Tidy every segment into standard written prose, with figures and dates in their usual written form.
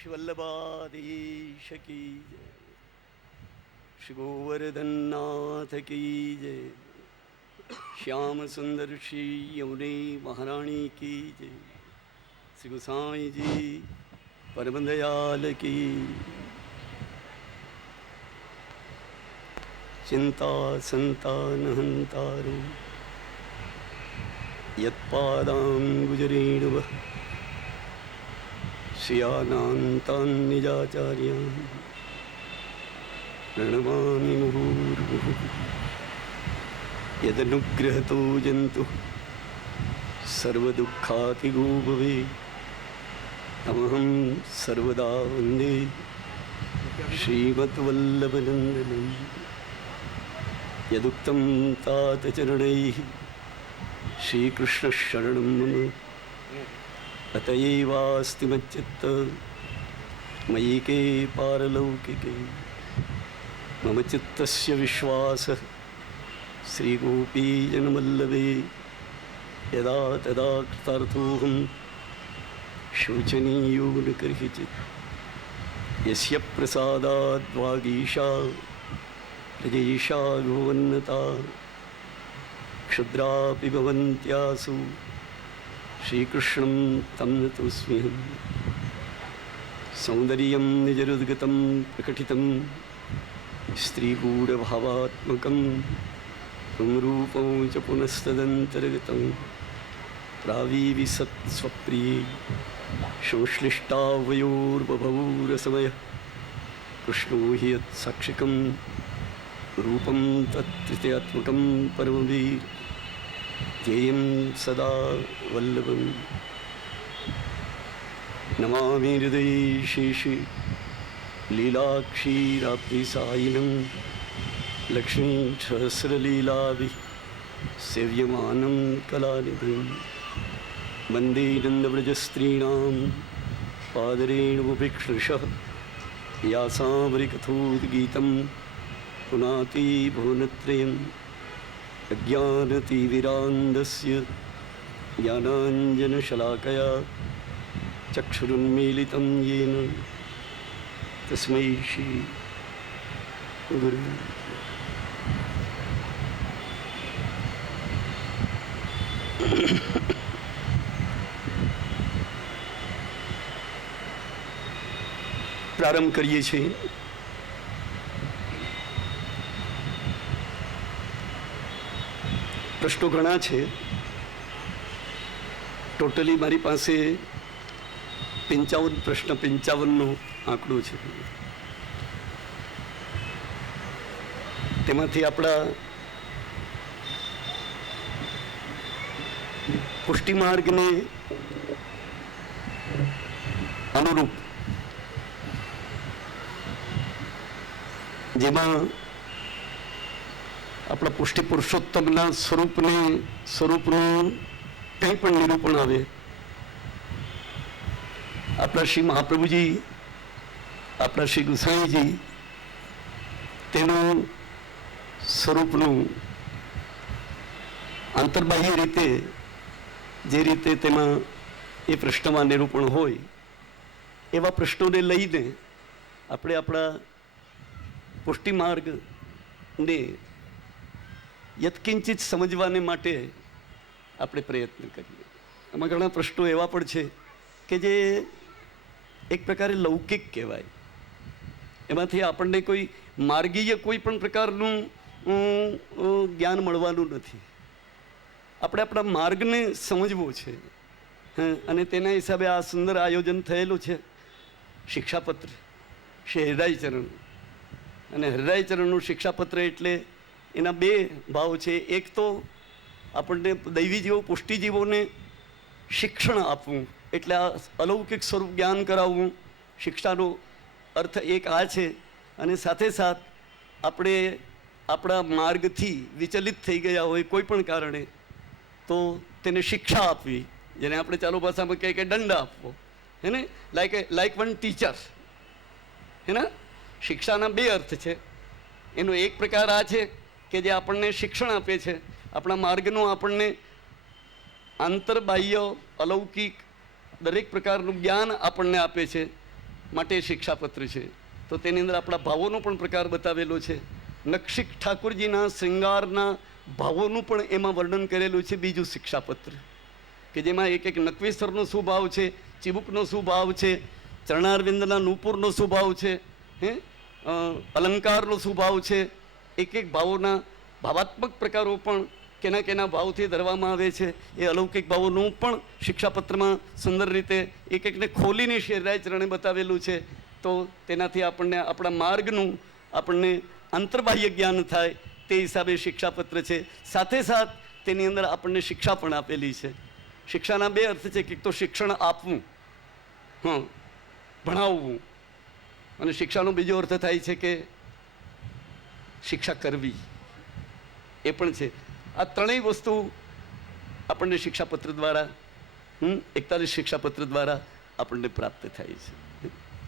श्री वल्लभाधीश की जय, श्री गोवर्धन नाथ की जय, श्याम सुंदर श्री यमुने महारानी की जय, श्री गोसाई जी परम दयाल की। चिंता संतान हंतारो यत्पादांबुजरेणुः श्रियानान्तान् निजाचार्यान् प्रणमामि मुहुर्मुहुः। यदनुग्रहतो जन्तुः सर्वदुःखातिगो भवेत् तमहं सर्वदा वन्दे श्रीमद्वल्लभनन्दनम्। यदुक्तं तात चरणैः श्रीकृष्णशरणं मम अतएवास्ति मच्चित्त मयिके पारलौकिके। मम चित्तस्य विश्वासः श्रीगोपीजनवल्लभे यदा तदा कृतार्थोऽहं शोचनीयो न कर्हिचित्। यस्य प्रसादाद् वागीशा प्रजैषा भुवन्नता क्षुद्रापि भवन्त्यासु श्रीकृष्णं तं नतोऽस्म्यहं। सौन्दर्यं निजरुद्गतं प्रकटितं स्त्रीगूढभावात्मकं रूपं च पुनस्तदन्तर्गतं प्रावीविसत्स्वप्रिये संश्लिष्टावयोर्बभूरसमयः कृष्णो हि यत्साक्षिकं रूपं तत्तृतीयात्मकं परमवीर ध्येयं सदा वल्लभं। नमामि हृदये शेषे लीलाक्षीराब्धिसायिनं लक्ष्मीसहस्रलीलाभिः सेव्यमानं कलानिधिं। वन्दे नन्दव्रजस्त्रीणां पादरेणुपेक्षणशः यासावरिकथोद्गीतं पुनाति भुवनत्रयम्। अज्ञानतिमिरान्धस्य ज्ञानाञ्जनशलाकया चक्षुरुन्मीलितं येन तस्मै श्री गुरु। प्रारंभ करिए છીએ। પ્રશ્નો ઘણા છે, ટોટલી મારી પાસે 55 પ્રશ્ન, 55નો આંકડો છે। તેમાંથી આપણા પુષ્ટિ માર્ગને અનુરૂપ જેમાં આપણા પુષ્ટિ પુરુષોત્તમના સ્વરૂપનું કંઈ પણ નિરૂપણ આવે, આપણા શ્રી મહાપ્રભુજી, આપણા શ્રી ગુસાઈજી તેનું સ્વરૂપનું આંતરબાહ્ય રીતે જે રીતે તેમાં એ પ્રશ્નમાં નિરૂપણ હોય એવા પ્રશ્નોને લઈને આપણે આપણા પુષ્ટિ માર્ગને યત્કિંચિત સમજવાને માટે આપણે પ્રયત્ન કરીએ। આમાં ઘણા પ્રશ્નો એવા પણ છે કે જે એક પ્રકારે લૌકિક કહેવાય, એમાંથી આપણને કોઈ માર્ગીય કોઈ પણ પ્રકારનું જ્ઞાન મળવાનું નથી। આપણે આપણા માર્ગને સમજવો છે અને તેના હિસાબે આ સુંદર આયોજન થયેલું છે। શિક્ષાપત્ર શ્રી હરિરાયચરણ, અને હરિરાયચરણનું શિક્ષાપત્ર એટલે એના બે ભાવ છે। એક તો આપણને દૈવી જીવો, પુષ્ટિજીવોને શિક્ષણ આપવું, એટલે આ અલૌકિક સ્વરૂપ જ્ઞાન કરાવવું। શિક્ષાનો અર્થ એક આ છે, અને સાથે સાથ આપણે આપણા માર્ગથી વિચલિત થઈ ગયા હોય કોઈ પણ કારણે તો તેને શિક્ષા આપવી, જેને આપણે ચાલુ ભાષામાં કહીએ કે દંડ આપવો, હે ને, લાઈક વન ટીચર, હે ને। શિક્ષાના બે અર્થ છે। એનો એક પ્રકાર આ છે કે જે આપણને શિક્ષણ આપે છે, આપણા માર્ગનું આપણને આંતરબાહ્ય અલૌકિક દરેક પ્રકારનું જ્ઞાન આપણને આપે છે, માટે શિક્ષાપત્ર છે. તો તેની અંદર આપણા ભાવોનો પણ પ્રકાર બતાવેલો છે. નક્ષિક ઠાકુરજીના શ્રૃંગારના ભાવોનું પણ એમાં વર્ણન કરેલું છે. બીજું શિક્ષાપત્ર કે જેમાં એક નકવેસરનો શું ભાવ છે, ચીબુકનો શું ભાવ છે, ચરણારવિંદના નૂપુરનો શું ભાવ છે, અલંકારનો શું ભાવ છે, એક ભાવોના ભાવાત્મક પ્રકારો પણ કેના કેના ભાવથી ધરવામાં આવે છે. એ અલૌકિક ભાવોનું પણ શિક્ષાપત્રમાં સુંદર રીતે એકને ખોલીને શેરરાય ચરણે બતાવેલું છે. તો તેનાથી આપણને આપણા માર્ગનું આપણને અંતર્બાહ્ય જ્ઞાન થાય તે હિસાબે શિક્ષાપત્ર છે. સાથે સાથ તેની અંદર આપણને શિક્ષા પણ આપેલી છે. શિક્ષાના બે અર્થ છે. એક તો શિક્ષણ આપવું, ભણાવવું, અને શિક્ષાનો બીજો અર્થ થાય છે કે શિક્ષા કરવી, એ પણ છે. આ ત્રણેય વસ્તુ આપણને શિક્ષાપત્ર દ્વારા 41 શિક્ષાપત્ર દ્વારા આપણને પ્રાપ્ત થાય છે.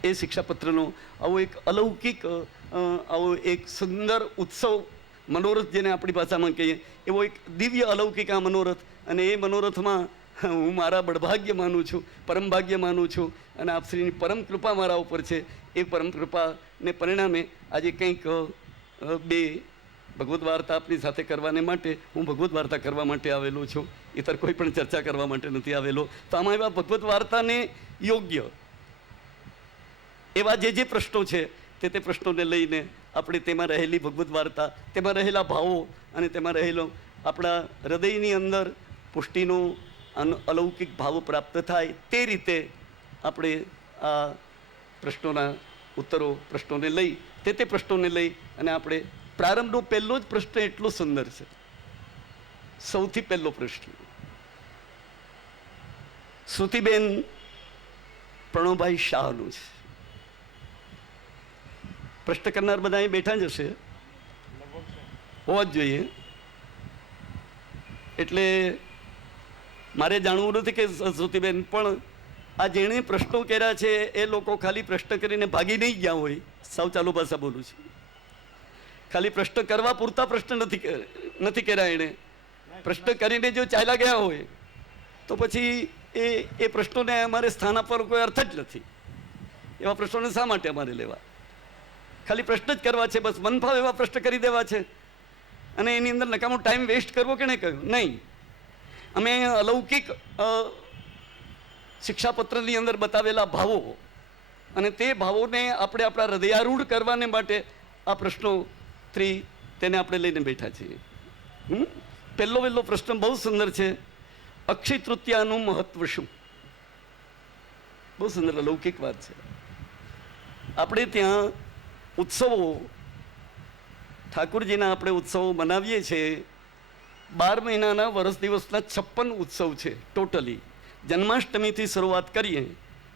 એ શિક્ષાપત્રનો આવો એક અલૌકિક આવો એક સુંદર ઉત્સવ મનોરથ, જેને આપણી ભાષામાં કહીએ, એવો એક દિવ્ય અલૌકિક આ મનોરથ. અને એ મનોરથમાં હું મારા બળભાગ્ય માનું છું, પરમ ભાગ્ય માનું છું, અને આપશ્રીની પરમ કૃપા મારા ઉપર છે. એ પરમ કૃપાને પરિણામે આજે કંઈક બે ભગવદ્ વાર્તા આપની સાથે કરવાને માટે હું ભગવદ્ વાર્તા કરવા માટે આવેલો છું. ઇતર કોઈ પણ ચર્ચા કરવા માટે નથી આવેલો. તો આમાં એવા ભગવદ્ વાર્તાને યોગ્ય એવા જે પ્રશ્નો છે તે પ્રશ્નોને લઈને આપણે તેમાં રહેલી ભગવદ્ વાર્તા, તેમાં રહેલા ભાવો અને તેમાં રહેલો આપણા હૃદયની અંદર પુષ્ટિનો અલૌકિક ભાવ પ્રાપ્ત થાય તે રીતે આપણે આ પ્રશ્નોના ઉત્તરો પ્રશ્નોને લઈ તે પ્રશ્નોને લઈ અને આપણે પ્રારંભનો પહેલો જ પ્રશ્ન એટલો સુંદર છે. સૌથી પહેલો પ્રશ્ન શ્રુતિબેન પ્રણવભાઈ શાહનો છે. પ્રશ્ન કરનાર બધા અહીં બેઠા જ હશે, હોવા જ જોઈએ. એટલે મારે જાણવું નથી કે શ્રુતિબેન, પણ આ જેણે પ્રશ્નો કર્યા છે એ લોકો ખાલી પ્રશ્ન કરીને ભાગી નહીં ગયા હોય. સાવ ચાલુ ભાષા બોલું છું. ખાલી પ્રશ્ન કરવા પૂરતા પ્રશ્ન નથી કર્યા. એણે પ્રશ્ન કરીને જો ચાલ્યા ગયા હોય તો પછી એ પ્રશ્નોને અમારે સ્થાન આપવાનો કોઈ અર્થ જ નથી. એવા પ્રશ્નોને શા માટે અમારે લેવા? ખાલી પ્રશ્ન જ કરવા છે, બસ મન ફાવે એવા પ્રશ્ન કરી દેવા છે. અને એની અંદર નકામો ટાઈમ વેસ્ટ કરવો કે નહીં. અમે અલૌકિક શિક્ષાપત્રની અંદર બતાવેલા ભાવો અને તે ભાવોને આપણે આપણા હૃદયારૂઢ કરવાને માટે આ પ્રશ્નો તેને આપણે લઈને બેઠા છીએ. પહેલો પ્રશ્ન બહુ સુંદર છે. અક્ષય તૃતીયાનું મહત્વ શું? બહુ સુંદર અલૌકિક વાત છે. આપણે ત્યાં ઉત્સવો, ઠાકુરજીના આપણે ઉત્સવો મનાવીએ છીએ. 12 મહિનાના વર્ષ દિવસના 56 ઉત્સવ છે ટોટલી. જન્માષ્ટમીથી શરૂઆત કરીએ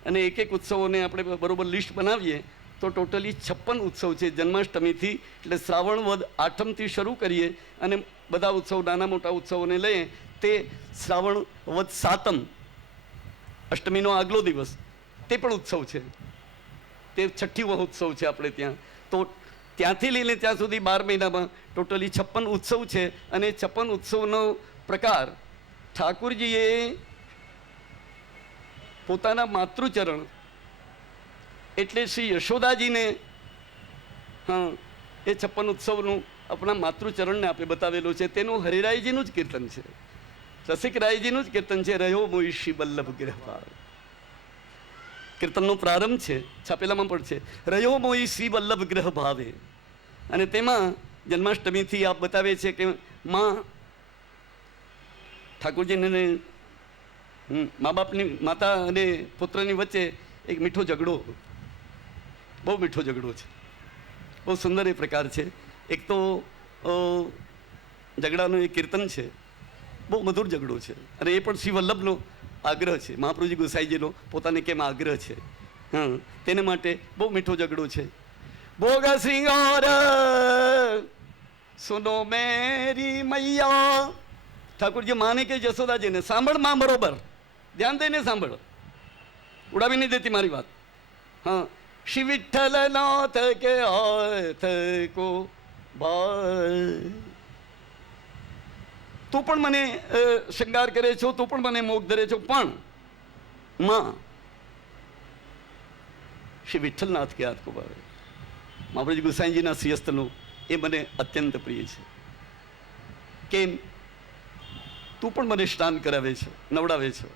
અને એક ઉત્સવોને આપણે બરોબર લિસ્ટ બનાવીએ તો ટોટલી 56 ઉત્સવ છે. જન્માષ્ટમીથી એટલે શ્રાવણ વદ આઠમથી શરૂ કરીએ અને બધા ઉત્સવ, નાના મોટા ઉત્સવોને લઈએ તે શ્રાવણ વદ સાતમ, અષ્ટમીનો આગલો દિવસ, તે પણ ઉત્સવ છે. તે છઠ્ઠી મહોત્સવ છે આપણે ત્યાં. તો ત્યાંથી લઈને ત્યાં સુધી 12 મહિનામાં ટોટલી 56 ઉત્સવ છે. અને 56 ઉત્સવનો પ્રકાર ઠાકુરજીએ પોતાના માતૃચરણ એટલે શ્રી યશોદાજીને એ 56 ઉત્સવનું આપણા માતૃચરણને આપણે બતાવેલું છે. તેનું હરિરાયજીનું જ કીર્તન છે, રસિકરાયજીનું જ કીર્તન છે. રહ્યો મોઈ શ્રી વલ્લભ ગ્રહ ભાવે. કીર્તનનો પ્રારંભ છે, છાપેલામાં પણ છે, રહ્યો મોઈ શ્રી વલ્લભ ગ્રહ ભાવે. અને તેમાં જન્માષ્ટમીથી આપ બતાવે છે કે ઠાકોરજીને મા બાપની, માતા અને પુત્રની વચ્ચે એક મીઠો ઝઘડો, બહુ મીઠો ઝઘડો છે. બહુ સુંદર એ પ્રકાર છે. એક તો ઝઘડાનું એ કીર્તન છે, બહુ મધુર ઝઘડો છે. અને એ પણ શ્રી વલ્લભનો આગ્રહ છે, મહાપ્રભુજી ગોસાઈજીનો પોતાને કેમ આગ્રહ છે, તેને માટે બહુ મીઠો ઝઘડો છે. ભોગ શ્રીંગાર સુનો મેરી મૈયા. ઠાકોરજી માને કે જશોદાજીને, સાંભળ માં બરોબર, ધ્યાન દઈને સાંભળ, ઉડાવી નહીં દેતી મારી વાત. શ્રી વિઠ્ઠલ નાથ કે હાથ કો ભાઈ, તું પણ મને શૃંગાર કરે છો, તું પણ મને મોગ ધરે છો, પણ માં શ્રી વિઠ્ઠલનાથ કે હાથ ખૂબ આવે. મહારાજ ગુસાઈજીના સિંહસ્થનું એ મને અત્યંત પ્રિય છે. કેમ? તું પણ મને સ્નાન કરાવે છે, નવડાવે છે,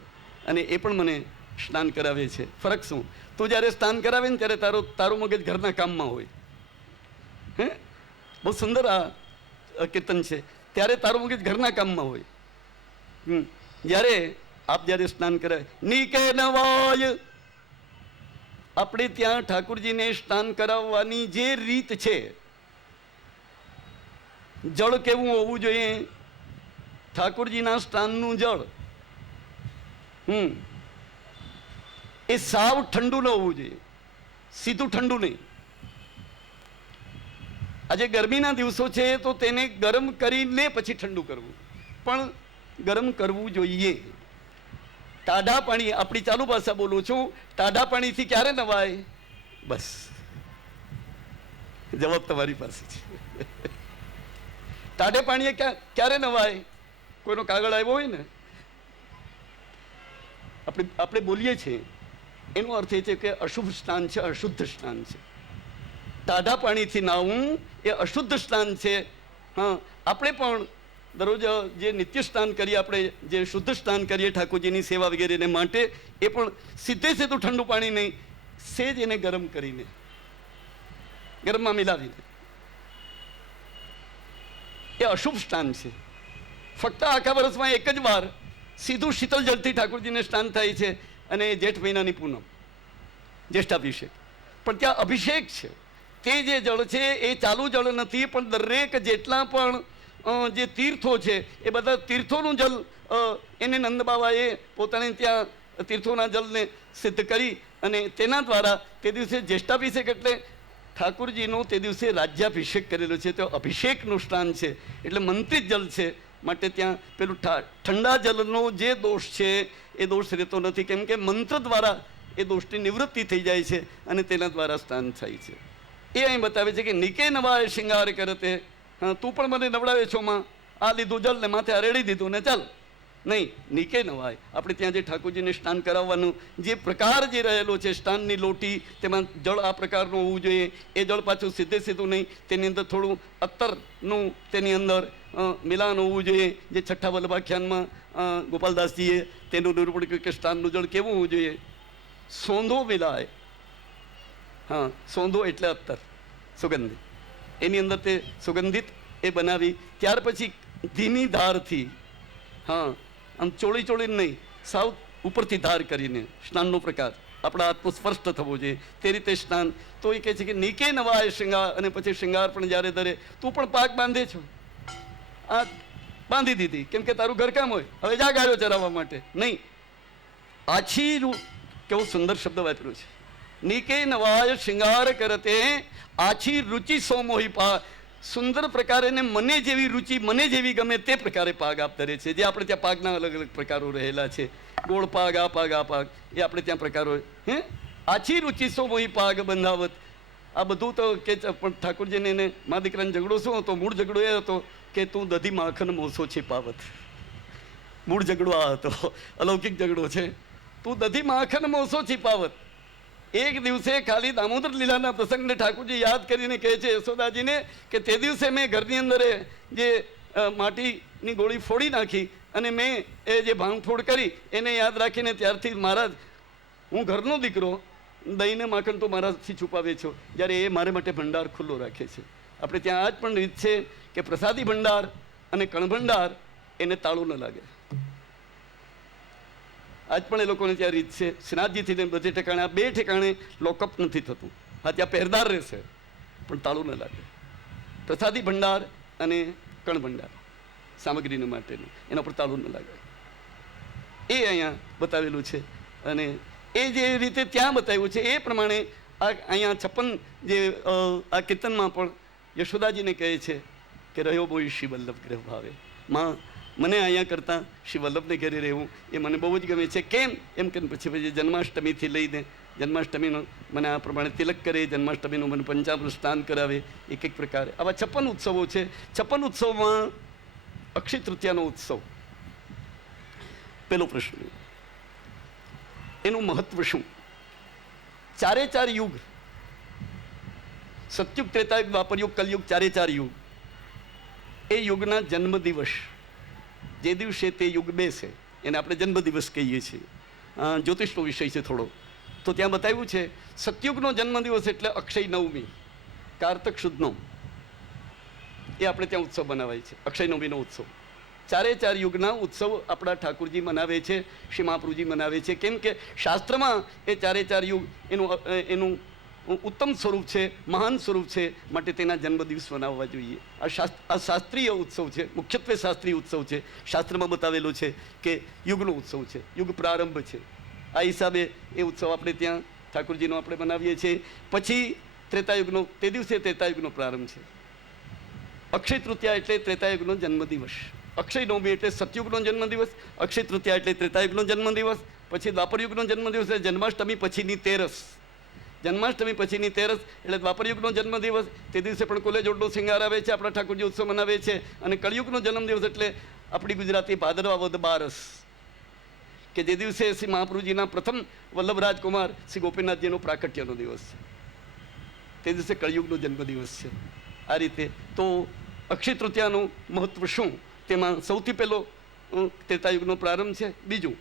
અને એ પણ મને સ્નાન કરાવે છે. ફરક શું? તું જ્યારે સ્નાન કરાવે ને ત્યારે તારું મગજ ઘરના કામમાં હોય. હે, બહુ સુંદર આ કીર્તન છે. ત્યારે તારું મગજ ઘરના કામમાં હોય. જ્યારે સ્નાન કરાવે, નીકે નવાય, આપણે ત્યાં ઠાકુરજીને સ્નાન કરાવવાની જે રીત છે, જળ કેવું હોવું જોઈએ? ઠાકુરજીના સ્નાનનું જળ એ સાવ ઠંડુ ન હોવું જોઈએ, સીધું ઠંડુ નહીં. આજે ગરમીના દિવસો છે તો તેને ગરમ કરીને પછી ઠંડુ કરવું, પણ ગરમ કરવું જોઈએ. ટાઢા પાણી, આપણી ચાલુ ભાષા બોલું છું, ટાઢા પાણીથી ક્યારે નવાય? બસ જવાબ તમારી પાસે છે. ટાઢે પાણીએ ક્યારે નવાય? કોઈનો કાગળ આવ્યો હોય ને, આપણે બોલીએ છીએ, એનો અર્થ એ છે કે અશુભ સ્નાન છે, અશુદ્ધ સ્નાન છે. ટાઢા પાણીથી નાહવું એ અશુદ્ધ સ્નાન છે. હા, આપણે પણ દરરોજ જે નિત્ય સ્નાન કરીએ, આપણે જે શુદ્ધ સ્નાન કરીએ ઠાકોરજીની સેવા વગેરેને માટે, એ પણ સીધે સીધું ઠંડુ પાણી નહીં, સેજ એને ગરમ કરીને, ગરમમાં મિલાવીને, એ અશુભ સ્નાન છે. ફક્ત આખા વર્ષમાં એક જ વાર સીધું શીતળ જળથી ઠાકોરજીને સ્નાન થાય છે, અને જેઠ મહિનાની પૂનમ, જ્યેષ્ઠાભિષેક. પણ ત્યાં અભિષેક છે. તે જે જળ છે એ ચાલુ જળ નથી, પણ દરેક જેટલા પણ જે તીર્થો છે એ બધા તીર્થોનું જલ એને નંદ બાબાએ પોતાને ત્યાં તીર્થોના જલને સિદ્ધ કરી, અને તેના દ્વારા તે દિવસે જ્યેષ્ઠાભિષેક એટલે ઠાકુરજીનો તે દિવસે રાજ્યાભિષેક કરેલો છે. તો અભિષેકનું સ્નાન છે, એટલે મંત્રિત જલ છે. માટે ત્યાં પેલું ઠંડા જલનો જે દોષ છે એ દોષ રહેતો નથી, કેમ કે મંત્ર દ્વારા એ દોષની નિવૃત્તિ થઈ જાય છે, અને તેના દ્વારા સ્નાન થાય છે. એ અહીં બતાવે છે કે નીકે નવાય શિંગાર કરતે. હા, તું પણ મને નવડાવે છો માં, આ લીધું જલ ને માથે રેડી દીધું ને ચાલ. નહીં, નીકે નવાય. આપણે ત્યાં જે ઠાકોરજીને સ્નાન કરાવવાનું જે પ્રકાર જે રહેલો છે, સ્નાનની લોટી, તેમાં જળ આ પ્રકારનું હોવું જોઈએ. એ જળ પાછું સીધે સીધું નહીં, તેની અંદર થોડું અત્તરનું તેની અંદર મિલાન હોવું જોઈએ. જે છઠ્ઠા વલ્લભાખ્યાનમાં ગોપાલદાસજીએ તેનું નિરૂપણ કર્યું કે સ્નાનનું જળ કેવું હોવું જોઈએ? સોંધો મિલાય. હા, સોંધો એટલે અત્તર, સુગંધી. એની અંદર તે સુગંધિત એ બનાવી, ત્યાર પછી ધીમી ધારથી, હા, આમ ચોળી ચોળીને નહીં, સાવ ઉપરથી ધાર કરીને સ્નાનનો પ્રકાર આપણા હાથનો સ્પર્શ થવો જોઈએ, તે રીતે સ્નાન. તો એ કહે છે કે નીકે નવાય શૃંગાર. અને પછી શૃંગાર પણ જ્યારે ધરે, તું પણ પાક બાંધે છો, આ બાંધી દીધી કેમ કે તારું ઘરકામ હોય, હવે જા ગાયો ચરાવવા માટે. નહીં, આછી, કેવો સુંદર શબ્દ વાપર્યો છે. નીકે નવાય શૃંગાર કરતે આછી રુચિ સોમોહી પા. સુંદર પ્રકારે ને મને જેવી રુચિ, મને જેવી ગમે તે પ્રકારે પાગ આપ ધરે છે. જે આપણે ત્યાં પાગના અલગ અલગ પ્રકારો રહેલા છે, ગોળ પાગ, આ પાગ, આ પાગ, એ આપણે ત્યાં પ્રકારો. હે, આછી રુચિ સોમોહી પાગ બંધાવત. આ બધું તો કે પણ ઠાકોરજીને એને મા દીકરાને ઝઘડો શું હતો? મૂળ ઝઘડો એ હતો કે તું દધી માખણ મોસો છીપાવત. મૂળ ઝઘડો આ હતો, અલૌકિક ઝઘડો છે. તું દધી માખણ મોસો છીપાવત. એક દિવસે ખાલી દામોદર લીલાના પ્રસંગને ઠાકોરજી યાદ કરીને કહે છે યશોદાજીને કે તે દિવસે મેં ઘરની અંદર જે માટીની ગોળી ફોડી નાખી, અને મેં એ જે ભાંગફોડ કરી એને યાદ રાખીને ત્યારથી મહારાજ, હું ઘરનો દીકરો, દહીંને માખણ તો મારાથી છુપાવે છો, જ્યારે એ મારે માટે ભંડાર ખુલ્લો રાખે છે. આપણે ત્યાં આજ પણ રીત છે કે પ્રસાદી ભંડાર અને કણભંડાર એને તાળું ન લાગે. આજ પણ એ લોકોને ત્યાં રીત છે. શ્રીનાથજીથી ને બધે ઠેકાણે, આ બે ઠેકાણે લોકઅપ નથી થતું. હા, ત્યાં પહેરદાર રહેશે પણ તાળું ન લાગે. પ્રસાદી ભંડાર અને કણ ભંડાર સામગ્રીને માટેનું, એના પર તાળું ન લાગે. એ અહીંયા બતાવેલું છે. અને એ જે રીતે ત્યાં બતાવ્યું છે એ પ્રમાણે આ અહીંયા 56 જે આ કીર્તનમાં પણ યશોદાજીને કહે છે કે રહ્યો બોઈ શ્રી વલ્લભ ગ્રહ ભાવે. માં, મને અહીંયા કરતાં શ્રી વલ્લભને ઘેરે રહેવું એ મને બહુ જ ગમે છે. કેમ? એમ કે પછી જન્માષ્ટમીથી લઈને જન્માષ્ટમીનો મને આ પ્રમાણે તિલક કરે, જન્માષ્ટમીનું મને પંચામૃત સ્નાન કરાવે, એક એક પ્રકારે આવા 56 ઉત્સવો છે. 56 ઉત્સવમાં અક્ષય તૃતીયાનો ઉત્સવ, પેલો પ્રશ્ન, એનું મહત્વ શું? ચારે ચાર યુગ, સતયુગ, ત્રેતાયુગ, દ્વાપરયુગ, કલયુગ, ચારે ચાર યુગ, એ યુગના જન્મદિવસ જે દિવસે તે યુગ બેસે એને આપણે જન્મદિવસ કહીએ છીએ. જ્યોતિષનો વિષય છે થોડો, તો ત્યાં બતાવ્યું છે સતયુગનો જન્મદિવસ એટલે અક્ષય નવમી, કારતક શુદ્ધનો, એ આપણે ત્યાં ઉત્સવ બનાવાય છે, અક્ષય નવમીનો ઉત્સવ. ચારે ચાર યુગના ઉત્સવ આપણા ઠાકુરજી મનાવે છે, શ્રી મહાપ્રભુજી મનાવે છે. કેમ કે શાસ્ત્રમાં એ ચારે ચાર યુગ એનું ઉત્તમ સ્વરૂપ છે, મહાન સ્વરૂપ છે, માટે તેના જન્મદિવસ મનાવવા જોઈએ. આ શાસ્ત્રીય ઉત્સવ છે, મુખ્યત્વે શાસ્ત્રીય ઉત્સવ છે. શાસ્ત્રમાં બતાવેલો છે કે યુગનો ઉત્સવ છે, યુગ પ્રારંભ છે. આ હિસાબે એ ઉત્સવ આપણે ત્યાં ઠાકુરજીનો આપણે મનાવીએ છીએ. પછી ત્રેતાયુગનો, તે દિવસે ત્રેતાયુગનો પ્રારંભ છે. અક્ષય તૃતીયા એટલે ત્રેતાયુગનો જન્મદિવસ, અક્ષય નવમી એટલે સતયુગનો જન્મદિવસ, અક્ષય તૃતીયા એટલે ત્રેતાયુગનો જન્મદિવસ. પછી દ્વાપરયુગનો જન્મદિવસ એટલે જન્માષ્ટમી પછીની તેરસ, જન્માષ્ટમી પછીની તેરસ એટલે દ્વાપરયુગનો જન્મદિવસ. તે દિવસે પણ કોલે જોડનો શિંગાર આવે છે, આપણા ઠાકોરજી ઉત્સવ મનાવે છે. અને કળિયુગનો જન્મદિવસ એટલે આપણી ગુજરાતી ભાદરવા વદ બારસ, કે જે દિવસે શ્રી મહાપ્રભુજીના પ્રથમ વલ્લભ રાજકુમાર શ્રી ગોપીનાથજીનો પ્રાકટ્યનો દિવસ છે, તે દિવસે કળિયુગનો જન્મદિવસ છે. આ રીતે તો અક્ષય તૃતીયાનું મહત્વ શું, તેમાં સૌથી પહેલો ત્રેતાયુગનો પ્રારંભ છે. બીજું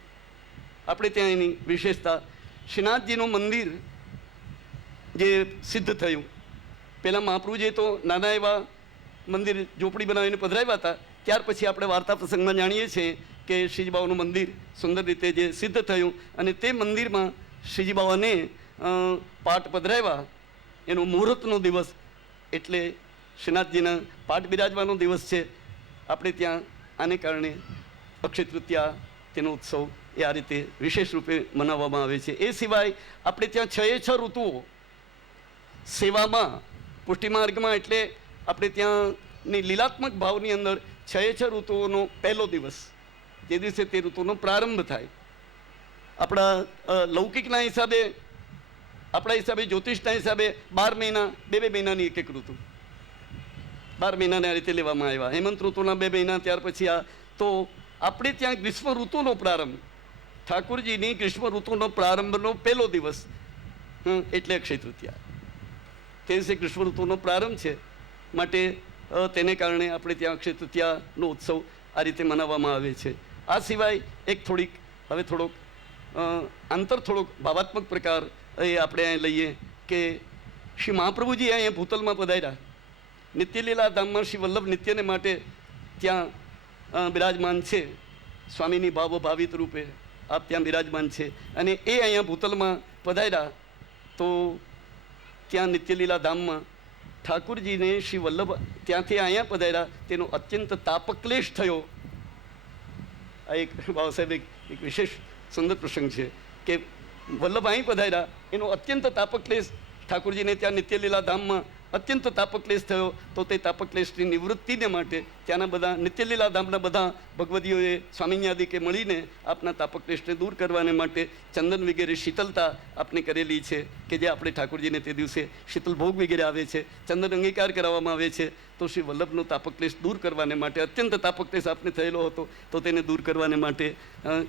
આપણે ત્યાં એની વિશેષતા, શ્રીનાથજીનું મંદિર જે સિદ્ધ થયું, પહેલાં મહાપ્રભુજીએ તો નાના એવા મંદિર ઝોપડી બનાવીને પધરાવ્યા હતા. ત્યાર પછી આપણે વાર્તા પ્રસંગમાં જાણીએ છીએ કે શ્રીજી બાવાનું મંદિર સુંદર રીતે જે સિદ્ધ થયું, અને તે મંદિરમાં શ્રીજી બાવાને પાઠ પધરાવ્યા. એનો મુહૂર્તનો દિવસ એટલે શ્રીનાથજીના પાઠ બિરાજવાનો દિવસ છે. આપણે ત્યાં આને કારણે અક્ષય તૃતીયા, તેનો ઉત્સવ એ આ રીતે વિશેષ રૂપે મનાવવામાં આવે છે. એ સિવાય આપણે ત્યાં 6 ઋતુઓ સેવામાં, પુષ્ટિમાર્ગમાં, એટલે આપણે ત્યાંની લીલાત્મક ભાવની અંદર 6 ઋતુઓનો પહેલો દિવસ, જે દિવસે તે ઋતુનો પ્રારંભ થાય. આપણા લૌકિકના હિસાબે, આપણા હિસાબે, જ્યોતિષના હિસાબે 12 મહિના, 2 મહિનાની એક ઋતુ, 12 મહિનાને આ રીતે લેવામાં આવ્યા. હેમંત ઋતુના 2 મહિના, ત્યાર પછી આ. તો આપણે ત્યાં ગ્રીષ્મ ઋતુનો પ્રારંભ, ઠાકુરજીની ગ્રીષ્મ ઋતુનો પ્રારંભનો પહેલો દિવસ એટલે અક્ષય તૃતીયા. તે દિવસે ગ્રીષ્મ ઋતુનો પ્રારંભ છે, માટે તેને કારણે આપણે ત્યાં અક્ષય તૃતીયાનો ઉત્સવ આ રીતે મનાવવામાં આવે છે. આ સિવાય એક થોડીક, હવે થોડોક થોડોક ભાવાત્મક પ્રકાર એ આપણે અહીં લઈએ કે શ્રી મહાપ્રભુજી અહીંયા ભૂતલમાં પધાર્યા. નિત્યલીલા ધામમાં શ્રી વલ્લભ નિત્યને માટે ત્યાં બિરાજમાન છે. સ્વામીની ભાવિત રૂપે આપ ત્યાં બિરાજમાન છે, અને એ અહીંયા ભૂતલમાં પધાર્યા. તો ત્યાં નિત્યલીલા ધામમાં ઠાકુરજીને શ્રી વલ્લભ ત્યાંથી અહીંયા પધાર્યા, તેનો અત્યંત તાપક્લેશ થયો. આ એક બાબા સાહેબ એક વિશેષ સુંદર પ્રસંગ છે કે વલ્લભ અહીં પધાર્યા, એનો અત્યંત તાપક્લેશ ઠાકુરજીને ત્યાં નિત્યલીલા ધામમાં અત્યંત તાપક્લેશ થયો. તો તે તાપક્લેશની નિવૃત્તિને માટે ત્યાંના બધા નિત્યલીલા ધામના બધા ભગવદીઓએ સ્વામિન્યાદિકે મળીને આપના તાપક્લેશને દૂર કરવાને માટે ચંદન વગેરે શીતલતા આપને કરેલી છે, કે જે આપણે ઠાકુરજીને તે દિવસે શીતલ ભોગ વગેરે આવે છે, ચંદન અંગીકાર કરાવવામાં આવે છે. તો શ્રી વલ્લભનો તાપક્લેશ દૂર કરવાને માટે, અત્યંત તાપક્લેશ આપને થયેલો હતો, તો તેને દૂર કરવાને માટે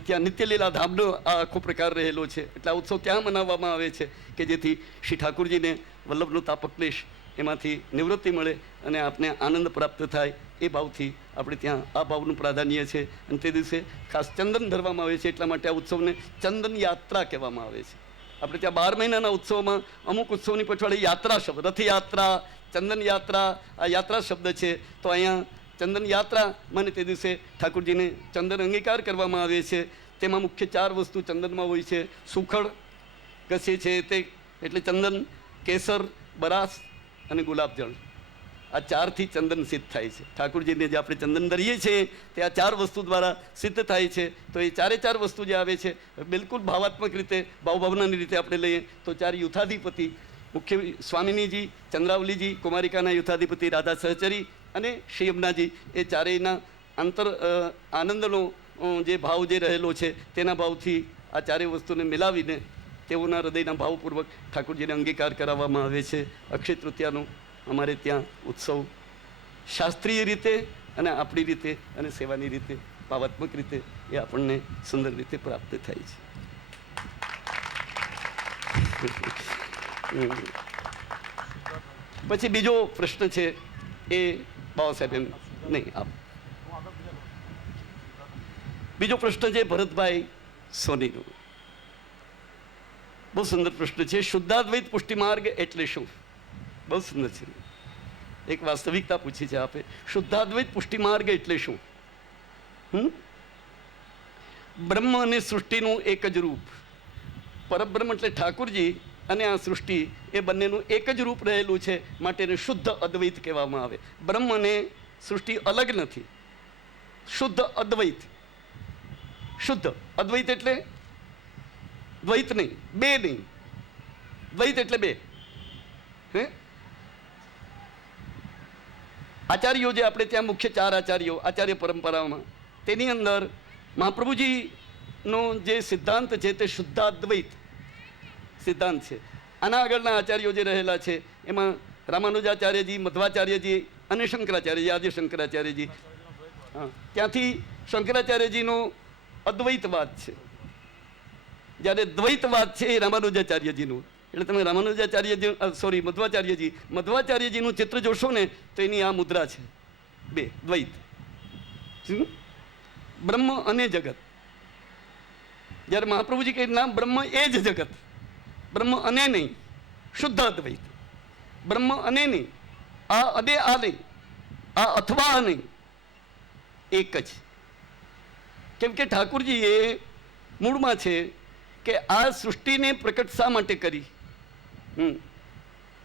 ત્યાં નિત્યલીલા ધામનો આ આખો પ્રકાર રહેલો છે. એટલે આ ઉત્સવ ત્યાં મનાવવામાં આવે છે કે જેથી શ્રી ઠાકુરજીને વલ્લભનો તાપક્લેશ એમાંથી નિવૃત્તિ મળે અને આપને આનંદ પ્રાપ્ત થાય. એ ભાવથી આપણે ત્યાં આ ભાવનું પ્રાધાન્ય છે. અને તે દિવસે ખાસ ચંદન ધરવામાં આવે છે, એટલા માટે આ ઉત્સવને ચંદન યાત્રા કહેવામાં આવે છે. આપણે ત્યાં 12 મહિનાના ઉત્સવમાં અમુક ઉત્સવની પછવાડી યાત્રા શબ્દ, રથયાત્રા, ચંદન યાત્રા, આ યાત્રા શબ્દ છે. તો અહીંયા ચંદન યાત્રા મને તે દિવસે ઠાકુરજીને ચંદન અંગીકાર કરવામાં આવે છે. તેમાં મુખ્ય 4 વસ્તુ ચંદનમાં હોય છે. સુખડ ઘસે છે તે એટલે ચંદન, કેસર, બરાસ અને ગુલાબજળ. આ 4થી ચંદન સિદ્ધ થાય છે. ઠાકુરજીને જે આપણે ચંદન ધરીએ છીએ તે આ 4 વસ્તુ દ્વારા સિદ્ધ થાય છે. તો એ 4 વસ્તુ જે આવે છે બિલકુલ ભાવાત્મક રીતે, ભાવભાવનાની રીતે આપણે લઈએ તો 4 યુથાધિપતિ, મુખ્ય સ્વામિનીજી, ચંદ્રાવલીજી, કુમારિકાના યુથાધિપતિ રાધા સહચરી અને શ્રી યમુનાજી, એ ચારેયના આનંદનો જે ભાવ જે રહેલો છે તેના ભાવથી આ 4 વસ્તુને મિલાવીને તેઓના હૃદયના ભાવપૂર્વક ઠાકુરજીને અંગીકાર કરાવવામાં આવે છે. અક્ષય તૃતીયાનો અમારે ત્યાં ઉત્સવ શાસ્ત્રીય રીતે અને આપણી રીતે અને સેવાની રીતે, ભાવાત્મક રીતે એ આપણને સુંદર રીતે પ્રાપ્ત થાય છે. પછી બીજો પ્રશ્ન છે એ બાબા સાહેબ એમ નહીં આપ બીજો પ્રશ્ન છે ભરતભાઈ સોનીનો. બહુ સુંદર પ્રશ્ન છે. શુદ્ધાદ્વૈત પુષ્ટિ માર્ગ એટલે શું? બહુ સુંદર છે. એક વાસ્તવિકતા પૂછી છે આપે. શુદ્ધાદ્વૈત પુષ્ટિ માર્ગ એટલે શું? બ્રહ્મ અને સૃષ્ટિનું એક જ રૂપ, પરબ્રહ્મ એટલે ઠાકુરજી અને આ સૃષ્ટિ એ બંનેનું એક જ રૂપ રહેલું છે, માટે એને શુદ્ધ અદ્વૈત કહેવામાં આવે. બ્રહ્મ અને સૃષ્ટિ અલગ નથી, શુદ્ધ અદ્વૈત. શુદ્ધ અદ્વૈત એટલે દ્વૈત નહીં, બે નહીં. દ્વૈત એટલે બે. હે આચાર્યો જે આપણે ત્યાં મુખ્ય 4 આચાર્યો આચાર્ય પરંપરામાં, તેની અંદર મહાપ્રભુજીનો જે સિદ્ધાંત છે તે શુદ્ધાદ્વૈત સિદ્ધાંત છે. આના આગળના આચાર્યો જે રહેલા છે એમાં રામાનુજાચાર્યજી, મધ્વાચાર્યજી અને શંકરાચાર્યજી, આદિ શંકરાચાર્યજી. ત્યાંથી શંકરાચાર્યજીનો અદ્વૈતવાદ છે, જ્યારે દ્વૈતવાદ છે એ રામાનુજાચાર્યજીનું. એટલે તમે રામાનુજાચાર્યજી મધ્વાચાર્યજીનું ચિત્ર જોશો ને તો એની આ મુદ્રા છે, બે દ્વૈત, બ્રહ્મ અને જગત. જ્યારે મહાપ્રભુજી કહે ના, બ્રહ્મ એ જ જગત, બ્રહ્મ અને નહીં, શુદ્ધ અદ્વૈત. બ્રહ્મ અને નહીં, આ અને આ નહીં, આ અથવા આ નહીં, એક જ. કેમ કે ઠાકુરજી એ મૂળમાં છે કે આ સૃષ્ટિને પ્રકટ શા માટે કરી,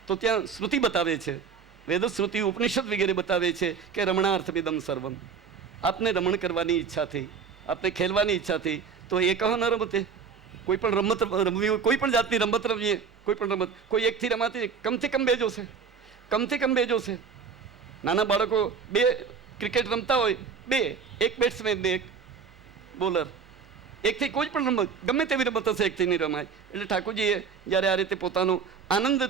તો ત્યાં શ્રુતિ બતાવે છે, વેદ શ્રુતિ ઉપનિષદ વગેરે બતાવે છે કે રમણાર્થમિદમ સર્વમ. આપને રમણ કરવાની ઈચ્છા થઈ, આપને ખેલવાની ઈચ્છા થઈ, તો એ કહો ન રમતે. કોઈ પણ રમત રમવી હોય, કોઈ પણ જાતની રમત રમીએ, કોઈ પણ રમત કોઈ એકથી રમાતી, કમથી કમ બે જોશે, કમથી કમ બે જોશે. નાના બાળકો બે ક્રિકેટ રમતા હોય, બે, એક બેટ્સમેન ને એક બોલર, એકથી કોઈ પણ રમત, ગમે તેવી રમત હશે, એકથી નહીં રમાય. એટલે ઠાકોરજીએ જ્યારે આ રીતે પોતાનો આનંદ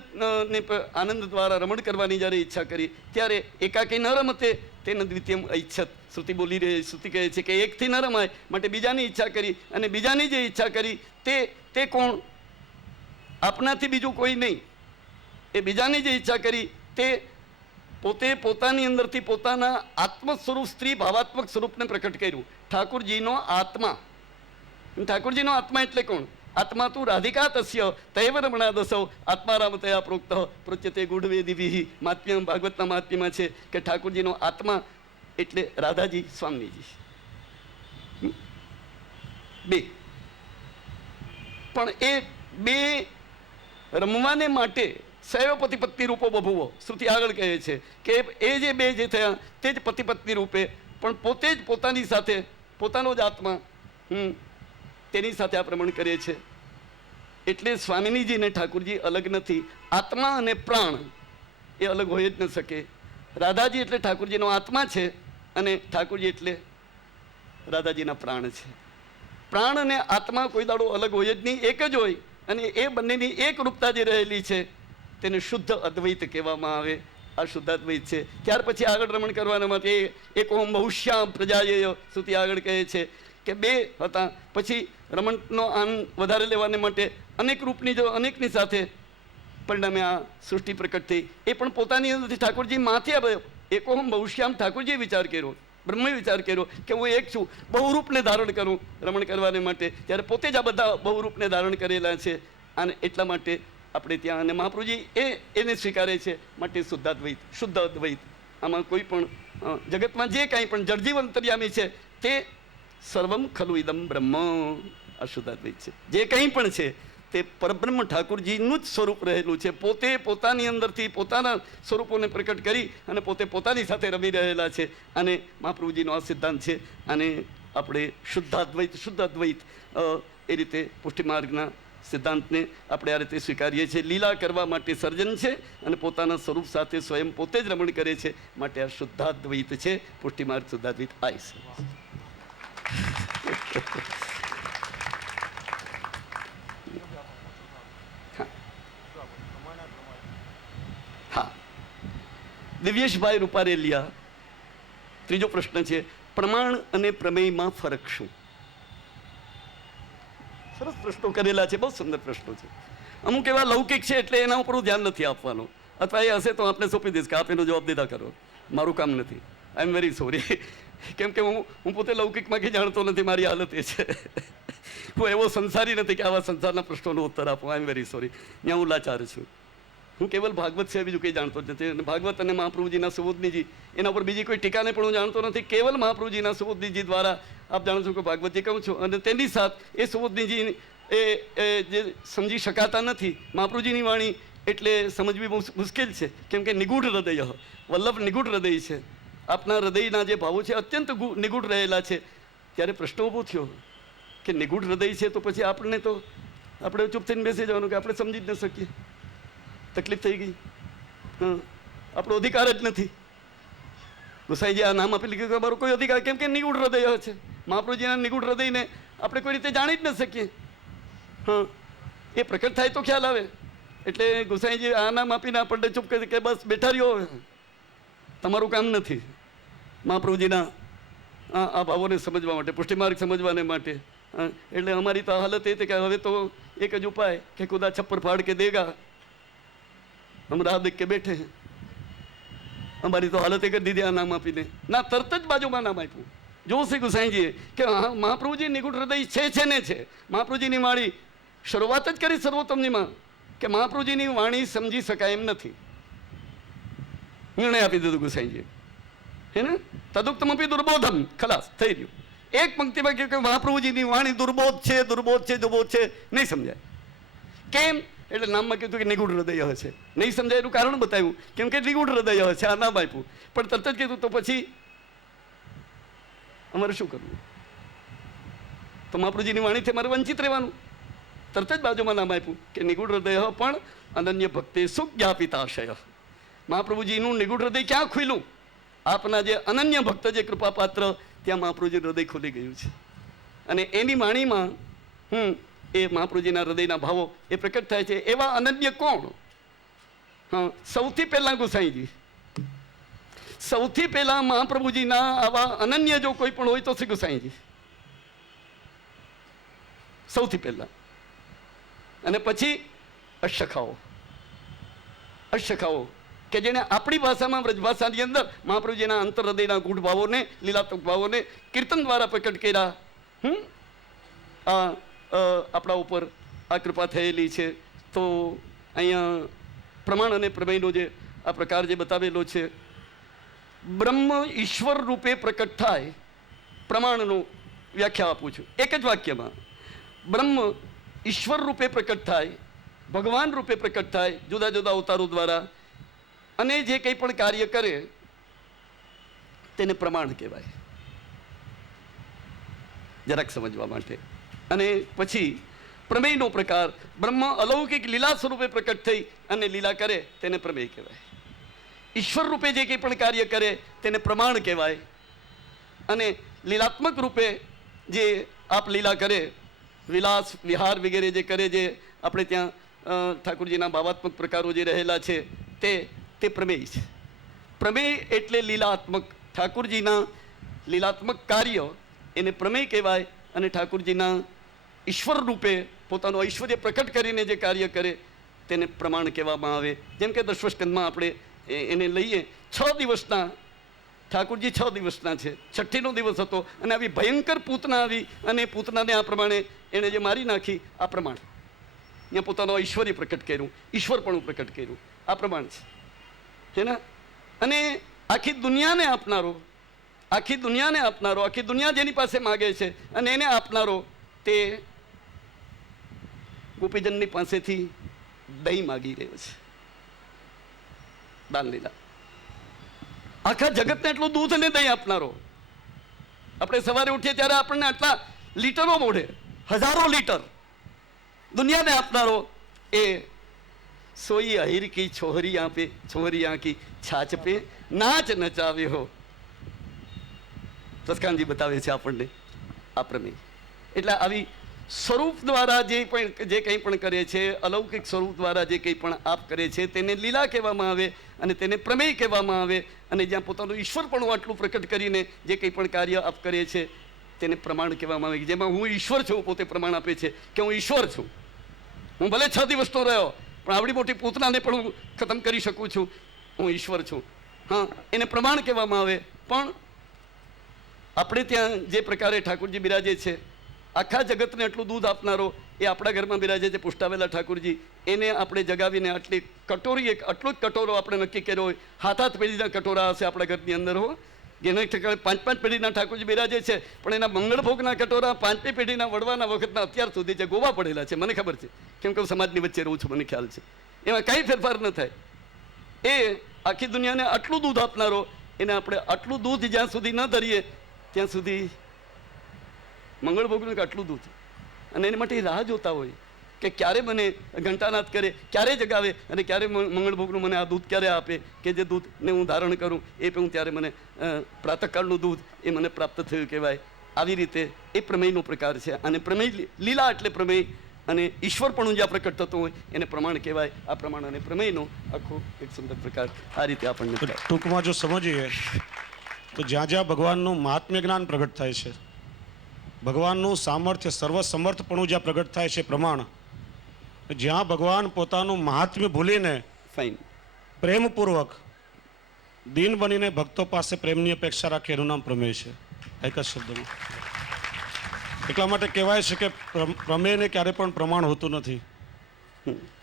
દ્વારા રમણ કરવાની જ્યારે ઈચ્છા કરી, ત્યારે એકાકી ન રમતે તેને દ્વિતીયમ ઈચ્છત. શ્રુતિ બોલી રહી, શ્રુતિ કહે છે કે એકથી ન રમાય, માટે બીજાની ઈચ્છા કરી. અને બીજાની જે ઈચ્છા કરી તે કોણ? આપનાથી બીજું કોઈ નહીં. એ બીજાની જે ઈચ્છા કરી તે પોતે પોતાની અંદરથી પોતાના આત્મ સ્વરૂપ, સ્ત્રી ભાવાત્મક સ્વરૂપને પ્રકટ કર્યું. ઠાકુરજીનો આત્મા. ઠાકુરજીનો આત્મા એટલે કોણ? આત્મા તું રાધિકા તસ્ય તૈવ રમણા દસૌ આત્મારામ તયા પ્રોક્ત પ્રોચ્યતે ગૂઢવેદિભિ. મહાત્મ્ય, ભાગવતના મહાત્મ્યમાં છે કે ઠાકુરજીનો આત્મા એટલે રાધાજી, સ્વામીજી. બે. પણ એ બે રમવાને માટે સૈવ પતિ પત્ની રૂપો બભુવો. શ્રુતિ આગળ કહે છે કે એ જે બે જે થયા તે જ પતિ પત્ની રૂપે, પણ પોતે જ પોતાની સાથે, પોતાનો જ આત્મા તેની સાથે આ પ્રમાણ કરે છે. એટલે સ્વામિનીજી અને ઠાકુરજી અલગ નથી. આત્મા અને પ્રાણ એ અલગ હોય જ ન શકે. રાધાજી એટલે ઠાકુરજીનો આત્મા છે અને ઠાકુરજી એટલે રાધાજીના પ્રાણ છે. પ્રાણ અને આત્મા કોઈ દાડો અલગ હોય જ નહીં, એક જ હોય. અને એ બંનેની એક રૂપતા જે રહેલી છે તેને શુદ્ધ અદ્વૈત કહેવામાં આવે. આ શુદ્ધાદ્વૈત છે. ત્યાર પછી આગળ રમણ કરવાના માટે એક ઓમ બહુશ્યામ પ્રજાયેય શ્રુતિ આગળ કહે છે કે બે હતા. પછી રમણનો આનંદ વધારે લેવાને માટે અનેક રૂપની જો અનેકની સાથે પરિણામે આ સૃષ્ટિ પ્રકટ થઈ. એ પણ પોતાની અંદરથી ઠાકોરજી માંથી આવ્યો. એકોહમ બહુશ્યામ ઠાકોરજીએ વિચાર કર્યો, બ્રહ્મે વિચાર કર્યો કે હું એક છું, બહુરૂપને ધારણ કરું રમણ કરવાને માટે. ત્યારે પોતે જ આ બધા બહુરૂપને ધારણ કરેલા છે. અને એટલા માટે આપણે ત્યાં, અને મહાપ્રભુજી એને સ્વીકારે છે. માટે શુદ્ધાદ્વૈત, શુદ્ધ અદ્વૈત. આમાં કોઈ પણ જગતમાં જે કાંઈ પણ જળજીવ અંતર્યામી છે તે સર્વમ ખલુ ઇદમ બ્રહ્મ. આ શુદ્ધાદ્વૈત છે. જે કંઈ પણ છે તે પરબ્રહ્મ ઠાકુરજીનું જ સ્વરૂપ રહેલું છે. પોતે પોતાની અંદરથી પોતાના સ્વરૂપોને પ્રકટ કરી અને પોતે પોતાની સાથે રમી રહેલા છે. અને મહાપ્રભુજીનો આ સિદ્ધાંત છે. અને આપણે શુદ્ધાદ્વૈત, શુદ્ધ અદ્વૈત એ રીતે પુષ્ટિમાર્ગના સિદ્ધાંતને આપણે આ રીતે સ્વીકારીએ છીએ. લીલા કરવા માટે સર્જન છે અને પોતાના સ્વરૂપ સાથે સ્વયં પોતે જ રમણ કરે છે. માટે આ શુદ્ધાદ્વૈત છે. પુષ્ટિમાર્ગ શુદ્ધાદ્વૈત આ છે. હા, દિવ્યેશભાઈ રૂપારેલિયા, ત્રીજો પ્રશ્ન છે, પ્રમાણ અને પ્રમેયમાં ફરક શું? સરસ પ્રશ્નો કરેલા છે, બહુ સુંદર પ્રશ્નો છે. અમુક એવા લૌકિક છે એટલે એના ઉપર ધ્યાન નથી આપવાનું, અથવા એ હશે તો આપણે સોંપી દઈશ કે આપ એનો જવાબ દીધા કરો, મારું કામ નથી. આઈ એમ વેરી સોરી. કેમ કે હું પોતે લૌકિકમાં કંઈ જાણતો નથી. મારી હાલત એ છે. હું એવો સંસારી નથી કે આવા સંસારના પ્રશ્નોનો ઉત્તર આપું. આઈ એમ વેરી સોરી. ત્યાં હું લાચાર છું. હું કેવલ ભાગવત છે, બીજું કંઈ જાણતો જ નથી. અને ભાગવત અને મહાપ્રભુજીના સુબોધનીજી, એના ઉપર બીજી કોઈ ટીકાને પણ હું જાણતો નથી. કેવલ મહાપ્રભુજીના સુબોધનીજી દ્વારા આપ જાણો છો કે ભાગવતજી કહું છું. અને તેની સાથે એ સુબોધનીજી જે સમજી શકાતા નથી. મહાપ્રભુજીની વાણી એટલે સમજવી બહુ મુશ્કેલ છે, કેમ કે નિગૂઢ હૃદય, વલ્લભ નિગૂઢ હૃદય છે. આપના હૃદયના જે ભાવો છે અત્યંત નિગૂઢ રહેલા છે. ત્યારે પ્રશ્ન ઊભો થયો કે નિગૂઢ હૃદય છે તો પછી આપણે ચૂપ થઈને બેસી જવાનું કે આપણે સમજી જ ન શકીએ. તકલીફ થઈ ગઈ. આપણો અધિકાર જ નથી. ગુસાઈજી આ નામ આપી લીધું કે અમારો કોઈ અધિકાર, કેમ કે નિગૂઢ હૃદય છે. મહાપ્રભુજીના નિગૂઢ હૃદયને આપણે કોઈ રીતે જાણી જ ન શકીએ. એ પ્રકટ થાય તો ખ્યાલ આવે. એટલે ગુસાઈજી આ નામ આપીને આપણને ચૂપ કરી કે બસ બેઠા રહ્યો, તમારું કામ નથી. મહાપ્રભુજીના આ ભાવોને સમજવા માટે, પુષ્ટિમાર્ગ સમજવાને માટે. એટલે અમારી તો હાલત એ હતી કે હવે તો એક જ ઉપાય કે ખુદા છપ્પર ફાડ કે દેગા, હમ રાહ દેખ કે બેઠે. અમારી તો હાલત એ કરી દીધી આ નામ આપીને. ના, તરત જ બાજુમાં નામ આપ્યું. જોશે ગુસાઈજીએ કે હા, મહાપ્રભુજી નિગૂઢ હૃદય છે ને છે. મહાપ્રભુજીની વાણી શરૂઆત જ કરી સર્વોત્તમનીમાં કે મહાપ્રભુજીની વાણી સમજી શકાય એમ નથી. નિર્ણય આપી દીધું ગુસાઈજીએ, હે ને? તદુક્તમપી દુર્બોધમ, ખલાસ થઈ રહ્યું. એક પંક્તિમાં કહ્યું કે મહાપ્રભુજીની વાણી દુર્બોધ છે, દુર્બોધ છે, દુર્બોધ છે, નહીં સમજાય. કેમ? એટલે નામમાં કીધું કે નિગૂઢ હૃદય હશે. નહીં સમજાય એનું કારણ બતાવ્યું, કેમ કે નિગૂઢ હૃદય હશે, આ નામ આપ્યું. પણ તરત જ કીધું તો પછી અમારે શું કરવું? તો મહાપ્રભુજીની વાણીથી અમારે વંચિત રહેવાનું. તરત જ બાજુમાં નામ આપ્યું કે નિગૂઢ હૃદય પણ અનન્ય ભક્તિ સુખ જ્ઞાપિતાશય. મહાપ્રભુજીનું નિગૂઢ હૃદય ક્યાં ખુલ્યું? આપના જે અનન્ય ભક્ત, જે કૃપાપાત્ર, ત્યાં મહાપ્રભુજીનું હૃદય ખુલી ગયું છે. અને એની વાણીમાં એ મહાપ્રભુજીના હૃદયના ભાવો એ પ્રકટ થાય છે. એવા અનન્ય કોણ? સૌથી પહેલા ગુસાઈજી, સૌથી પહેલા મહાપ્રભુજીના આવા અનન્ય જો કોઈ પણ હોય તો શ્રી ગુસાઈજી સૌથી પહેલા. અને પછી અશખાઓ કે જેને આપણી ભાષામાં, વ્રજભાષાની અંદર મહાપ્રભુજીના અંતર હૃદયના ગૂઢ ભાવોને, લીલાત્મક ભાવોને કીર્તન દ્વારા પ્રકટ કર્યા. આપણા ઉપર આ કૃપા થયેલી છે. તો અહીંયા પ્રમાણ અને પ્રમેયનો જે આ પ્રકાર જે બતાવેલો છે, બ્રહ્મ ઈશ્વર રૂપે પ્રકટ થાય. પ્રમાણનું વ્યાખ્યા આપું છું એક જ વાક્યમાં. બ્રહ્મ ઈશ્વર રૂપે પ્રકટ થાય, ભગવાન રૂપે પ્રકટ થાય જુદા જુદા અવતારો દ્વારા, અને જે કંઈ પણ કાર્ય કરે તેને પ્રમાણ કહેવાય. જરાક સમજવા માટે. અને પછી પ્રમેયનો પ્રકાર, બ્રહ્મ અલૌકિક લીલા સ્વરૂપે પ્રકટ થઈ અને લીલા કરે તેને પ્રમેય કહેવાય. ઈશ્વર રૂપે જે કંઈ પણ કાર્ય કરે તેને પ્રમાણ કહેવાય. અને લીલાત્મક રૂપે જે આપ લીલા કરે, વિલાસ વિહાર વગેરે જે કરે, જે આપણે ત્યાં ઠાકોરજીના ભાવાત્મક પ્રકારો જે રહેલા છે તે પ્રમેય છે. પ્રમેય એટલે લીલાત્મક, ઠાકોરજીના લીલાત્મક કાર્ય એને પ્રમેય કહેવાય. અને ઠાકોરજીના ઈશ્વર રૂપે પોતાનું ઐશ્વર્ય પ્રકટ કરીને જે કાર્ય કરે તેને પ્રમાણ કહેવામાં આવે. જેમ કે દશમસ્કંદમાં આપણે એને લઈએ, 6 દિવસના ઠાકોરજી 6 દિવસના છે. 6ઠ્ઠીનો દિવસ હતો અને આવી ભયંકર પૂતના આવી અને પૂતનાને આ પ્રમાણે એણે જે મારી નાખી, આ પ્રમાણ ત્યાં પોતાનું ઐશ્વર્ય પ્રકટ કર્યું, ઈશ્વરપણું પ્રકટ કર્યું. આ પ્રમાણ છે ને? અને આખી દુનિયાને આપનારો, આખી દુનિયા જેની પાસે માગે છે અને એને આપનારો, તે ગોપીજનની પાસેથી દહીં માગી રહ્યો છે. દાન લીલા. આખા જગતને એટલું દૂધ અને દહીં આપનારો. આપણે સવારે ઉઠીએ ત્યારે આપણને આટલા લીટરો મોઢે, 1000 લીટર દુનિયાને આપનારો એ સોઈ અહીર કી છોહરી આપે, છોહરી આંકી છાછ પે નાચ નચાવે હો. તસ્કાનજી બતાવે છે આપણને આ પ્રમેય. એટલે આવી સ્વરૂપ દ્વારા જે કંઈ પણ કરે છે, અલૌકિક સ્વરૂપ દ્વારા જે કંઈ પણ આપ કરે છે તેને લીલા કહેવામાં આવે અને તેને પ્રમેય કહેવામાં આવે. અને જ્યાં પોતાનું ઈશ્વરપણું આટલું પ્રકટ કરીને જે કંઈ પણ કાર્ય આપ કરે છે તેને પ્રમાણ કહેવામાં આવે. જેમાં હું ઈશ્વર છું, પોતે પ્રમાણ આપે છે કે હું ઈશ્વર છું. હું ભલે 6 દિવસનો રહ્યો, પણ આવડી મોટી પૂતનાને પણ હું ખતમ કરી શકું છું. હું ઈશ્વર છું. હા, એને પ્રમાણ કહેવામાં આવે. પણ આપણે ત્યાં જે પ્રકારે ઠાકોરજી બિરાજે છે, આખા જગતને આટલું દૂધ આપનારો એ આપણા ઘરમાં બિરાજે છે પુષ્ટાવેલા ઠાકોરજી. એને આપણે જગાવીને આટલી કટોરી, આટલો જ કટોરો આપણે નક્કી કર્યો હોય. હાથ પેઢીના કટોરા હશે આપણા ઘરની અંદર. હો, જેને ઠેકાણે 5 પેઢીના ઠાકોરજી બિરાજે છે, પણ એના મંગળભોગના કટોરા 5મી પેઢીના વડવાના વખતના અત્યાર સુધી જે ગોવા પડેલા છે, મને ખબર છે, કેમ કે હું સમાજની વચ્ચે રહું છું, મને ખ્યાલ છે. એમાં કાંઈ ફેરફાર ન થાય. એ આખી દુનિયાને આટલું દૂધ આપનારો, એને આપણે આટલું દૂધ જ્યાં સુધી ન ધરીએ ત્યાં સુધી મંગળભોગનું આટલું દૂધ, અને એની માટે રાહ જોતા હોય કે ક્યારે મને ઘંટાનાદ કરે, ક્યારે જગાવે, અને ક્યારે મંગળભોગનું મને આ દૂધ ક્યારે આપે, કે જે દૂધને હું ધારણ કરું એ પણ ત્યારે મને પ્રાતઃકાળનું દૂધ એ મને પ્રાપ્ત થયું કહેવાય. આવી રીતે એ પ્રમેયનો પ્રકાર છે. અને પ્રમેય, લીલા એટલે પ્રમેય, અને ઈશ્વર પણ જ્યાં પ્રકટ થતો હોય એને પ્રમાણ કહેવાય. આ પ્રમાણ અને પ્રમેયનો આખો એક સુંદર પ્રકાર આ રીતે આપણને ટૂંકમાં જો સમજીએ તો જ્યાં જ્યાં ભગવાનનું મહાત્મ્ય જ્ઞાન પ્રગટ થાય છે, ભગવાનનું સામર્થ્ય, સર્વસમર્થપણું જ્યાં પ્રગટ થાય છે પ્રમાણ, જ્યાં ભગવાન પોતાનું મહાત્મ્ય ભૂલીને ફાઇન પ્રેમપૂર્વક દીન બનીને ભક્તો પાસે પ્રેમની અપેક્ષા રાખે, એનું નામ પ્રમેય છે. એક જ શબ્દમાં. એટલા માટે કહેવાય છે કે પ્રમેયને ક્યારે પણ પ્રમાણ હોતું નથી.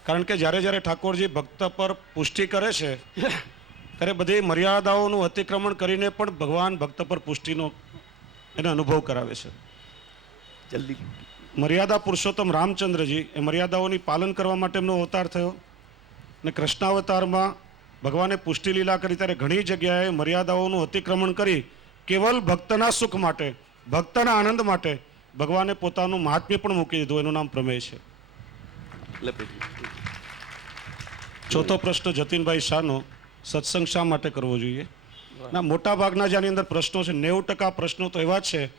કારણ કે જ્યારે જ્યારે ઠાકોરજી ભક્ત પર પુષ્ટિ કરે છે ત્યારે બધી મર્યાદાઓનું અતિક્રમણ કરીને પણ ભગવાન ભક્ત પર પુષ્ટિનો એને અનુભવ કરાવે છે. જલ્દી મર્યાદા પુરુષોત્તમ રામચંદ્રજી એ મર્યાદાઓની પાલન કરવા માટે એમનો અવતાર થયો. અને કૃષ્ણાવતારમાં ભગવાને પુષ્ટિ લીલા કરી ત્યારે ઘણી જગ્યાએ મર્યાદાઓનું અતિક્રમણ કરી કેવલ ભક્તના સુખ માટે, ભક્તના આનંદ માટે ભગવાને પોતાનું મહાત્મ્ય પણ મૂકી દીધું. એનું નામ પ્રમેય છે. ચોથો પ્રશ્ન જતીનભાઈ શાહનો, સત્સંગ શા માટે કરવો જોઈએ? ના, મોટા ભાગના જેની અંદર પ્રશ્નો છે, 90% પ્રશ્નો તો એવા છે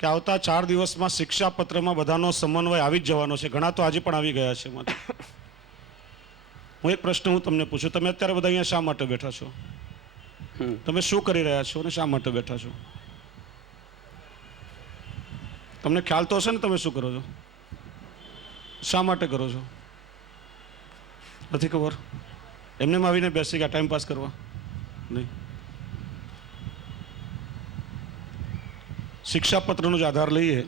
કે આવતા 4 દિવસમાં શિક્ષાપત્રમાં બધાનો સમન્વય આવી જ જવાનો છે. ઘણા તો આજે પણ આવી ગયા છે. માટે હું એક પ્રશ્ન હું તમને પૂછું, તમે અત્યારે બધા અહીંયા શા માટે બેઠા છો? તમે શું કરી રહ્યા છો અને શા માટે બેઠા છો? તમને ખ્યાલ તો હશે ને તમે શું કરો છો, શા માટે કરો છો? નથી ખબર? એમને આવીને બેસી ગયા ટાઈમ પાસ કરવા? નહીં. શિક્ષાપત્રનો જ આધાર લઈએ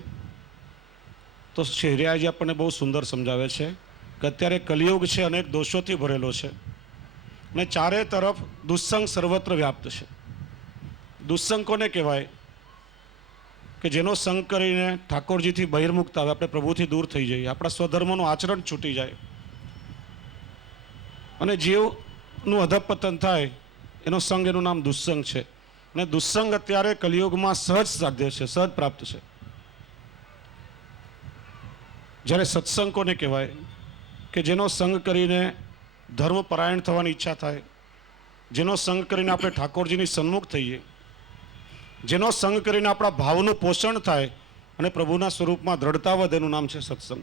તો શેરિયાજી આપણને બહુ સુંદર સમજાવે છે કે અત્યારે કલિયુગ છે, અનેક દોષોથી ભરેલો છે, અને ચારે તરફ દુસ્સંગ સર્વત્ર વ્યાપ્ત છે. દુસ્સંગ કોને કહેવાય? કે જેનો સંગ કરીને ઠાકોરજીથી બહિર્મુક્ત આવે, આપણે પ્રભુથી દૂર થઈ જઈએ, આપણા સ્વધર્મનું આચરણ છૂટી જાય અને જીવનું અધપતન થાય, એનો સંગ, એનું નામ દુસ્સંગ છે. અને દુસ્સંગ અત્યારે કલિયુગમાં સહજ સાધ્ય છે, સહજ પ્રાપ્ત છે. જ્યારે સત્સંગ કોને કહેવાય? કે જેનો સંગ કરીને ધર્મપરાયણ થવાની ઈચ્છા થાય, જેનો સંગ કરીને આપણે ઠાકોરજીની સન્મુખ થઈએ, જેનો સંગ કરીને આપણા ભાવનું પોષણ થાય અને પ્રભુના સ્વરૂપમાં દ્રઢતા વધે, એનું નામ છે સત્સંગ.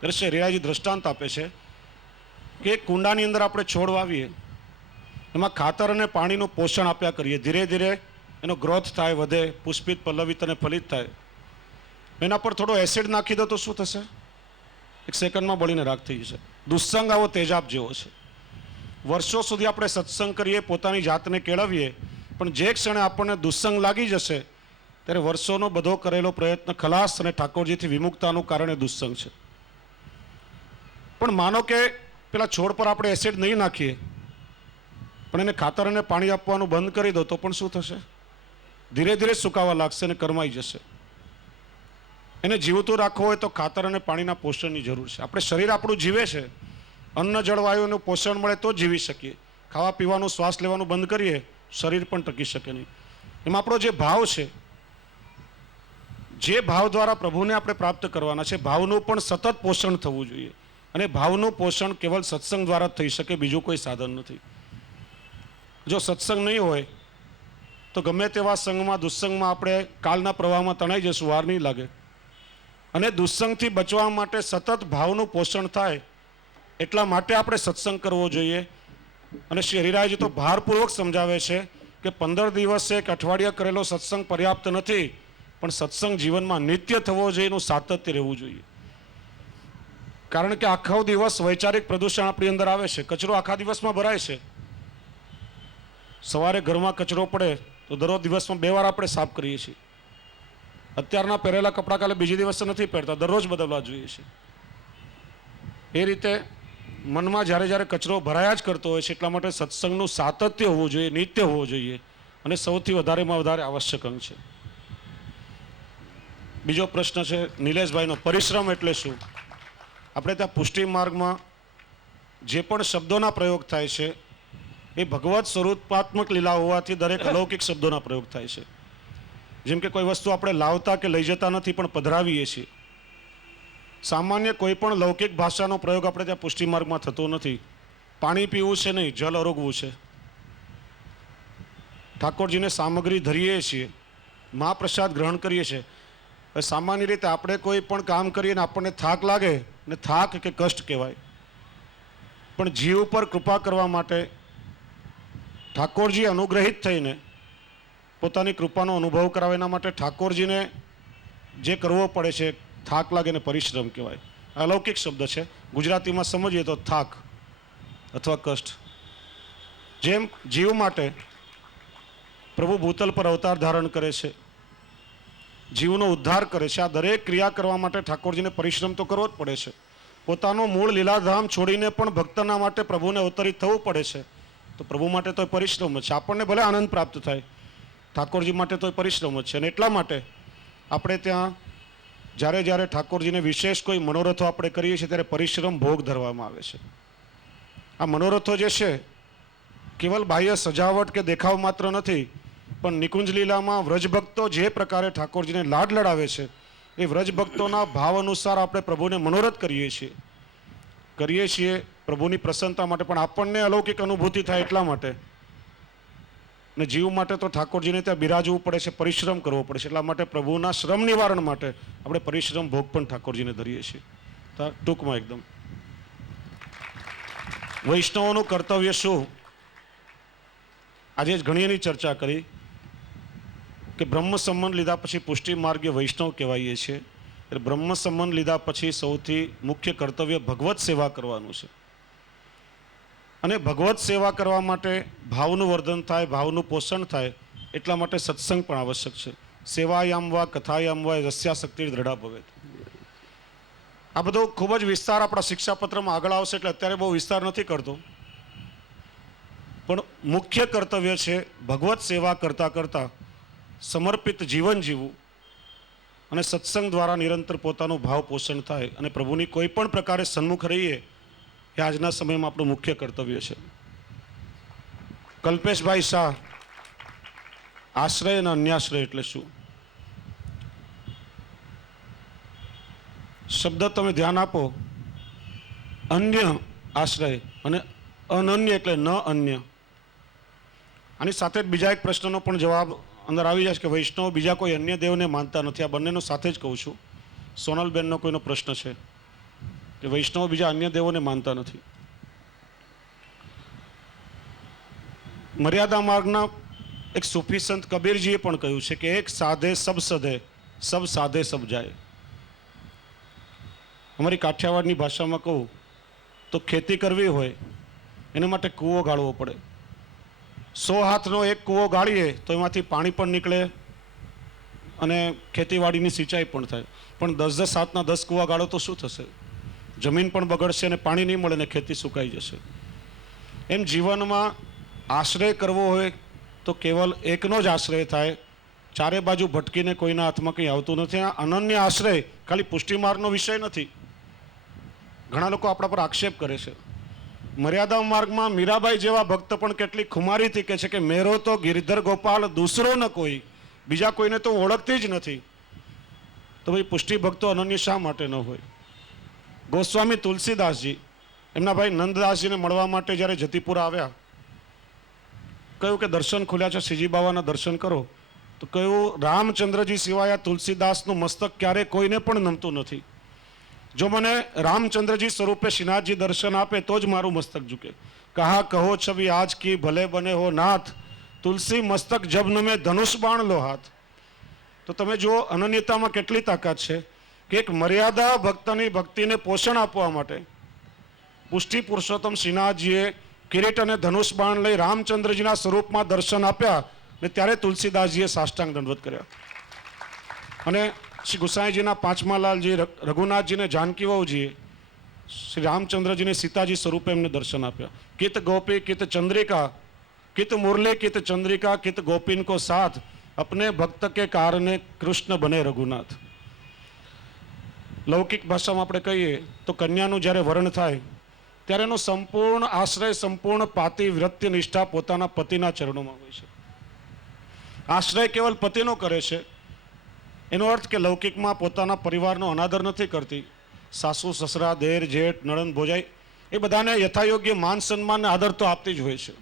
દ્રશ્ય રેયાજી દ્રષ્ટાંત આપે છે કે કુંડાની અંદર આપણે છોડ વાવીએ, એમાં ખાતર અને પાણીનું પોષણ આપ્યા કરીએ, ધીરે ધીરે એનો ગ્રોથ થાય, વધે, પુષ્પિત, પલ્લવિત અને ફલિત થાય. એના પર થોડો એસિડ નાખી દો તો શું થશે? 1 સેકન્ડમાં બળીને રાખ થઈ જશે. દુસ્સંગ આવો તેજાબ જેવો છે. વર્ષો સુધી આપણે સત્સંગ કરીએ, પોતાની જાતને કેળવીએ, પણ જે ક્ષણે આપણને દુસ્સંગ લાગી જશે ત્યારે વર્ષોનો બધો કરેલો પ્રયત્ન ખલાસ અને ઠાકોરજીથી વિમુક્તાનું કારણે દુસ્સંગ છે. પણ માનો કે પેલા છોડ પર આપણે એસિડ નહીં નાખીએ, પણ એને ખાતર અને પાણી આપવાનું બંધ કરી દો તો પણ શું થશે? ધીરે ધીરે સુકાવા લાગશે અને કરમાઈ જશે. એને જીવતું રાખવું હોય તો ખાતર અને પાણીના પોષણની જરૂર છે. આપણે શરીર આપણું જીવે છે, અન્ન જળવાયુનું પોષણ મળે તો જીવી શકીએ. ખાવા પીવાનું, શ્વાસ લેવાનું બંધ કરીએ, શરીર પણ ટકી શકે નહીં. એમાં આપણો જે ભાવ છે, જે ભાવ દ્વારા પ્રભુને આપણે પ્રાપ્ત કરવાના છે, ભાવનું પણ સતત પોષણ થવું જોઈએ. અને ભાવનું પોષણ કેવલ સત્સંગ દ્વારા જ થઈ શકે, બીજું કોઈ સાધન નથી. જો સત્સંગ નહીં હોય તો ગમે તેવા સંગમાં, દુસ્સંગમાં આપણે કાલના પ્રવાહમાં તણાઈ જશું, વાર નહીં લાગે. અને દુસ્સંગથી બચવા માટે સતત ભાવનું પોષણ થાય એટલા માટે આપણે સત્સંગ કરવો જોઈએ. અને શ્રી હરિરાયજી તો ભારપૂર્વક સમજાવે છે કે 15 દિવસે કે અઠવાડિયા કરેલો સત્સંગ પર્યાપ્ત નથી, પણ સત્સંગ જીવનમાં નિત્ય થવો જોઈએ, એનું સાતત્ય રહેવું જોઈએ. કારણ કે આખો દિવસ વૈચારિક પ્રદૂષણ આપણી અંદર આવે છે. કચરો આખા દિવસમાં ભરાય છે. સવારે ઘરમાં કચરો પડે તો દરરોજ દિવસમાં 2 વાર આપણે સાફ કરીએ છીએ. અત્યારના પહેરેલા કપડાં કાલે બીજે દિવસે નથી પહેરતા, દરરોજ બદલવા જોઈએ છે. એ રીતે મનમાં જ્યારે જ્યારે કચરો ભરાયા જ કરતો હોય છે, એટલા માટે સત્સંગનું સાતત્ય હોવું જોઈએ, નિત્ય હોવું જોઈએ, અને સૌથી વધારેમાં વધારે આવશ્યક અંગ છે. બીજો પ્રશ્ન છે નિલેશભાઈનો, પરિશ્રમ એટલે શું? આપણે ત્યાં પુષ્ટિ માર્ગમાં જે પણ શબ્દોના પ્રયોગ થાય છે એ ભગવત સ્વરૂપાત્મક લીલા હોવાથી દરેક અલૌકિક શબ્દોના પ્રયોગ થાય છે. જેમ કે કોઈ વસ્તુ આપણે લાવતા કે લઈ જતા નથી, પણ પધરાવીએ છીએ. સામાન્ય કોઈ પણ લૌકિક ભાષાનો પ્રયોગ આપણે ત્યાં પુષ્ટિ માર્ગમાં થતો નથી. પાણી પીવું છે નહીં, જલ આરોગવું છે. ઠાકોરજીને સામગ્રી ધરીએ છીએ, મહાપ્રસાદ ગ્રહણ કરીએ છીએ. સામાન્ય રીતે આપણે કોઈ પણ કામ કરીએ ને આપણને થાક લાગે ને થાક કે કષ્ટ કહેવાય, પણ જીવ ઉપર કૃપા કરવા માટે ઠાકોરજી અનુગ્રહિત થઈને પોતાની કૃપાનો અનુભવ કરાવે, એના માટે ઠાકોરજીને જે કરવો પડે છે થાક લાગે ને પરિશ્રમ કહેવાય. અલૌકિક શબ્દ છે, ગુજરાતીમાં સમજીએ તો થાક અથવા કષ્ટ. જેમ જીવ માટે પ્રભુ ભૂતલ પર અવતાર ધારણ કરે છે, જીવનો ઉદ્ધાર કરે છે, આ દરેક ક્રિયા કરવા માટે ઠાકોરજીને પરિશ્રમ તો કરવો જ પડે છે. પોતાનું મૂળ લીલાધામ છોડીને પણ ભક્તના માટે પ્રભુને અવતરિત થવું પડે છે. તો પ્રભુ માટે તો પરિશ્રમ જ છે. આપણને ભલે આનંદ પ્રાપ્ત થાય, ઠાકોરજી માટે તો પરિશ્રમ જ છે. અને એટલા માટે આપણે ત્યાં જ્યારે જ્યારે ઠાકોરજીને વિશેષ કોઈ મનોરથો આપણે કરીએ છીએ ત્યારે પરિશ્રમ ભોગ ધરવામાં આવે છે. આ મનોરથો જે છે કેવલ બાહ્ય સજાવટ કે દેખાવ માત્ર નથી, પણ નિકુંજ લીલામાં વ્રજભક્તો જે પ્રકારે ઠાકોરજીને લાડ લડાવે છે એ વ્રજભક્તોના ભાવ અનુસાર આપણે પ્રભુને મનોરથ કરીએ છીએ પ્રભુની પ્રસન્નતા માટે, પણ આપણને અલૌકિક અનુભૂતિ થાય એટલા માટે. ને જીવ માટે તો ઠાકોરજીને ત્યાં બિરાજવું પડે છે, પરિશ્રમ કરવો પડે છે. એટલા માટે પ્રભુના શ્રમ નિવારણ માટે આપણે પરિશ્રમ ભોગ પણ ઠાકોરજીને ધરીએ છીએ. ટૂંકમાં એકદમ વૈષ્ણવોનું કર્તવ્ય શું? આજે જ ઘણી એની ચર્ચા કરી કે બ્રહ્મ સંબંધ લીધા પછી પુષ્ટિ માર્ગે વૈષ્ણવ કહેવાઈએ છીએ. એટલે બ્રહ્મ સંબંધ લીધા પછી સૌથી મુખ્ય કર્તવ્ય ભગવત સેવા કરવાનું છે. અને ભગવત સેવા કરવા માટે ભાવનું વર્ધન થાય, ભાવનું પોષણ થાય, એટલા માટે સત્સંગ પણ આવશ્યક છે. સેવાયામ વા કથાયામ વા રસ્યાશક્તિ દ્રઢા ભવેત. આ બધો ખૂબ જ વિસ્તાર આપણા શિક્ષાપત્રમાં આગળ આવશે, એટલે અત્યારે બહુ વિસ્તાર નથી કરતો. પણ મુખ્ય કર્તવ્ય છે ભગવત સેવા કરતાં કરતાં સમર્પિત જીવન જીવવું અને સત્સંગ દ્વારા નિરંતર પોતાનું ભાવ પોષણ થાય અને પ્રભુની કોઈ પણ પ્રકારે સન્મુખ રહીએ, એ આજના સમયમાં આપણું મુખ્ય કર્તવ્ય છે. કલ્પેશભાઈ શાહ, આશ્રય અને અન્યાશ્રય એટલે શું? શબ્દ તમે ધ્યાન આપો. અન્ય આશ્રય અને અનન્ય એટલે ન અન્ય. આની સાથે જ બીજા એક પ્રશ્નનો પણ જવાબ અંદર આવી જાય છે કે વૈષ્ણવ બીજા કોઈ અન્ય દેવને માનતા નથી. આ બંનેનો સાથે જ કહું છું. સોનલબેનનો કોઈનો પ્રશ્ન છે કે વૈષ્ણવ બીજા અન્ય દેવોને માનતા નથી. મર્યાદા માર્ગના એક સૂફી સંત કબીરજીએ પણ કહ્યું છે કે એક સાધે સબ સધે, સબ સાધે સબ જાય. અમારી કાઠિયાવાડની ભાષામાં કહું તો ખેતી કરવી હોય એના માટે કૂવો ગાળવો પડે. 100 હાથનો એક કૂવો ગાળીએ તો એમાંથી પાણી પણ નીકળે અને ખેતીવાડીની સિંચાઈ પણ થાય. પણ 10-10 હાથના 10 કૂવા ગાળો તો શું થશે? જમીન પણ બગડશે અને પાણી નહીં મળે ને ખેતી સુકાઈ જશે. એમ જીવનમાં આશ્રય કરવો હોય તો કેવલ એકનો જ આશ્રય થાય. ચારે બાજુ ભટકીને કોઈના હાથમાં કંઈ આવતું નથી. આ અનન્ય આશ્રય ખાલી પુષ્ટિ માર્ગનો વિષય નથી. ઘણા લોકો આપણા પર આક્ષેપ કરે છે. મર્યાદા માર્ગમાં મીરાબાઈ જેવા ભક્ત પણ કેટલી ખુમારીથી કહે છે કે મેરો તો ગિરધર ગોપાલ દૂસરો ન કોઈ, બીજા કોઈને તો ઓળખતી જ નથી. તો ભાઈ પુષ્ટિ ભક્તો અનન્ય શા માટે ન હોય? ગોસ્વામી તુલસીદાસજી એમના ભાઈ નંદદાસજીને મળવા માટે જ્યારે જતીપુરા આવ્યા, કહ્યું કે દર્શન ખુલ્યા છે, શ્રીજી બાવાના દર્શન કરો. તો કહ્યું રામચંદ્રજી સિવાય તુલસીદાસનું મસ્તક ક્યારે કોઈને પણ નમતું નથી. જો મને રામચંદ્રજી સ્વરૂપે શ્રીનાથજી દર્શન આપે તો જ મારું મસ્તક ઝૂકે. કહા કહો છબી આજ કી ભલે બને હો નાથ, તુલસી મસ્તક જબ નમે ધનુષ બાણ લો હાથ. તો તમે જુઓ અનન્યતામાં કેટલી તાકાત છે કે એક મર્યાદા ભક્તની ભક્તિને પોષણ આપવા માટે પુષ્ટિ પુરુષોત્તમ શ્રીનાથજીએ કિરીટ અને ધનુષ બાણ લઈ રામચંદ્રજીના સ્વરૂપમાં દર્શન આપ્યા ને ત્યારે તુલસીદાસજીએ સાષ્ટાંગ દંડવત કર્યા. અને શ્રી ગુસાઈજીના પાંચમા લાલજી રઘુનાથજીને જાનકી વહુજીએ શ્રી રામચંદ્રજીને સીતાજી સ્વરૂપે એમને દર્શન આપ્યા. કિત ગોપી કિત ચંદ્રિકા કિત મુરલી કિત ચંદ્રિકા કિત ગોપીન કો સાથ અપને ભક્ત કે કારણે કૃષ્ણ બને રઘુનાથ. લૌકિક ભાષામાં આપણે કહીએ તો કન્યાનું જ્યારે વરણ થાય ત્યારે એનો સંપૂર્ણ આશ્રય, સંપૂર્ણ પાતિ વ્રત્ય નિષ્ઠા પોતાના પતિના ચરણોમાં હોય છે. આશ્રય કેવલ પતિનો કરે છે. એનો અર્થ કે લૌકિકમાં પોતાના પરિવારનો અનાદર નથી કરતી. સાસુ સસરા દેર જેઠ નણંદ ભોજાઈ એ બધાને યથાયોગ્ય માન સન્માન અને આદર તો આપતી જ હોય છે.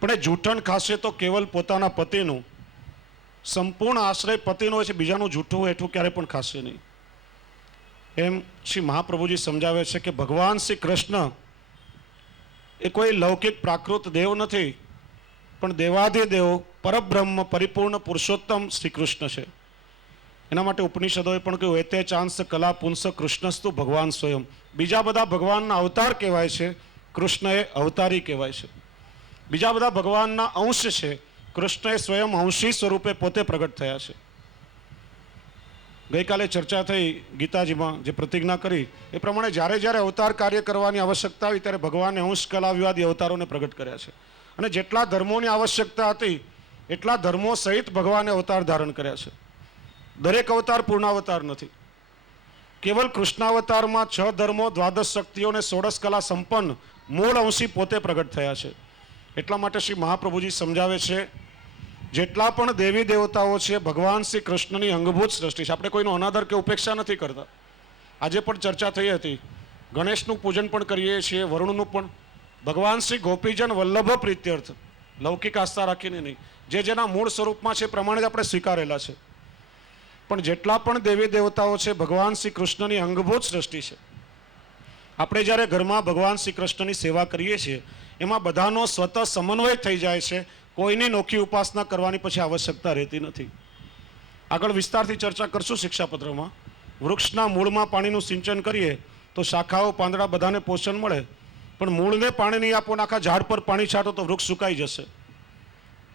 પણ એ જૂઠણ ખાશે તો કેવલ પોતાના પતિનું સંપૂર્ણ આશ્રય પતિનો હોય છે. બીજાનું જૂઠું હોય એટલું ક્યારે પણ ખાશે નહીં. એમ શ્રી મહાપ્રભુજી સમજાવે છે કે ભગવાન શ્રી કૃષ્ણ એ કોઈ લૌકિક પ્રાકૃત દેવ નથી, પણ દેવાધિદેવ પરબ્રહ્મ પરિપૂર્ણ પુરુષોત્તમ શ્રી કૃષ્ણ છે. એના માટે ઉપનિષદોએ પણ કહ્યું એતે ચાંસ કલા પુંસ કૃષ્ણસ્તુ ભગવાન સ્વયં. બીજા બધા ભગવાનના અવતાર કહેવાય છે, કૃષ્ણ એ અવતારી કહેવાય છે. બીજા બધા ભગવાનના અંશ છે, કૃષ્ણ એ સ્વયં અંશી સ્વરૂપે પોતે પ્રગટ થયા છે. ગઈકાલે ચર્ચા થઈ ગીતાજીમાં જે પ્રતિજ્ઞા કરી એ પ્રમાણે જ્યારે જ્યારે અવતાર કાર્ય કરવાની આવશ્યકતા આવી ત્યારે ભગવાને અંશ કલા વિવાદી અવતારોને પ્રગટ કર્યા છે. અને જેટલા ધર્મોની આવશ્યકતા હતી એટલા ધર્મો સહિત ભગવાને અવતાર ધારણ કર્યા છે. દરેક અવતાર પૂર્ણાવતાર નથી. કેવલ કૃષ્ણાવતારમાં 6 ધર્મો, દ્વાદશ શક્તિઓ અને 16 કલા સંપન્ન મૂળ અંશી પોતે પ્રગટ થયા છે. એટલા માટે શ્રી મહાપ્રભુજી સમજાવે છે જેટલા પણ દેવી દેવતાઓ છે ભગવાન શ્રી કૃષ્ણની અંગભૂત સૃષ્ટિ છે. આપણે કોઈનો અનાદર કે ઉપેક્ષા નથી કરતા. આજે પણ ચર્ચા થઈ હતી. ગણેશનું પૂજન પણ કરીએ છીએ, વરુણનું પણ. ભગવાન શ્રી ગોપીજન વલ્લભ પ્રીત્યર્થ, લૌકિક આસ્થા રાખીને નહીં, જે જેના મૂળ સ્વરૂપમાં છે પ્રમાણે જ આપણે સ્વીકારેલા છે. પણ જેટલા પણ દેવી દેવતાઓ છે ભગવાન શ્રી કૃષ્ણની અંગભૂત સૃષ્ટિ છે. આપણે જ્યારે ઘરમાં ભગવાન શ્રી કૃષ્ણની સેવા કરીએ છીએ એમાં બધાનો સ્વતઃ સમન્વય થઈ જાય છે. કોઈની નોખી ઉપાસના કરવાની પછી આવશ્યકતા રહેતી નથી. આગળ વિસ્તારથી ચર્ચા કરશું શિક્ષાપત્રમાં. વૃક્ષના મૂળમાં પાણીનું સિંચન કરીએ તો શાખાઓ પાંદડા બધાને પોષણ મળે, પણ મૂળને પાણી નહીં આપો, આખા ઝાડ પર પાણી છાંટો તો વૃક્ષ સુકાઈ જશે.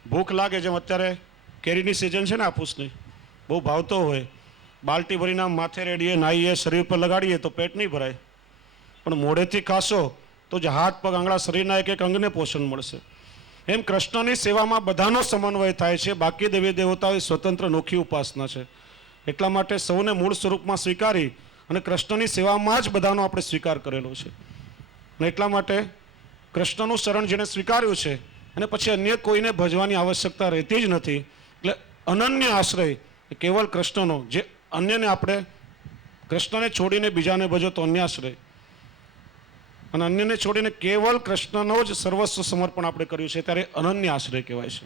ભૂખ લાગે, જેમ અત્યારે કેરીની સિઝન છે ને હાફૂસની, બહુ ભાવતો હોય, બાલટી ભરીને માથે રેડીએ, નાહીએ, શરીર પર લગાડીએ તો પેટ નહીં ભરાય. પણ મોઢેથી ખાશો તો જે હાથ પગ આંગળા શરીરના એક એક અંગને પોષણ મળશે. એમ કૃષ્ણની સેવામાં બધાનો સમન્વય થાય છે. બાકી દેવી દેવતાઓની સ્વતંત્ર નોખી ઉપાસના છે. એટલા માટે સૌને મૂળ સ્વરૂપમાં સ્વીકારી અને કૃષ્ણની સેવામાં જ બધાનો આપણે સ્વીકાર કરેલો છે. અને એટલા માટે કૃષ્ણનું શરણ જેણે સ્વીકાર્યું છે અને પછી અન્ય કોઈને ભજવાની આવશ્યકતા રહેતી જ નથી. એટલે અનન્ય આશ્રય કેવલ કૃષ્ણનો, જે અન્યને આપણે કૃષ્ણને છોડીને બીજાને ભજો તો અન્યાશ્રય, અને અન્યને છોડીને કેવલ કૃષ્ણનો જ સર્વસ્વ સમર્પણ આપણે કર્યું છે ત્યારે અનન્ય આશ્રય કહેવાય છે.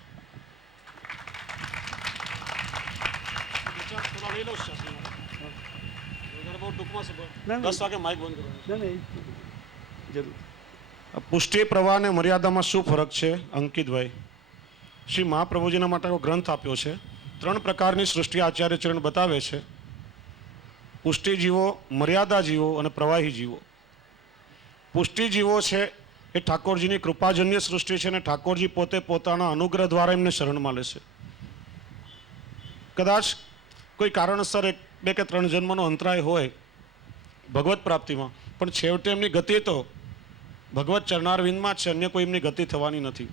પુષ્ટિ પ્રવાહ અને મર્યાદામાં શું ફરક છે અંકિતભાઈ? શ્રી મહાપ્રભુજીના માટે ગ્રંથ આપ્યો છે. 3 પ્રકારની સૃષ્ટિ આચાર્ય ચરણ બતાવે છે: પુષ્ટિ જીવો, મર્યાદા જીવો અને પ્રવાહી જીવો. પુષ્ટિ જીવો છે એ ઠાકોરજીની કૃપાજન્ય સૃષ્ટિ છે અને ઠાકોરજી પોતે પોતાના અનુગ્રહ દ્વારા એમને શરણમાં લેશે. કદાચ કોઈ કારણસર 1, 2 કે 3 જન્મનો અંતરાય હોય ભગવત પ્રાપ્તિમાં, પણ છેવટે એમની ગતિ તો ભગવત ચરણારવિંદમાં જ છે, અન્ય કોઈ એમની ગતિ થવાની નથી.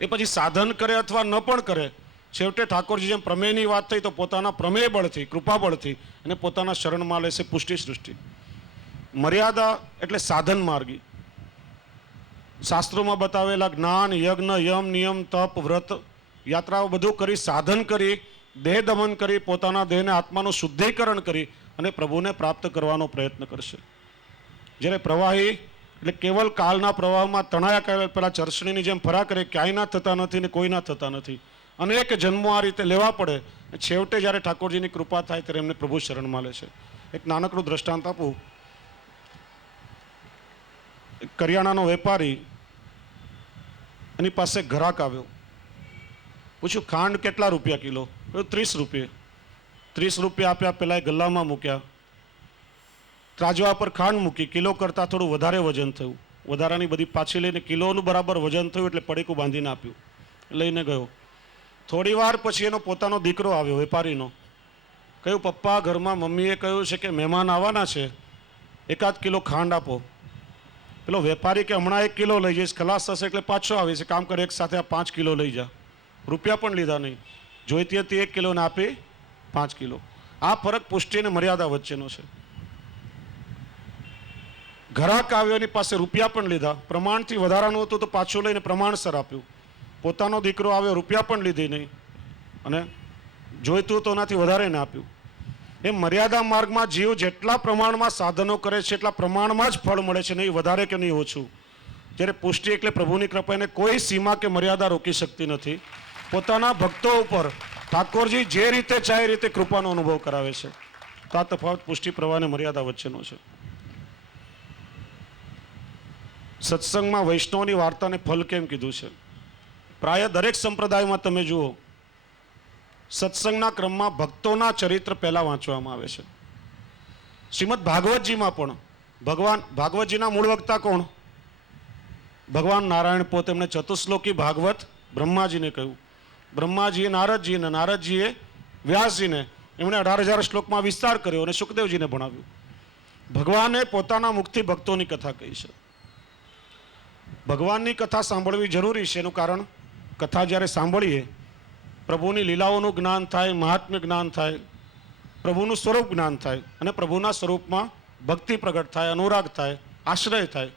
એ પછી સાધન કરે અથવા ન પણ કરે, છેવટે ઠાકોરજી જેમ પ્રમેયની વાત થઈ તો પોતાના પ્રમેય બળથી, કૃપા બળથી એને પોતાના શરણમાં લેશે. પુષ્ટિ સૃષ્ટિ. મર્યાદા એટલે સાધન માર્ગી. શાસ્ત્રોમાં બતાવેલા જ્ઞાન, યજ્ઞ, યમ, નિયમ, તપ, વ્રત, યાત્રાઓ બધું કરી, સાધન કરી, દેહ દમન કરી, પોતાના દેહને આત્માનું શુદ્ધિકરણ કરી અને પ્રભુને પ્રાપ્ત કરવાનો પ્રયત્ન કરશે. જ્યારે પ્રવાહી એટલે કેવલ કાળના પ્રવાહમાં તણાયા પેલા ચરસણીની જેમ ફરા કરે, ક્યાંય ના થતા નથી ને કોઈ ના થતા નથી. અનેક જન્મો આ રીતે લેવા પડે. છેવટે જ્યારે ઠાકોરજીની કૃપા થાય ત્યારે એમને પ્રભુ શરણમાં લે છે. એક નાનકડું દ્રષ્ટાંત આપું. કરિયાણાનો વેપારી, એની પાસે ગ્રાહક આવ્યો. પૂછ્યું ખાંડ કેટલા રૂપિયા કિલો? 30 રૂપિયા. 30 રૂપિયા આપ્યા, પહેલાં એ ગલ્લામાં મૂક્યા, ત્રાજવા પર ખાંડ મૂકી, કિલો કરતાં થોડું વધારે વજન થયું, વધારાની બધી પાછી લઈને કિલોનું બરાબર વજન થયું એટલે પડીકું બાંધીને આપ્યું, લઈને ગયો. થોડી વાર પછી એનો પોતાનો દીકરો આવ્યો, વેપારીનો. કહ્યું, પપ્પા, ઘરમાં મમ્મીએ કહ્યું છે કે મહેમાન આવવાના છે, 1 કિલો ખાંડ આપો. પેલો વેપારી કે હમણાં 1 કિલો લઈ જઈશ, ખલાસ થશે એટલે પાછો આવે છે, કામ કરે એક સાથે આ 5 કિલો લઈ જા. રૂપિયા પણ લીધા નહીં, જોઈતી હતી 1 કિલો ને આપી 5 કિલો. આ ફરક પુષ્ટિ અને મર્યાદા વચ્ચેનો છે. ઘરાક આવ્યો, એની પાસે રૂપિયા પણ લીધા, પ્રમાણથી વધારાનું હતું તો પાછું લઈને પ્રમાણસર આપ્યું. પોતાનો દીકરો આવ્યો, રૂપિયા પણ લીધી નહીં અને જોઈતું તો એનાથી વધારે ને આપ્યું. એમ મર્યાદા માર્ગમાં જીવ જેટલા પ્રમાણમાં સાધનો કરે છે એટલા પ્રમાણમાં જ ફળ મળે છે, નહીં વધારે કે નહીં ઓછું. જ્યારે પુષ્ટિ એટલે પ્રભુની કૃપા, એને કોઈ સીમા કે મર્યાદા રોકી શકતી નથી. પોતાના ભક્તો ઉપર ઠાકોરજી જે રીતે ચાહે રીતે કૃપાનો અનુભવ કરાવે છે. તો આ તફાવત પુષ્ટિ પ્રવાહ અને મર્યાદા વચ્ચેનો છે. સત્સંગમાં વૈષ્ણવની વાર્તાને ફલ કેમ કીધું છે? પ્રાય દરેક સંપ્રદાયમાં તમે જુઓ, સત્સંગના ક્રમમાં ભક્તોના ચરિત્ર પહેલા વાંચવામાં આવે છે. શ્રીમદ ભાગવતજીમાં પણ ભાગવતજીના મૂળ વક્તા કોણ? ભગવાન નારાયણ પોતે. એમણે ચતુશ્લોકી ભાગવત બ્રહ્માજીને કહ્યું. બ્રહ્માજીએ નારદજીને, નારદજીએ વ્યાસજીને, એમણે 18,000 શ્લોકમાં વિસ્તાર કર્યો અને સુખદેવજીને ભણાવ્યું. ભગવાને પોતાના મુખથી ભક્તોની કથા કહી છે. ભગવાનની કથા સાંભળવી જરૂરી છે. એનું કારણ, કથા જ્યારે સાંભળીએ પ્રભુની લીલાઓનું જ્ઞાન થાય, મહાત્મ્ય જ્ઞાન થાય, પ્રભુનું સ્વરૂપ જ્ઞાન થાય અને પ્રભુના સ્વરૂપમાં ભક્તિ પ્રગટ થાય, અનુરાગ થાય, આશ્રય થાય.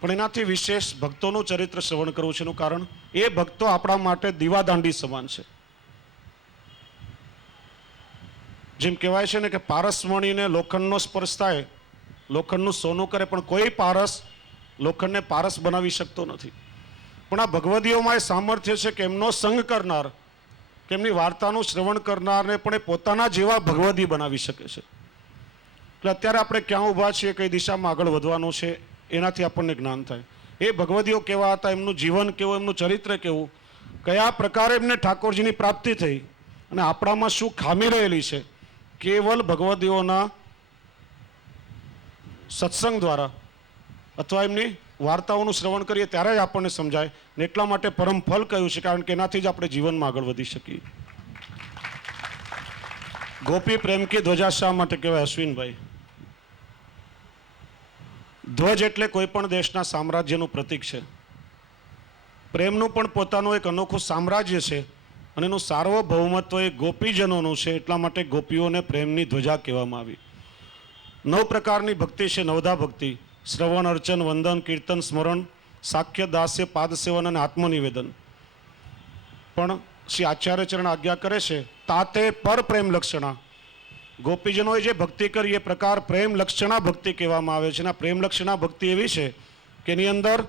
પણ એનાથી વિશેષ ભક્તોનું ચરિત્ર શ્રવણ કરવું છે. એનું કારણ, એ ભક્તો આપણા માટે દીવાદાંડી સમાન છે. જેમ કહેવાય છે ને કે પારસમણીને લોખંડનો સ્પર્શ થાય, લોખંડનું સોનું કરે, પણ કોઈ પારસ લોખંડને પારસ બનાવી શકતો નથી. પણ આ ભગવદીઓમાં એ સામર્થ્ય છે કે એમનો સંગ કરનાર, કે એમની વાર્તાનું શ્રવણ કરનારને પણ એ પોતાના જેવા ભગવદી બનાવી શકે છે. એટલે અત્યારે આપણે ક્યાં ઊભા છીએ, કઈ દિશામાં આગળ વધવાનું છે, એનાથી આપણને જ્ઞાન થાય. એ ભગવદીઓ કેવા હતા, એમનું જીવન કેવું, એમનું ચરિત્ર કેવું, કયા પ્રકારે એમને ઠાકોરજીની પ્રાપ્તિ થઈ અને આપણામાં શું ખામી રહેલી છે, કેવલ ભગવદીઓના સત્સંગ દ્વારા અથવા એમની વાર્તાઓનું શ્રવણ કરીએ ત્યારે જ આપણને સમજાય. ને એટલા માટે પરમ ફલ કહ્યું છે, કારણ કે એનાથી જ આપણે જીવનમાં આગળ વધી શકીએ. ગોપી પ્રેમ કી ધ્વજા શા માટે કહેવાય, અશ્વિનભાઈ? ધ્વજ એટલે કોઈ પણ દેશના સામ્રાજ્યનું પ્રતીક છે. પ્રેમનું પણ પોતાનું એક અનોખું સામ્રાજ્ય છે અને એનું સાર્વભૌમત્વ એ ગોપીજનોનું છે. એટલા માટે ગોપીઓને પ્રેમની ધ્વજા કહેવામાં આવી. 9 પ્રકારની ભક્તિ છે, નવધા ભક્તિ: શ્રવણ, અર્ચન, વંદન, કીર્તન, સ્મરણ, સાખ્ય, દાસ્ય, પાદસેવન અને આત્મનિવેદન. પણ શ્રી આચાર્યચરણ આજ્ઞા કરે છે, તાતે પર પ્રેમ લક્ષણા. ગોપીજનોએ જે ભક્તિ કરી એ પ્રકાર પ્રેમ લક્ષણા ભક્તિ કહેવામાં આવે છે. અને આ પ્રેમ લક્ષણા ભક્તિ એવી છે કે એની અંદર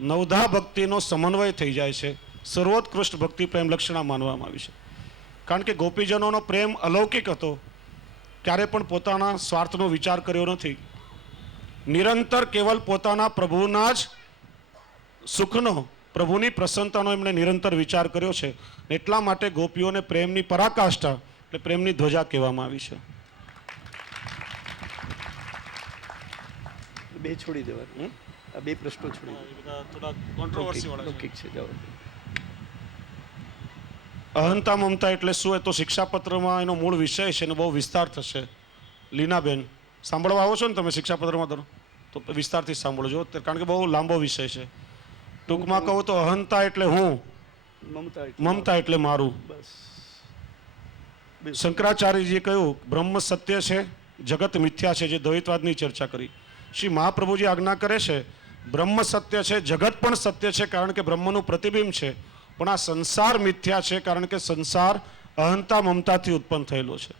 નવધા ભક્તિનો સમન્વય થઈ જાય છે. સર્વોત્કૃષ્ટ ભક્તિ પ્રેમ લક્ષણા માનવામાં આવી છે. કારણ કે ગોપીજનોનો પ્રેમ અલૌકિક હતો. ક્યારે પણ પોતાના સ્વાર્થનો વિચાર કર્યો નથી. નિરંતર કેવલ પોતાના પ્રભુના જ સુખનો, પ્રભુની પ્રસન્નતાનો એમણે નિરંતર વિચાર કર્યો છે. એટલા માટે ગોપીઓને પ્રેમની પરાકાષ્ઠા એટલે પ્રેમની ધ્વજા કહેવામાં આવી છે. બે છોડી દેવાનું, આ 2 પ્રશ્નો છોડી લૌકિક છે. જાઓ. અહંતા મમતા એટલે શું? એ તો શિક્ષાપત્રમાં એનો મૂળ વિષય છે અને બહુ વિસ્તાર થશે. લીનાબેન, સાંભળવા આવો છો ને તમે શિક્ષાપત્રમાં? તો વિસ્તારથી સાંભળજો, કારણ કે બહુ લાંબો વિષય છે. ટૂંકમાં કહું તો અહંતા એટલે હું, મમતા એટલે મારું. શંકરાચાર્યજીએ કહ્યું બ્રહ્મ સત્ય છે, જગત મિથ્યા છે, જે દ્વૈતવાદની ચર્ચા કરી. શ્રી મહાપ્રભુજી આજ્ઞા કરે છે, બ્રહ્મ સત્ય છે, જગત પણ સત્ય છે, કારણ કે બ્રહ્મનું પ્રતિબિંબ છે. પણ આ સંસાર મિથ્યા છે, કારણ કે સંસાર અહંતા મમતાથી ઉત્પન્ન થયેલો છે.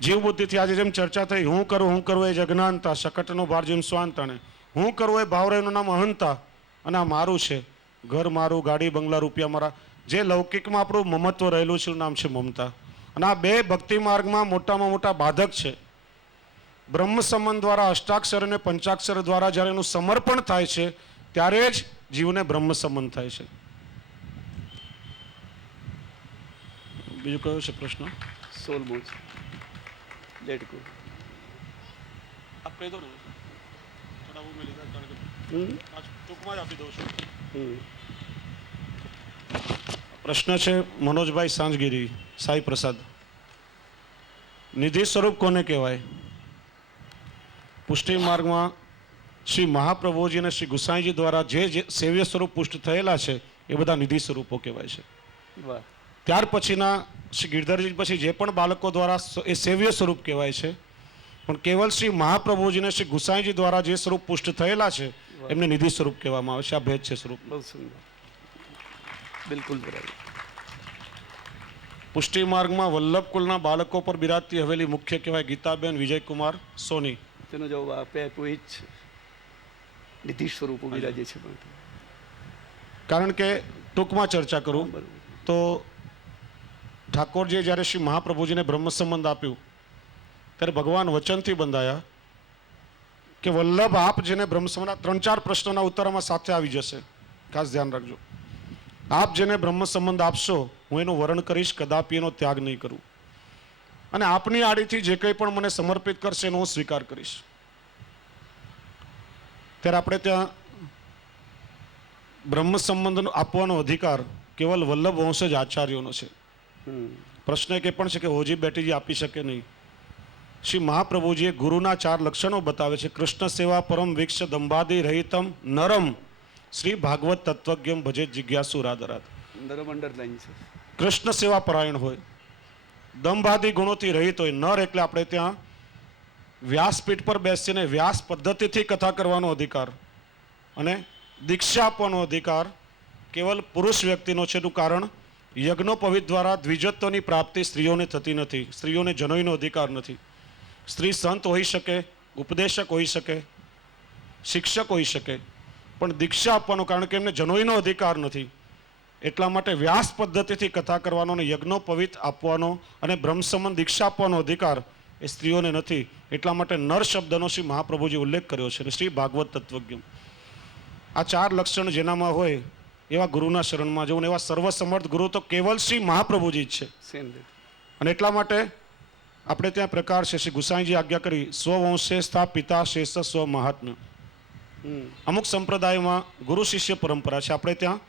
જીવ બુદ્ધિથી આજે જેમ ચર્ચા થઈ, હું કરું એ જજ્ઞાનતા, શકટનો ભાર જેમ સ્વાંતાને. હું કરું એ ભાવરેનું નામ અહંતા અને આ મારું છે, ઘર મારું, ગાડી બંગલા, રૂપિયા મારા. જે લૌકિકમાં આપણું મમત્વ રહેલું છે એનું નામ છે મમતા. અને આ 2 ભક્તિ માર્ગમાં મોટામાં મોટા બાધક છે. બ્રહ્મ સંબંધ દ્વારા, અષ્ટાક્ષર અને પંચાક્ષર દ્વારા જ્યારે એનું સમર્પણ થાય છે ત્યારે જ જીવને બ્રહ્મ સંબંધ થાય છે. બીજું કયો છે પ્રશ્ન? 16મો છે. Let go. આપ કહી દો ને, થોડા હું મેં લીધા કારણ કે હમ ટૂંકમાં જ આપી દઉં છું. હમ પ્રશ્ન છે મનોજભાઈ સાંજગીરી, સાઈ પ્રસાદ. નિધિ સ્વરૂપ કોને કહેવાય? પુષ્ટિ માર્ગમાં શ્રી મહાપ્રભુજી અને શ્રી ગુસાઈજી દ્વારા જે સેવ્ય સ્વરૂપ પુષ્ટ થયેલા છે એ બધા નિધિ સ્વરૂપો કહેવાય છે. વાહ. ત્યાર પછીના શ્રી ગિરધરજી પછી જે પણ બાળકો દ્વારા એ સેવ્ય સ્વરૂપ કહેવાય છે, પણ કેવલ શ્રી મહાપ્રભુજી અને શ્રી ગુસાઈજી દ્વારા જે સ્વરૂપ પુષ્ટ થયેલા છે એમને નિધિ સ્વરૂપ કહેવામાં આવે છે. આ ભેદ છે સ્વરૂપ. બહુ સુંદર. બિલકુલ બરાબર. પુષ્ટિ માર્ગમાં વલ્લભ કુલના બાળકો પર બિરાજતી હવેલી મુખ્ય કહેવાય ગીતાબેન વિજયકુમાર સોની. તેનો જવાબ આપે આપ્યો એ જ છે. નિધિ સ્વરૂપો બિરાજે છે. પણ કારણ કે ટૂંકમાં ચર્ચા કરું બરાબર. તો ઠાકોરજીએ જ્યારે શ્રી મહાપ્રભુજીને બ્રહ્મ સંબંધ આપ્યું ત્યારે ભગવાન વચનથી બંધાયા કે વલ્લભ આપ જેને બ્રહ્મ સંબંધ, 3-4 પ્રશ્નોના ઉત્તરમાં સાથે આવી જશે, ખાસ ધ્યાન રાખજો. આપ જેને બ્રહ્મ સંબંધ આપશો હું એનું વરણ કરીશ, કદાપી એનો ત્યાગ નહીં કરું, અને આપની આડીથી જે કંઈ પણ મને સમર્પિત કરશે એનો હું સ્વીકાર કરીશ. ત્યારે આપણે ત્યાં બ્રહ્મ સંબંધ આપવાનો અધિકાર કેવલ વલ્લભ વંશજ આચાર્યોનો છે. પ્રશ્ન એક એ પણ છે કે હોજી બેટીજી આપી શકે નહીં. શ્રી મહાપ્રભુજીએ ગુરુના 4 લક્ષણો બતાવે છે. કૃષ્ણ સેવા પરમ વિક્ષ દંભાદિ રહિતમ નરમ શ્રી ભાગવત તત્વજ્ઞમ ભજે જિજ્ઞાસુ રાધરાત. નરમ અંડરલાઈન છે. કૃષ્ણ સેવા પરાયણ હોય, દંભાદિ ગુણોથી રહિત હોય. નર એટલે આપણે ત્યાં વ્યાસપીઠ પર બેસીને વ્યાસ પદ્ધતિથી કથા કરવાનો અધિકાર અને દીક્ષા આપવાનો અધિકાર કેવલ પુરુષ વ્યક્તિનો છે. એનું કારણ યજ્ઞોપવિત દ્વારા દ્વિજત્વની પ્રાપ્તિ સ્ત્રીઓને થતી નથી. સ્ત્રીઓને જનોઈનો અધિકાર નથી. સ્ત્રી સંત હોઈ શકે, ઉપદેશક હોઈ શકે, શિક્ષક હોઈ શકે, પણ દીક્ષા આપવાનો, કારણ કે એમને જનોઈનો અધિકાર નથી. એટલા માટે વ્યાસ પદ્ધતિથી કથા કરવાનો અને યજ્ઞોપવિત આપવાનો અને બ્રહ્મ સંબંધ દીક્ષા આપવાનો અધિકાર એ સ્ત્રીઓને નથી. એટલા માટે નર શબ્દનો શ્રી મહાપ્રભુજી ઉલ્લેખ કર્યો છે. શ્રી ભાગવત તત્વજ્ઞ આ 4 લક્ષણ જેનામાં હોય એવા ગુરુના શરણમાં જવું. એવા સર્વસમર્થ ગુરુ તો કેવલ શ્રી મહાપ્રભુજી જ છે. અને એટલા માટે આપણે ત્યાં પ્રકાર છે, શ્રી ગુસાઈજી આજ્ઞા કરી સ્વવંશે સ્થા પિતા શેષ સ્વ મહાત્મ્ય. અમુક સંપ્રદાયમાં ગુરુ શિષ્ય પરંપરા છે. આપણે ત્યાં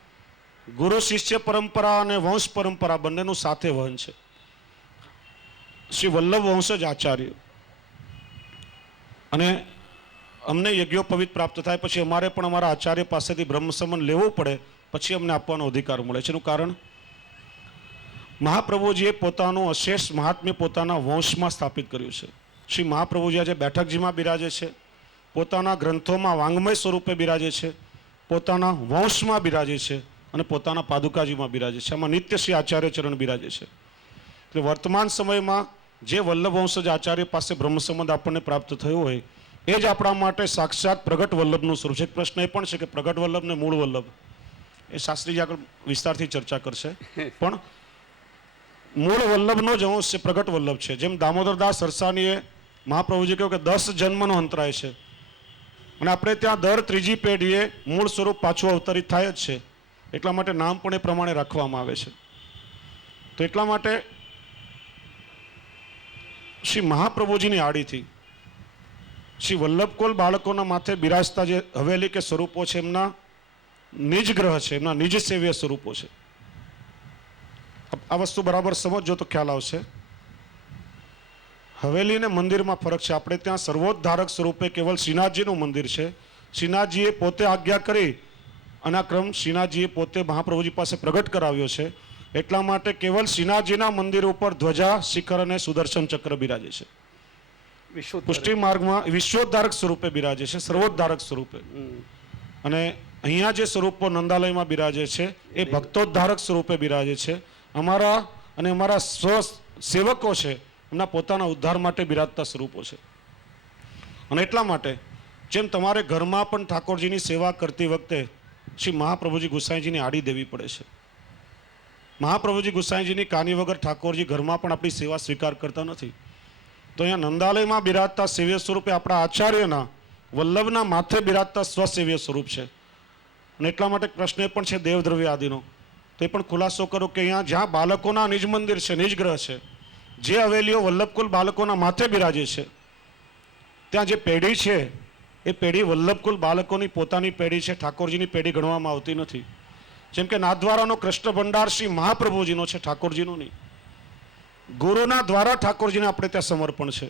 ગુરુ શિષ્ય પરંપરા અને વંશ પરંપરા બંનેનું સાથે વહન છે. શ્રી વલ્લભ વંશજ આચાર્ય, અને અમને યજ્ઞોપવિત પ્રાપ્ત થાય પછી અમારે પણ અમારા આચાર્ય પાસેથી બ્રહ્મ સંબંધ લેવું પડે, પછી અમને આપવાનો અધિકાર મળે છે. એનું કારણ મહાપ્રભુજીએ પોતાનું અશેષ મહાત્મ્ય પોતાના વંશમાં સ્થાપિત કર્યું છે. શ્રી મહાપ્રભુજી આજે બેઠકજીમાં બિરાજે છે, પોતાના ગ્રંથોમાં વાંગ્મય સ્વરૂપે બિરાજે છે, પોતાના વંશમાં બિરાજે છે અને પોતાના પાદુકાજીમાં બિરાજે છે. આમાં નિત્ય શ્રી આચાર્ય ચરણ બિરાજે છે. એટલે વર્તમાન સમયમાં જે વલ્લભ વંશજ આચાર્ય પાસે બ્રહ્મ સંબંધ આપણને પ્રાપ્ત થયો હોય એ જ આપણા માટે સાક્ષાત પ્રગટ વલ્લભનું સ્વરૂપ છે. એક પ્રશ્ન એ પણ છે કે પ્રગટ વલ્લભ ને મૂળ વલ્લભ, એ શાસ્ત્રીજી આગળ વિસ્તારથી ચર્ચા કરશે, પણ મૂળ વલ્લભનો જ અંશ છે, પ્રગટ વલ્લભ છે. જેમ દામોદરદાસ સરસાનીએ મહાપ્રભુજી કહ્યું કે 10 જન્મનો અંતરાય છે, અને આપણે ત્યાં દર 3જી પેઢીએ મૂળ સ્વરૂપ પાછું અવતરિત થાય જ છે. એટલા માટે નામ પણ એ પ્રમાણે રાખવામાં આવે છે. તો એટલા માટે શ્રી મહાપ્રભુજીની આડીથી શ્રી વલ્લભકોલ બાળકોના માથે બિરાજતા જે હવેલી કે સ્વરૂપો છે એમના નિજ ગ્રહ છે, એમના નિજ સેવ્ય સ્વરૂપો છે. આ વસ્તુ બરાબર સમજજો તો ખ્યાલ આવશે. હવેલી અને મંદિરમાં ફરક છે. આપણે ત્યાં સર્વોદ્ધારક સ્વરૂપે કેવલ શ્રીનાથજીનું મંદિર છે. શ્રીનાથજીએ પોતે આજ્ઞા કરી અને આ ક્રમ શ્રીનાથજીએ પોતે મહાપ્રભુજી પાસે પ્રગટ કરાવ્યો છે. એટલા માટે કેવલ શ્રીનાથજીના મંદિર ઉપર ધ્વજા, શિખર અને સુદર્શન ચક્ર બિરાજે છે. પુષ્ટિ માર્ગમાં વિશ્વોદ્ધારક સ્વરૂપે બિરાજે છે, સર્વોદ્ધારક સ્વરૂપે. અને અહીંયા જે સ્વરૂપો નંદાલયમાં બિરાજે છે એ ભક્તોદ્ધારક સ્વરૂપે બિરાજે છે. અમારા અને અમારા સ્વ સેવકો છે એમના પોતાના ઉદ્ધાર માટે બિરાજતા સ્વરૂપો છે. અને એટલા માટે જેમ તમારે ઘરમાં પણ ઠાકોરજીની સેવા કરતી વખતે શ્રી મહાપ્રભુજી ગુસાઈજીની આડી દેવી પડે છે. મહાપ્રભુજી ગુસાઈજીની કાની વગર ઠાકોરજી ઘરમાં પણ આપણી સેવા સ્વીકાર કરતા નથી. તો અહીંયા નંદાલયમાં બિરાજતા સેવ્ય સ્વરૂપે આપણા આચાર્યના વલ્લભના માથે બિરાજતા સ્વસેવ્ય સ્વરૂપ છે. અને એટલા માટે પ્રશ્ન એ પણ છે દેવદ્રવ્ય આદિનો તો એ પણ ખુલાસો કરો કે અહીંયા જ્યાં બાળકોના નિજ મંદિર છે, નિજ ગ્રહ છે, જે હવેલીઓ વલ્લભકુલ બાળકોના માથે બિરાજે છે, ત્યાં જે પેઢી છે એ પેઢી વલ્લભકુલ બાળકોની પોતાની પેઢી છે, ઠાકોરજીની પેઢી ગણવામાં આવતી નથી. જેમ કે નાથદ્વારાનો કૃષ્ણ ભંડાર શ્રી મહાપ્રભુજીનો છે, ઠાકોરજીનો નહીં. ગુરુના દ્વારા ઠાકોરજીને આપણે ત્યાં સમર્પણ છે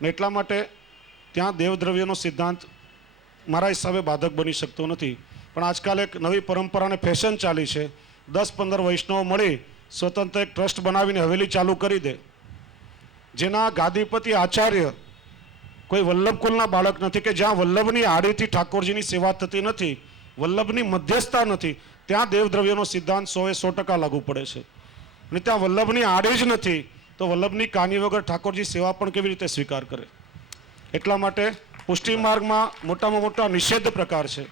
ને એટલા માટે ત્યાં દેવદ્રવ્યનો સિદ્ધાંત મારા હિસાબે બાધક બની શકતો નથી. પણ આજકાલ એક નવી પરંપરા અને ફેશન ચાલી છે, 10-15 વૈષ્ણવો મળી સ્વતંત્ર એક ટ્રસ્ટ બનાવીને હવેલી ચાલુ કરી દે, જેના ગાદીપતિ આચાર્ય કોઈ વલ્લભકુલના બાળક નથી, કે જ્યાં વલ્લભની આડીથી ઠાકોરજીની સેવા થતી નથી, વલ્લભની મધ્યસ્થતા નથી, ત્યાં દેવદ્રવ્યનો સિદ્ધાંત 100% લાગુ પડે છે. અને ત્યાં વલ્લભની આડી જ નથી તો વલ્લભની કાની વગર ઠાકોરજી સેવા પણ કેવી રીતે સ્વીકાર કરે? એટલા માટે પુષ્ટિ માર્ગમાં મોટામાં મોટા નિષેધ પ્રકાર છે.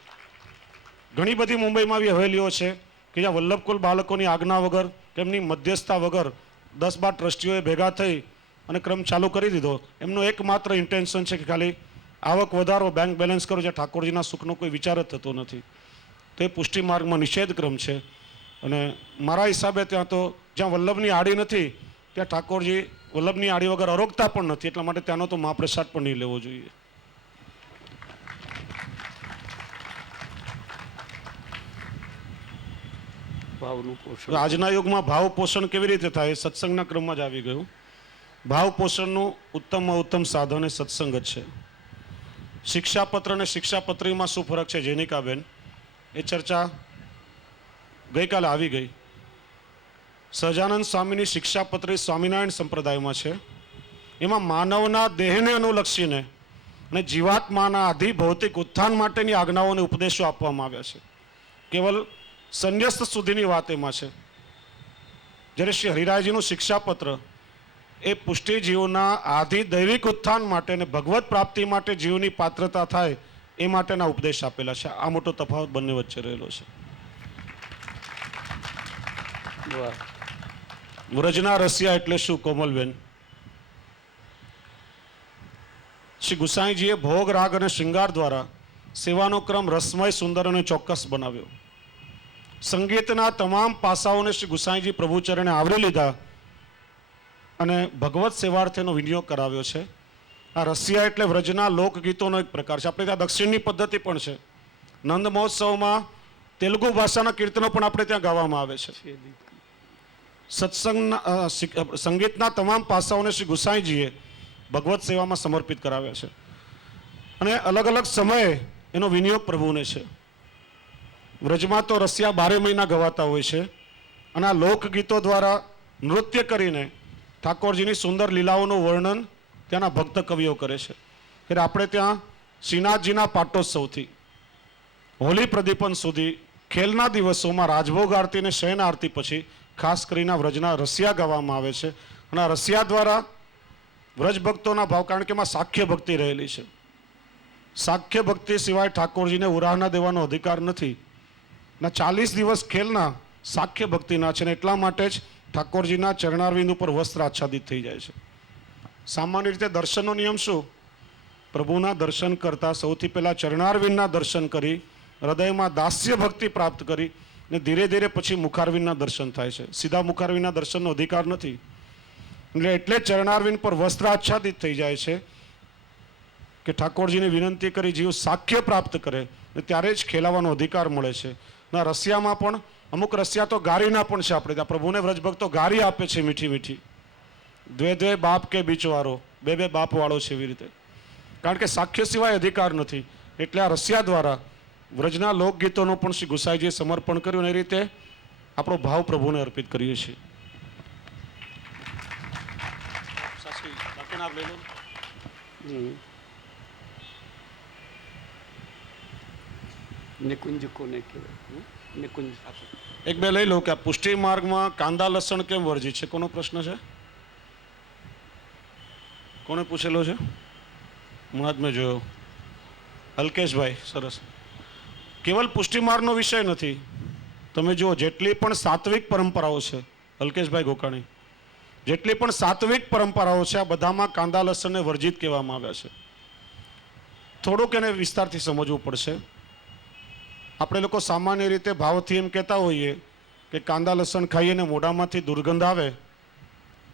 ઘણી બધી મુંબઈમાં આવી હવેલીઓ છે કે જ્યાં વલ્લભકુલ બાળકોની આજ્ઞા વગર, તેમની મધ્યસ્થતા વગર 10-12 ટ્રસ્ટીઓએ ભેગા થઈ અને ક્રમ ચાલુ કરી દીધો. એમનું એકમાત્ર ઇન્ટેન્શન છે કે ખાલી આવક વધારો, બેંક બેલેન્સ કરો, જ્યાં ઠાકોરજીના સુખનો કોઈ વિચાર જ થતો નથી. તો એ પુષ્ટિ માર્ગમાં નિષેધ ક્રમ છે. અને મારા હિસાબે ત્યાં તો જ્યાં વલ્લભની આડી નથી ત્યાં ઠાકોરજી વલ્લભની આડી વગર અરોગતા પણ નથી, એટલા માટે ત્યાંનો તો મહાપ્રસાદ પણ નહીં લેવો જોઈએ. ભાવનું પોષણ. આજના યુગમાં ભાવ પોષણ કેવી રીતે થાય? સત્સંગના ક્રમમાં જ આવી ગયું. ભાવ પોષણનું ઉત્તમમાં ઉત્તમ સાધન એ સત્સંગ જ છે. શિક્ષાપત્ર અને શિક્ષાપત્રીમાં શું ફરક છે જેનિકાબેન, એ ચર્ચા ગઈકાલે આવી ગઈ. સહજાનંદ સ્વામીની શિક્ષાપત્રી સ્વામિનારાયણ સંપ્રદાયમાં છે. એમાં માનવના દેહને અનુલક્ષીને અને જીવાત્માના આધિ ભૌતિક ઉત્થાન માટેની આજ્ઞાઓને ઉપદેશો આપવામાં આવ્યા છે. કેવલ સંન્યસ્ત સુધીની વાત એમાં છે. જ્યારે શ્રી હરિરાયજીનું શિક્ષાપત્ર એ પુષ્ટિ જીવના આધિ દૈવિક ઉત્થાન માટે અને ભગવત પ્રાપ્તિ માટે જીવની પાત્રતા થાય એ માટેના ઉપદેશ આપેલા છે. આ મોટો તફાવત બંને વચ્ચે રહેલો છે. વાહ. વ્રજના રસિયા એટલે શું કોમલબેન? શ્રી ગુસાઈજીએ ભોગ, રાગ અને શૃંગાર દ્વારા સેવાનો ક્રમ રસમય, સુંદર અને ચોક્કસ બનાવ્યો. સંગીતના તમામ પાસાઓને શ્રી ગુસાઈજી પ્રભુચરણે આવરી લીધા અને ભગવત સેવાર્થેનો વિનિયોગ કરાવ્યો છે. આ રસિયા એટલે વ્રજના લોકગીતોનો એક પ્રકાર છે. આપણે ત્યાં દક્ષિણની પદ્ધતિ પણ છે. નંદ મહોત્સવમાં તેલુગુ ભાષાના કીર્તનો પણ આપણે ત્યાં ગાવામાં આવે છે. સત્સંગના સંગીતના તમામ પાસાઓને શ્રી ગુસાઈજીએ ભગવત સેવામાં સમર્પિત કરાવ્યા છે અને અલગ અલગ સમયે એનો વિનિયોગ પ્રભુને છે. વ્રજમાં તો રસિયા 12 મહિના ગવાતા હોય છે અને આ લોકગીતો દ્વારા નૃત્ય કરીને ઠાકોરજીની સુંદર લીલાઓનું વર્ણન ત્યાંના ભક્ત કવિઓ કરે છે. એટલે આપણે ત્યાં શ્રીનાથજીના પાટોત્સવથી હોલી પ્રદીપન સુધી ખેલના દિવસોમાં રાજભોગ આરતી અને શયન આરતી પછી ખાસ કરીને વ્રજના રસિયા ગાવામાં આવે છે. અને આ રસિયા દ્વારા વ્રજ ભક્તોના ભાવ, કારણ કે એમાં સાખ્ય ભક્તિ રહેલી છે. સાખ્ય ભક્તિ સિવાય ઠાકોરજીને ઉરાહના દેવાનો અધિકાર નથી. ના 40 દિવસ ખેલના સાખ્ય ભક્તિના છે ને એટલા માટે જ ઠાકોરજીના ચરણારવિંદ ઉપર વસ્ત્ર આચ્છાદિત થઈ જાય છે. સામાન્ય રીતે દર્શનનો નિયમ શું? પ્રભુના દર્શન કરતાં સૌથી પહેલાં ચરણારવિંદના દર્શન કરી હૃદયમાં દાસ્ય ભક્તિ પ્રાપ્ત કરી ને ધીરે ધીરે પછી મુખારવિંદના દર્શન થાય છે. સીધા મુખારવિંદના દર્શનનો અધિકાર નથી. એટલે ચરણારવિંદ પર વસ્ત્ર આચ્છાદિત થઈ જાય છે કે ઠાકોરજીને વિનંતી કરી જીવ સાખ્ય પ્રાપ્ત કરે ને ત્યારે જ ખેલાવાનો અધિકાર મળે છે. ના રસિયામાં પણ અમુક રસિયા તો ગારીના પણ છે. આપણે ત્યાં પ્રભુને વ્રજભક્તો ગારી આપે છે મીઠી મીઠી. દ્વે બાપ કે બીચવાળો, બે બાપ વાળો છે એવી રીતે. કારણ કે સાખ્ય સિવાય અધિકાર નથી. એટલે આ રસિયા દ્વારા વ્રજના લોકગીતોનું પણ શ્રી ગુસાઈજીએ સમર્પણ કર્યું અને એ રીતે આપણો ભાવ પ્રભુને અર્પિત કરીએ છીએ. નિકુંજ કોને કહેવાય? નિકુંજ. એક બે લઈ લો કે આ પુષ્ટિ માર્ગમાં કાંદા લસણ કેમ વર્જિત છે? કોનો પ્રશ્ન છે? કોને પૂછેલો છે? હમણાં જ મેં જોયો. અલ્કેશભાઈ, સરસ. કેવલ પુષ્ટિ માર્ગનો વિષય નથી. તમે જુઓ જેટલી પણ સાત્વિક પરંપરાઓ છે, અલ્કેશભાઈ ગોકાણી, જેટલી પણ સાત્વિક પરંપરાઓ છે આ બધામાં કાંદા લસણને વર્જિત કહેવામાં આવ્યા છે. થોડુંક એને વિસ્તારથી સમજવું પડશે. આપણે લોકો સામાન્ય રીતે ભાવથી એમ કહેતા હોઈએ કે કાંદા લસણ ખાઈએ ને મોઢામાંથી દુર્ગંધ આવે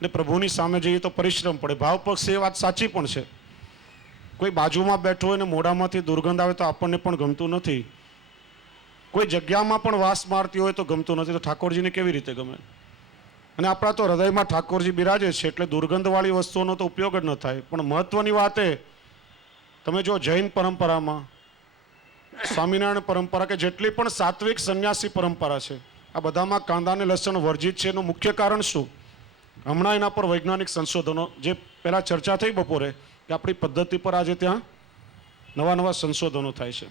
ને પ્રભુની સામે જઈએ તો પરિશ્રમ પડે. ભાવ પક્ષ એ વાત સાચી પણ છે. કોઈ બાજુમાં બેઠો હોય ને મોઢામાંથી દુર્ગંધ આવે તો આપણને પણ ગમતું નથી. કોઈ જગ્યામાં પણ વાસ મારતી હોય તો ગમતું નથી. તો ઠાકોરજીને કેવી રીતે ગમે? અને આપણા તો હૃદયમાં ઠાકોરજી બિરાજે છે એટલે દુર્ગંધવાળી વસ્તુઓનો તો ઉપયોગ જ ન થાય. પણ મહત્વની વાત એ, તમે જો જૈન પરંપરામાં, સ્વામિનારાયણ પરંપરા કે જેટલી પણ સાત્વિક સંન્યાસી પરંપરા છે, આ બધામાં કાંદા અને લસણ વર્જિત છે. એનું મુખ્ય કારણ શું? હમણાં એના પર વૈજ્ઞાનિક સંશોધનો, જે પહેલાં ચર્ચા થઈ બપોરે, કે આપણી પદ્ધતિ પર આજે ત્યાં નવા સંશોધનો થાય છે.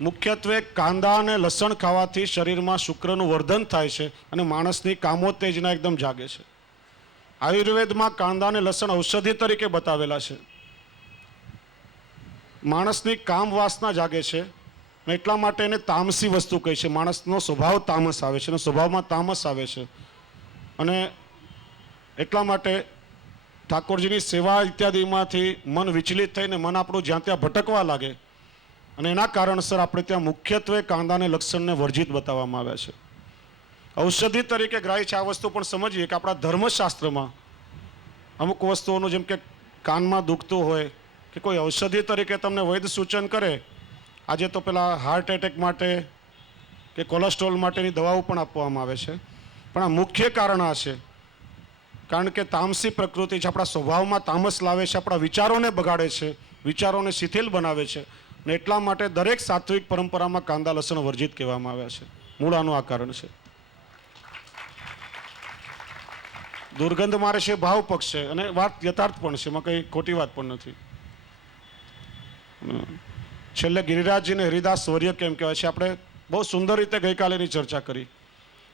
મુખ્યત્વે કાંદા અને લસણ ખાવાથી શરીરમાં શુક્રનું વર્ધન થાય છે અને માણસની કામોત્તેજના એકદમ જાગે છે. આયુર્વેદમાં કાંદા અને લસણ ઔષધિ તરીકે બતાવેલા છે. માણસની કામ વાસના જાગે છે અને એટલા માટે એને તામસી વસ્તુ કહે છે. માણસનો સ્વભાવ તામસ આવે છે અને સ્વભાવમાં તામસ આવે છે. અને એટલા માટે ઠાકોરજીની સેવા ઇત્યાદિમાંથી મન વિચલિત થઈને મન આપણું જ્યાં ત્યાં ભટકવા લાગે અને એના કારણસર આપણે ત્યાં મુખ્યત્વે કાંદા અને લસણને વર્જિત બતાવવામાં આવ્યા છે. ઔષધિ તરીકે ગ્રાહ્ય છે. આ વસ્તુ પણ સમજીએ કે આપણા ધર્મશાસ્ત્રમાં અમુક વસ્તુઓનું, જેમ કે કાનમાં દુખતું હોય કે કોઈ ઔષધિ તરીકે તમને વૈદ સૂચન કરે. આજે તો પેલા હાર્ટ એટેક માટે કે કોલેસ્ટ્રોલ માટેની દવાઓ પણ આપવામાં આવે છે. પણ આ મુખ્ય કારણ આ છે, કારણ કે તામસી પ્રકૃતિ છે, આપણા સ્વભાવમાં તામસ લાવે છે, આપણા વિચારોને બગાડે છે, વિચારોને શિથિલ બનાવે છે. અને એટલા માટે દરેક સાત્વિક પરંપરામાં કાંદા લસણ વર્જિત કહેવામાં આવ્યા છે. મૂળ આનું આ કારણ છે. દુર્ગંધ મારે છે ભાવ પક્ષ છે અને વાત યથાર્થ પણ છે, એમાં કંઈ ખોટી વાત પણ નથી. છેલ્લે ગિરિરાજજીને હરિદાસ સ્વર્ય કેમ કહેવાય છે, આપણે બહુ સુંદર રીતે ગઈકાલે એની ચર્ચા કરી.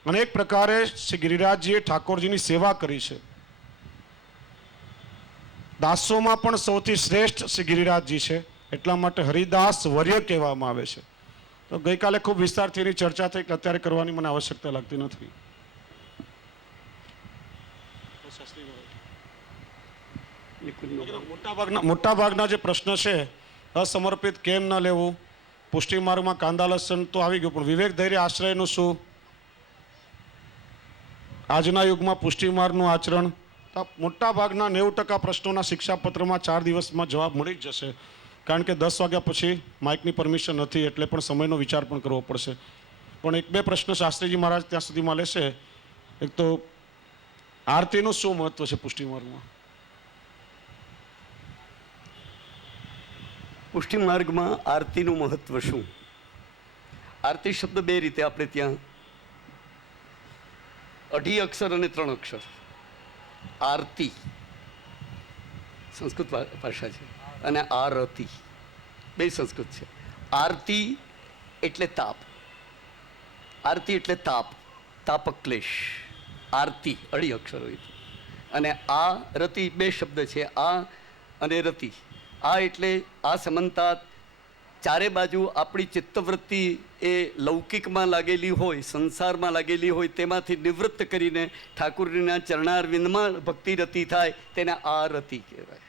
અને એક પ્રકારે શ્રી ગિરિરાજજીએ ઠાકોરજીની સેવા કરી છે. દાસોમાં પણ સૌથી શ્રેષ્ઠ શ્રી ગિરિરાજજી છે, એટલા માટે હરિદાસ વર્ય કહેવામાં આવે છે. તો ગઈકાલે ખૂબ વિસ્તારથી એની ચર્ચા થઈ, અત્યારે કરવાની મને આવશ્યકતા લાગતી નથી. મોટાભાગના જે પ્રશ્ન છે, અસમર્પિત કેમ ન લેવું, પુષ્ટિ માર્ગમાં કાંદા લસણ તો આવી ગયું, પણ વિવેક ધૈર્ય આશ્રયનું શું? આજના યુગમાં પુષ્ટિ માર્ગનું આચરણ, મોટાભાગના 90% પ્રશ્નોના શિક્ષાપત્રમાં 4 દિવસમાં જવાબ મળી જ જશે. કારણ કે 10 વાગ્યા પછી માઇકની પરમિશન નથી, એટલે પણ સમયનો વિચાર પણ કરવો પડશે. પણ 1-2 પ્રશ્ન શાસ્ત્રીજી મહારાજ ત્યાં સુધીમાં લેશે. એક તો આરતીનું શું મહત્વ છે પુષ્ટિ માર્ગમાં? પુષ્ટિ માર્ગમાં આરતીનું મહત્વ શું? આરતી શબ્દ 2 રીતે આપણે ત્યાં 2 અક્ષર અને 3 અક્ષર. આરતી સંસ્કૃત ભાષા છે અને આરતી 2 સંસ્કૃત છે. આરતી એટલે તાપ, આરતી એટલે તાપ, તાપક ક્લેશ. આરતી 2 અક્ષર હોય. અને આ રતિ 2 શબ્દ છે, આ અને રતિ. આ એટલે આ સમન્તા, ચારે બાજુ આપણી ચિત્તવૃત્તિ એ લૌકિકમાં લાગેલી હોય, સંસારમાં લાગેલી હોય, તેમાંથી નિવૃત્ત કરીને ઠાકુરના ચરણારવિંદમાં ભક્તિ રતિ થાય, તેને આ રતિ કહેવાય.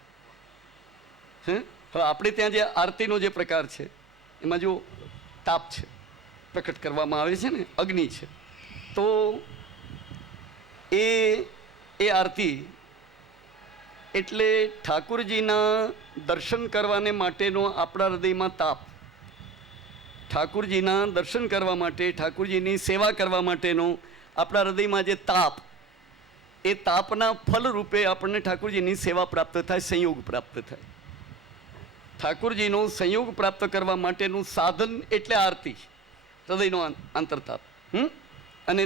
હવે આપણે ત્યાં જે આરતીનો જે પ્રકાર છે એમાં જો તાપ છે, પ્રકટ કરવામાં આવે છે ને, અગ્નિ છે, તો એ આરતી એટલે ઠાકુરજીના દર્શન કરવાને માટેનો આપણા હૃદયમાં તાપ, ઠાકુરજીના દર્શન કરવા માટે, ઠાકુરજીની સેવા કરવા માટેનો આપણા હૃદયમાં જે તાપ, એ તાપના ફલ રૂપે આપણને ઠાકુરજીની સેવા પ્રાપ્ત થાય, સંયોગ પ્રાપ્ત થાય. ઠાકુરજીનો સંયોગ પ્રાપ્ત કરવા માટેનું સાધન એટલે આરતી, હૃદયનો આંતરતાપ. અને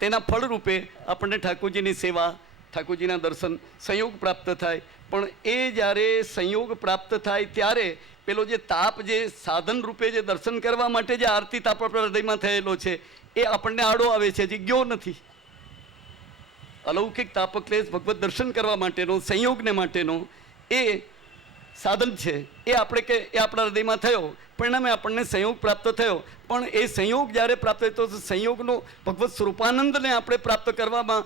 તેના ફળ રૂપે આપણને ઠાકુરજીની સેવા, ઠાકોરજીના દર્શન, સંયોગ પ્રાપ્ત થાય. પણ એ જ્યારે સંયોગ પ્રાપ્ત થાય ત્યારે પેલો જે તાપ, જે સાધન રૂપે જે દર્શન કરવા માટે જે આરતી તાપ આપણા હૃદયમાં થયેલો છે, એ આપણને આડો આવે છે, હજી ગયો નથી. અલૌકિક તાપક્લેશ ભગવત દર્શન કરવા માટેનો, સંયોગને માટેનો એ સાધન છે. એ આપણા હૃદયમાં થયો, પરિણામે આપણને સંયોગ પ્રાપ્ત થયો. પણ એ સંયોગ જ્યારે પ્રાપ્ત થયો તો સંયોગનો ભગવત સ્વરૂપાનંદને આપણે પ્રાપ્ત કરવામાં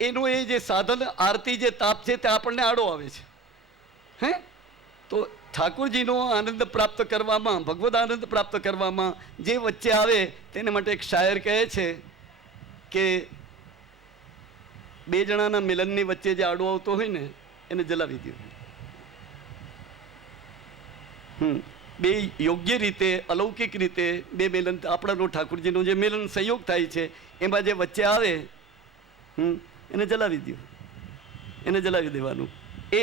એનું એ જે સાધન, આરતી, જે તાપ છે, તે આપણને આડો આવે છે. તો ઠાકુરજીનો આનંદ પ્રાપ્ત કરવામાં, ભગવદ આનંદ પ્રાપ્ત કરવામાં જે વચ્ચે આવે, તેને માટે એક શાયર કહે છે કે બે જણાના મિલનની વચ્ચે જે આડો આવતો હોય ને એને જલાવી દો. બે યોગ્ય રીતે અલૌકિક રીતે બે મિલન, આપણાનું ઠાકોરજીનું જે મિલન સંયોગ થાય છે એમાં જે વચ્ચે આવે એને જલાવી દો, એને જલાવી દેવાનું. એ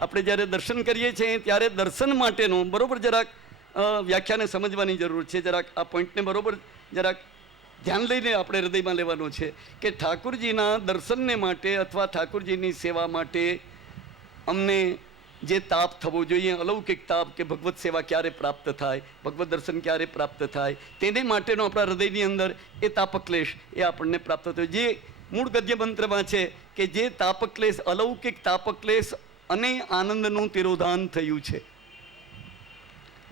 આપણે જ્યારે દર્શન કરીએ છીએ ત્યારે દર્શન માટેનું બરોબર જરાક વ્યાખ્યાને સમજવાની જરૂર છે. જરાક આ પોઈન્ટને બરોબર જરાક ધ્યાન લઈને આપણે હૃદયમાં લેવાનું છે કે ઠાકોરજીના દર્શનને માટે અથવા ઠાકોરજીની સેવા માટે અમને જે તાપ થવો જોઈએ, અલૌકિક તાપ, કે ભગવત સેવા ક્યારે પ્રાપ્ત થાય, ભગવત દર્શન ક્યારે પ્રાપ્ત થાય, તેને માટેનો આપણા હૃદયની અંદર એ તાપક્લેશ એ આપણને પ્રાપ્ત થયો. જે મૂળ ગદ્ય મંત્રમાં છે કે જે તાપક્લેશ, અલૌકિક તાપક્લેશ અને આનંદનું તિરોધાન થયું છે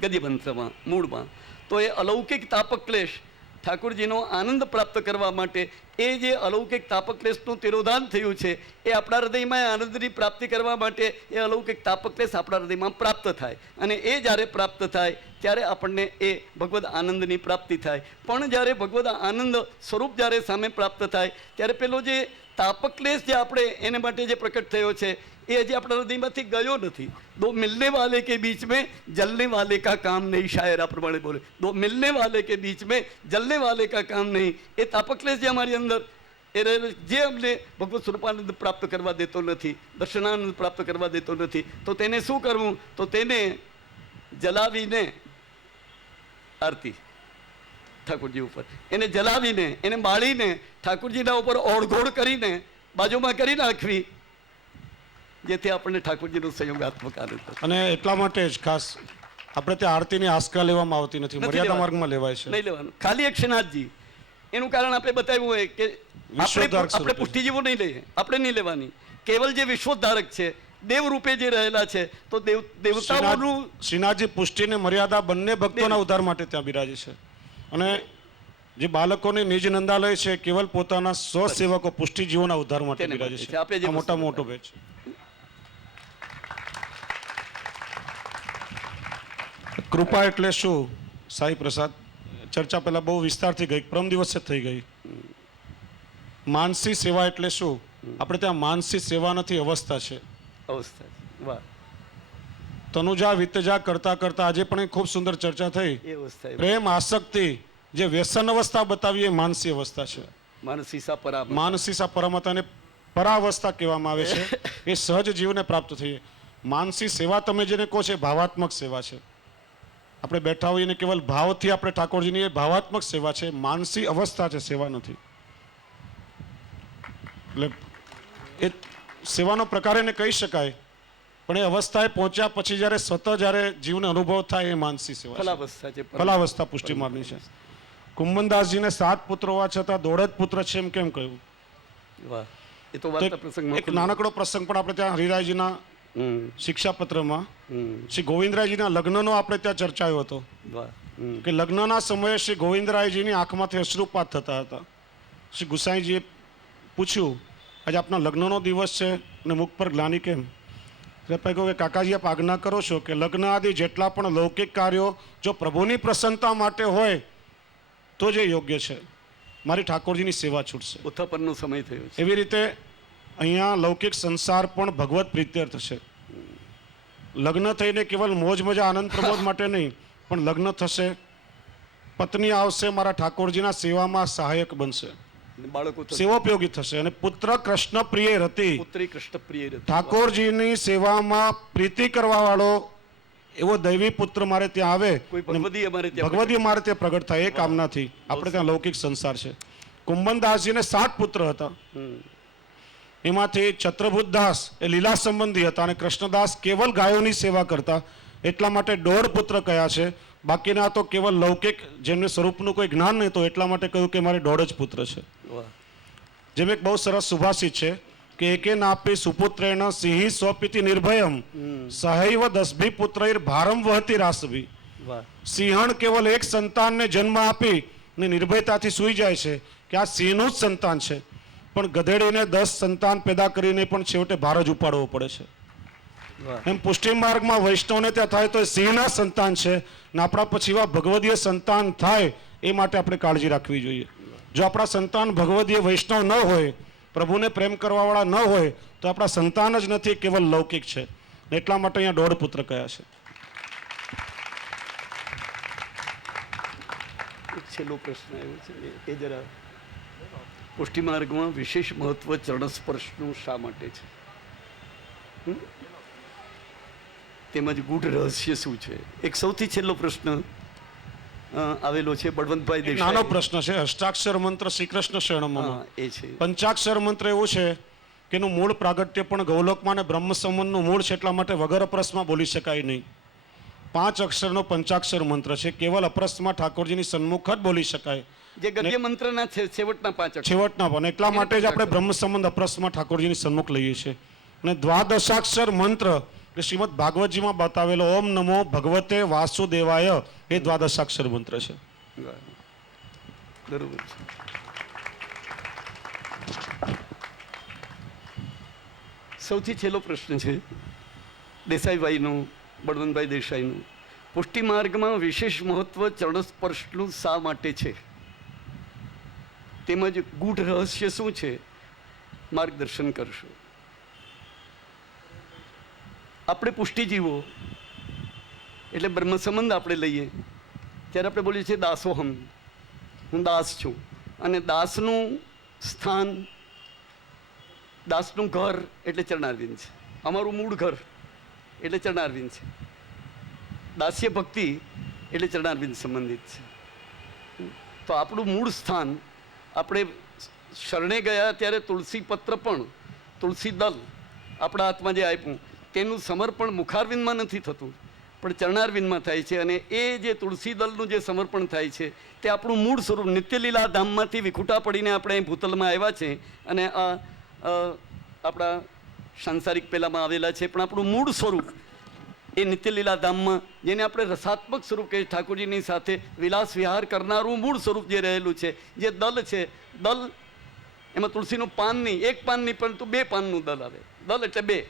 ગદ્ય મંત્રમાં મૂળમાં. તો એ અલૌકિક તાપક્લેશ ઠાકોરજીનો આનંદ પ્રાપ્ત કરવા માટે એ જે અલૌકિક તાપક્લેશનું તિરોધાન થયું છે એ આપણા હૃદયમાં આનંદની પ્રાપ્તિ કરવા માટે એ અલૌકિક તાપક્લેશ આપણા હૃદયમાં પ્રાપ્ત થાય. અને એ જ્યારે પ્રાપ્ત થાય ત્યારે આપણને એ ભગવદ આનંદની પ્રાપ્તિ થાય. પણ જ્યારે ભગવદ આનંદ સ્વરૂપ જ્યારે સામે પ્રાપ્ત થાય ત્યારે પેલો જે તાપક્લેશ જે આપણે એને માટે જે પ્રકટ થયો છે એ હજી આપણા હૃદયમાંથી ગયો નથી. દો મિલને વાલે કે બીચ મેં જલને વાલે કા કામ નહીં, શાયર આ પ્રમાણે બોલે. દો મિલને વાલે કે બીચ મેં જલને વાલે કા કામ નહીં. એ તાપક્લેશ જે અમારી અંદર એ રહેલો, જે અમને ભગવત સ્વરૂપાનંદ પ્રાપ્ત કરવા દેતો નથી, દર્શનાનંદ પ્રાપ્ત કરવા દેતો નથી, તો તેને શું કરવું? તો તેને જલાવીને આરતી ઠાકોરજી ઉપર, એને જલાવીને, એને બાળીને, ઠાકોરજીના ઉપર ઓળઘોળ કરીને બાજુમાં કરી નાખવી, જેથી આપણને ઠાકોરજીનો સંયોગાત્મક આનંદ થાય. અને એટલા માટે જ ખાસ આપણે ત્યાં આરતીની આસ્કા લેવામાં આવતી નથી, મર્યાદા માર્ગમાં લેવાય છે. નહીં લેવાનું. ખાલી એક શ્રીનાથજી, એનું કારણ આપણે બતાવ્યું હોય કે આપણે પુષ્ટિજીવો નહીં લઈએ, આપણે નહીં લેવાની. કેવલ જે વિશ્વોદ્ધારક છે, દેવ રૂપે જે રહેલા છે, તો દેવતાઓનું શ્રીનાથજી પુષ્ટિ ને મર્યાદા બંને ભક્તોના ઉદ્ધાર માટે ત્યાં બિરાજે છે. અને જે બાળકોની નિજ નંદાલય છે કેવલ પોતાના સ્વસેવકો પુષ્ટિજીવોના ઉદ્ધાર માટે બિરાજે છે. આ મોટા મોટો ભેદ છે. કૃપા એટલે શું સાઈ પ્રસાદ? ચર્ચા પહેલા બહુ વિસ્તારથી ગઈ, પરમ દિવસે થઈ ગઈ. માનસી સેવા એટલે શું? આપણે ત્યાં માનસી સેવા નથી, અવસ્થા છે. અવસ્થા. વાહ. તનુજા વિતજા કરતા કરતા આજે પણ ખૂબ સુંદર ચર્ચા થઈ. એ અવસ્થા, પ્રેમ આસક્તિ જે વ્યસન અવસ્થા બતાવી એ માનસી અવસ્થા છે. માનસીસા પરામતાને પરાવસ્થા કહેવામાં આવે છે. એ સહજ જીવને પ્રાપ્ત થઈ. માનસી સેવા તમે જેને કહો છો એ ભાવાત્મક સેવા છે. આપણે બેઠા હોઈએ ને કેવલ ભાવથી આપણે ઠાકોરજીની એ ભાવાત્મક સેવા છે. માનસી અવસ્થા છે, સેવા નથી. એટલે એ સેવાનો પ્રકાર એને કહી શકાય, પણ એ અવસ્થાએ પહોંચ્યા પછી જ્યારે સ્વતઃ જ્યારે જીવને અનુભવ થાય એ માનસી સેવા છે. ફલાવસ્થા પુષ્ટિ માર્ગની છે. કુંભનદાસજીને 7 પુત્રો હોવા છતાં દોઢ જ પુત્ર છે એમ કેમ કહ્યું? એક નાનકડો પ્રસંગ પણ આપણે ત્યાં હરિરાયજીના શિક્ષાપત્રમાં શ્રી ગોવિંદરાયજીના લગ્નનો આપણે ત્યાં ચર્ચાયો હતો કે લગ્નના સમયે શ્રી ગોવિંદરાયજીની આંખમાંથી અશ્રુપાત થતા હતા. શ્રી ગુસાઈજીએ પૂછ્યું, આજે આપના લગ્નનો દિવસ છે અને મુખ પર ગ્લાની કેમ? એટલે કહ્યું કે કાકાજી આપ આજ્ઞા કરો છો કે લગ્ન આદિ જેટલા પણ લૌકિક કાર્યો જો પ્રભુની પ્રસન્નતા માટે હોય તો જે યોગ્ય છે, મારી ઠાકોરજીની સેવા છૂટશે. ઉત્થાપનનો સમય થયો છે. એવી રીતે અહીંયા લૌકિક સંસાર પણ ભગવત પ્રીત્યર્થ છે. લગ્ન થઈને કેવલ મોજ મજા આનંદ પ્રમોદ માટે નહીં, પણ લગ્ન થશે, પત્ની આવશે, મારા ઠાકોરજીના સેવામાં સહાયક બનશે, બાળકો સેવોપયોગી થશે. અને પુત્ર કૃષ્ણ પ્રિય રતિ, પુત્રી કૃષ્ણ પ્રિય રતિ, ઠાકોરજીની સેવામાં પ્રીતિ કરવા વાળો એવો દૈવી પુત્ર મારે ત્યાં આવે, ભગવદી અમારે ત્યાં પ્રગટ થાય, એ કામનાથી આપણે ત્યાં લૌકિક સંસાર છે. કુંભનદાસજીને 7 પુત્ર હતા. એમાંથી ચત્રભૂતદાસ એ લીલા સંબંધી હતા અને કૃષ્ણદાસ કેવલ ગાયોની સેવા કરતા, એટલા માટે 1.5 પુત્ર કયા છે. બાકીના તો કેવલ લૌકિક, જેમને સ્વરૂપનું કોઈ જ્ઞાન નહીં, તો એટલા માટે કહ્યું કે મારે 1.5 જ પુત્ર છે. જેમ એક બહુ સરસ સુભાષિત છે કે એકે નાપી સુપુત્રેણ સિંહી સ્વપિતિ નિર્ભયમ સહૈવ 10 પુત્રૈર ભારમ વહતી રાસભી. સિંહણ કેવલ એક સંતાનને જન્મ આપી ને નિર્ભયતાથી સૂઈ જાય છે કે આ સિંહનું જ સંતાન છે, પણ ગધેડીને 10 સંતાન પેદા કરીને પણ છેવટે ભાર જ ઉપાડવો પડે છે. એમ પુષ્ટિ માર્ગમાં વૈષ્ણવને ત્યાં થાય તો એ સિંહના સંતાન છે, ને આપણા પછી એવા ભગવદીય સંતાન થાય એ માટે આપણે કાળજી રાખવી જોઈએ. જો આપણા સંતાન ભગવદીય વૈષ્ણવ ન હોય, પ્રભુને પ્રેમ કરવાવાળા ન હોય, તો આપણા સંતાન જ નથી, કેવલ લૌકિક છે. એટલા માટે અહીંયા 1.5 પુત્ર કયા છે. એક છેલ્લો પ્રશ્ન આવ્યો છે એ જરા, પુષ્ટિ માર્ગમાં વિશેષ મહત્વ ચરણ સ્પર્શનું શા માટે છે? તેમજ ગૂઢ રહસ્ય શું છે? એક સૌથી છેલ્લો પ્રશ્ન આવેલો છે બળવંતભાઈ દેસાઈ. નાનો પ્રશ્ન છે. અષ્ટાક્ષર મંત્ર શ્રી કૃષ્ણ શરણમમાં, એ છે. પંચાક્ષર મંત્ર એવું છે કે એનું મૂળ પ્રાગટ્ય પણ ગૌલોકમાં અને બ્રહ્મ સંબંધનું મૂળ છે, એટલા માટે વગર અપરસમાં બોલી શકાય નહીં. 5 અક્ષરનો પંચાક્ષર મંત્ર છે, કેવલ અપરસમાં ઠાકોરજીની સન્મુખ જ બોલી શકાય. જે ગદ્ય મંત્રના છેવટના 5 અક્ષર, છેવટના પણ, એટલા માટે જ આપણે બ્રહ્મ સંબંધ અપરસમાં ઠાકોરજીની સન્મુખ લઈએ છીએ. અને દ્વાદશાક્ષર મંત્ર કે શ્રીમદ ભાગવતજીમાં બતાવેલો ઓમ નમો ભગવતે વાસુદેવાય, એ દ્વાદશાક્ષર મંત્ર છે. બરોબર છે. સૌથી છેલ્લો પ્રશ્ન છે દેસાઈભાઈનો, બળવંતભાઈ દેસાઈનો. પુષ્ટિ માર્ગમાં વિશેષ મહત્વ ચરણ સ્પર્શનું શા માટે છે? તેમજ ગૂઢ રહસ્ય શું છે? માર્ગદર્શન કરશો. આપણે પુષ્ટિજીવો એટલે બ્રહ્મ સંબંધ આપણે લઈએ ત્યારે આપણે બોલીએ છીએ દાસોહમ, હું દાસ છું. અને દાસનું સ્થાન, દાસનું ઘર એટલે ચરણારવિંદ છે. અમારું મૂળ ઘર એટલે ચરણારવિંદ છે. દાસ્ય ભક્તિ એટલે ચરણારવિંદ સંબંધિત છે. તો આપણું મૂળ સ્થાન, આપણે શરણે ગયા ત્યારે તુલસી પત્ર પણ, તુલસી દલ આપણા હાથમાં જે આપ્યું તેનું સમર્પણ મુખારવિંદમાં નથી થતું, પણ ચરણારવિંદમાં થાય છે. અને એ જે તુલસી દલનું જે સમર્પણ થાય છે તે આપણું મૂળ સ્વરૂપ, નિત્યલીલા ધામમાંથી વિખૂટા પડીને આપણે અહીં ભૂતલમાં આવ્યા છે. અને આ આપણા સાંસારિક પેલામાં આવેલા છે, પણ આપણું મૂળ સ્વરૂપ એ નિત્યલીલા ધામમાં, જેને આપણે રસાત્મક સ્વરૂપ કહીએ, ઠાકોરજીની સાથે વિલાસ વિહાર કરનારું મૂળ સ્વરૂપ જે રહેલું છે, જે દલ છે. દલ એમાં તુલસીનું પાન નહીં, એક પાન નહીં, પરંતુ 2 પાનનું દલ આવે. દલ એટલે 2,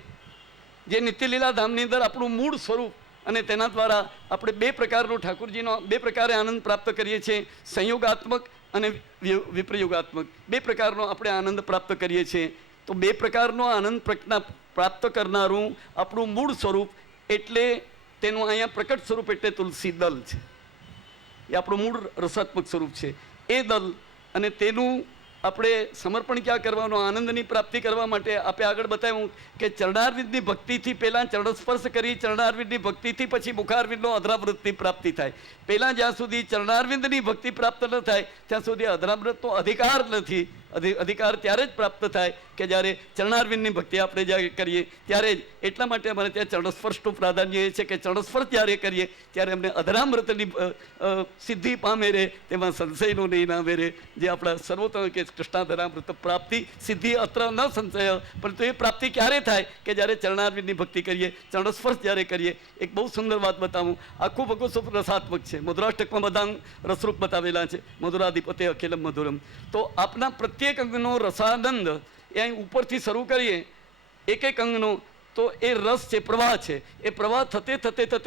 જે નિત્યલીલા ધામની અંદર આપણું મૂળ સ્વરૂપ. અને તેના દ્વારા આપણે 2 પ્રકારનો ઠાકોરજીનો 2 પ્રકારે આનંદ પ્રાપ્ત કરીએ છીએ, સંયોગાત્મક અને વિપ્રયોગાત્મક. 2 પ્રકારનો આપણે આનંદ પ્રાપ્ત કરીએ છીએ. તો 2 પ્રકારનો આનંદ પ્રાપ્ત કરનારું આપણું મૂળ સ્વરૂપ, એટલે તેનું અહીંયા પ્રકટ સ્વરૂપ એટલે તુલસી દલ છે. એ આપણું મૂળ રસાત્મક સ્વરૂપ છે. એ દલ અને તેનું આપણે સમર્પણ ક્યાં કરવાનો, આનંદની પ્રાપ્તિ કરવા માટે આપણે આગળ બતાવ્યું કે ચરણારવિંદની ભક્તિથી પહેલાં ચરણ સ્પર્શ કરી, ચરણારવિંદની ભક્તિથી પછી મુખારવિંદનો અધરામૃતની પ્રાપ્તિ થાય. પહેલાં જ્યાં સુધી ચરણારવિંદની ભક્તિ પ્રાપ્ત ન થાય ત્યાં સુધી અધરામૃતનો અધિકાર નથી. અધિકાર ત્યારે જ પ્રાપ્ત થાય કે જ્યારે ચરણારવિંદની ભક્તિ આપણે જ્યારે કરીએ ત્યારે જ. એટલા માટે અમારે ત્યાં ચરણસ્પર્શનું પ્રાધાન્ય એ છે કે ચરણસ્પર્શ જ્યારે કરીએ ત્યારે અમને અધરામૃતની સિદ્ધિ પામે રહે, તેમાં સંશયનો નહીં નામે રહે. જે આપણા સર્વોત્તમ કે કૃષ્ણાધરામૃત પ્રાપ્તિ સિદ્ધિ અત્ર ન સંશય, પરંતુ એ પ્રાપ્તિ ક્યારે થાય કે જ્યારે ચરણારવિંદની ભક્તિ કરીએ, ચરણસ્પર્શ જ્યારે કરીએ. એક બહુ સુંદર વાત બતાવું. આખું ભગવત રસાત્મક છે. મધુરાષ્ટકમાં બધા રસરૂપ બતાવેલા છે. મધુરાધિપતે અખિલમ મધુરમ. તો આપના પ્રત્યેક અંગનો રસાનંદ એ અહીં ઉપરથી શરૂ કરીએ એક અંગનો, તો એ રસ છે, પ્રવાહ છે. એ પ્રવાહ થતે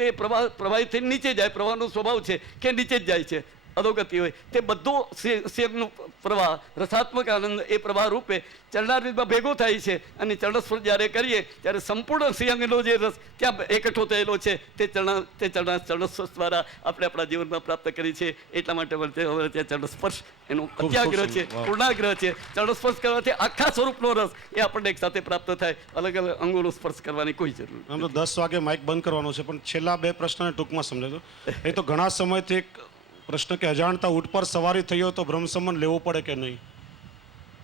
એ પ્રવાહીથી નીચે જાય. પ્રવાહનો સ્વભાવ છે કે નીચે જ જાય છે, અધોગતિ હોય. તે બધો સિંહનો પ્રવાહ, રસાત્મક આનંદ એ પ્રવાહ રૂપે ચરણારવિંદમાં ભેગો થાય છે. અને ચરણસ્પર્શ જ્યારે કરીએ ત્યારે સંપૂર્ણ સિંહનો જે રસ ત્યાં એકઠો થયેલો છે તે ચરણસ્પર્શ દ્વારા આપણે આપણા જીવનમાં પ્રાપ્ત કરી છે. એટલા માટે હવે ત્યાં ચરણસ્પર્શ એનો અત્યાગ્રહ છે, પૂર્ણાગ્રહ છે. ચરણસ્પર્શ કરવાથી આખા સ્વરૂપનો રસ એ આપણને એક સાથે પ્રાપ્ત થાય. અલગ અલગ અંગોનો સ્પર્શ કરવાની કોઈ જરૂર નથી. આમ તો 10 વાગે માઇક બંધ કરવાનો છે, પણ છેલ્લા 2 પ્રશ્નને ટૂંકમાં સમજાવજો. એ તો ઘણા સમયથી એક પ્રશ્ન કે અજાણતા ઊંટ પર સવારી થઈ હોય તો બ્રહ્મ સંબંધ લેવો પડે કે નહીં.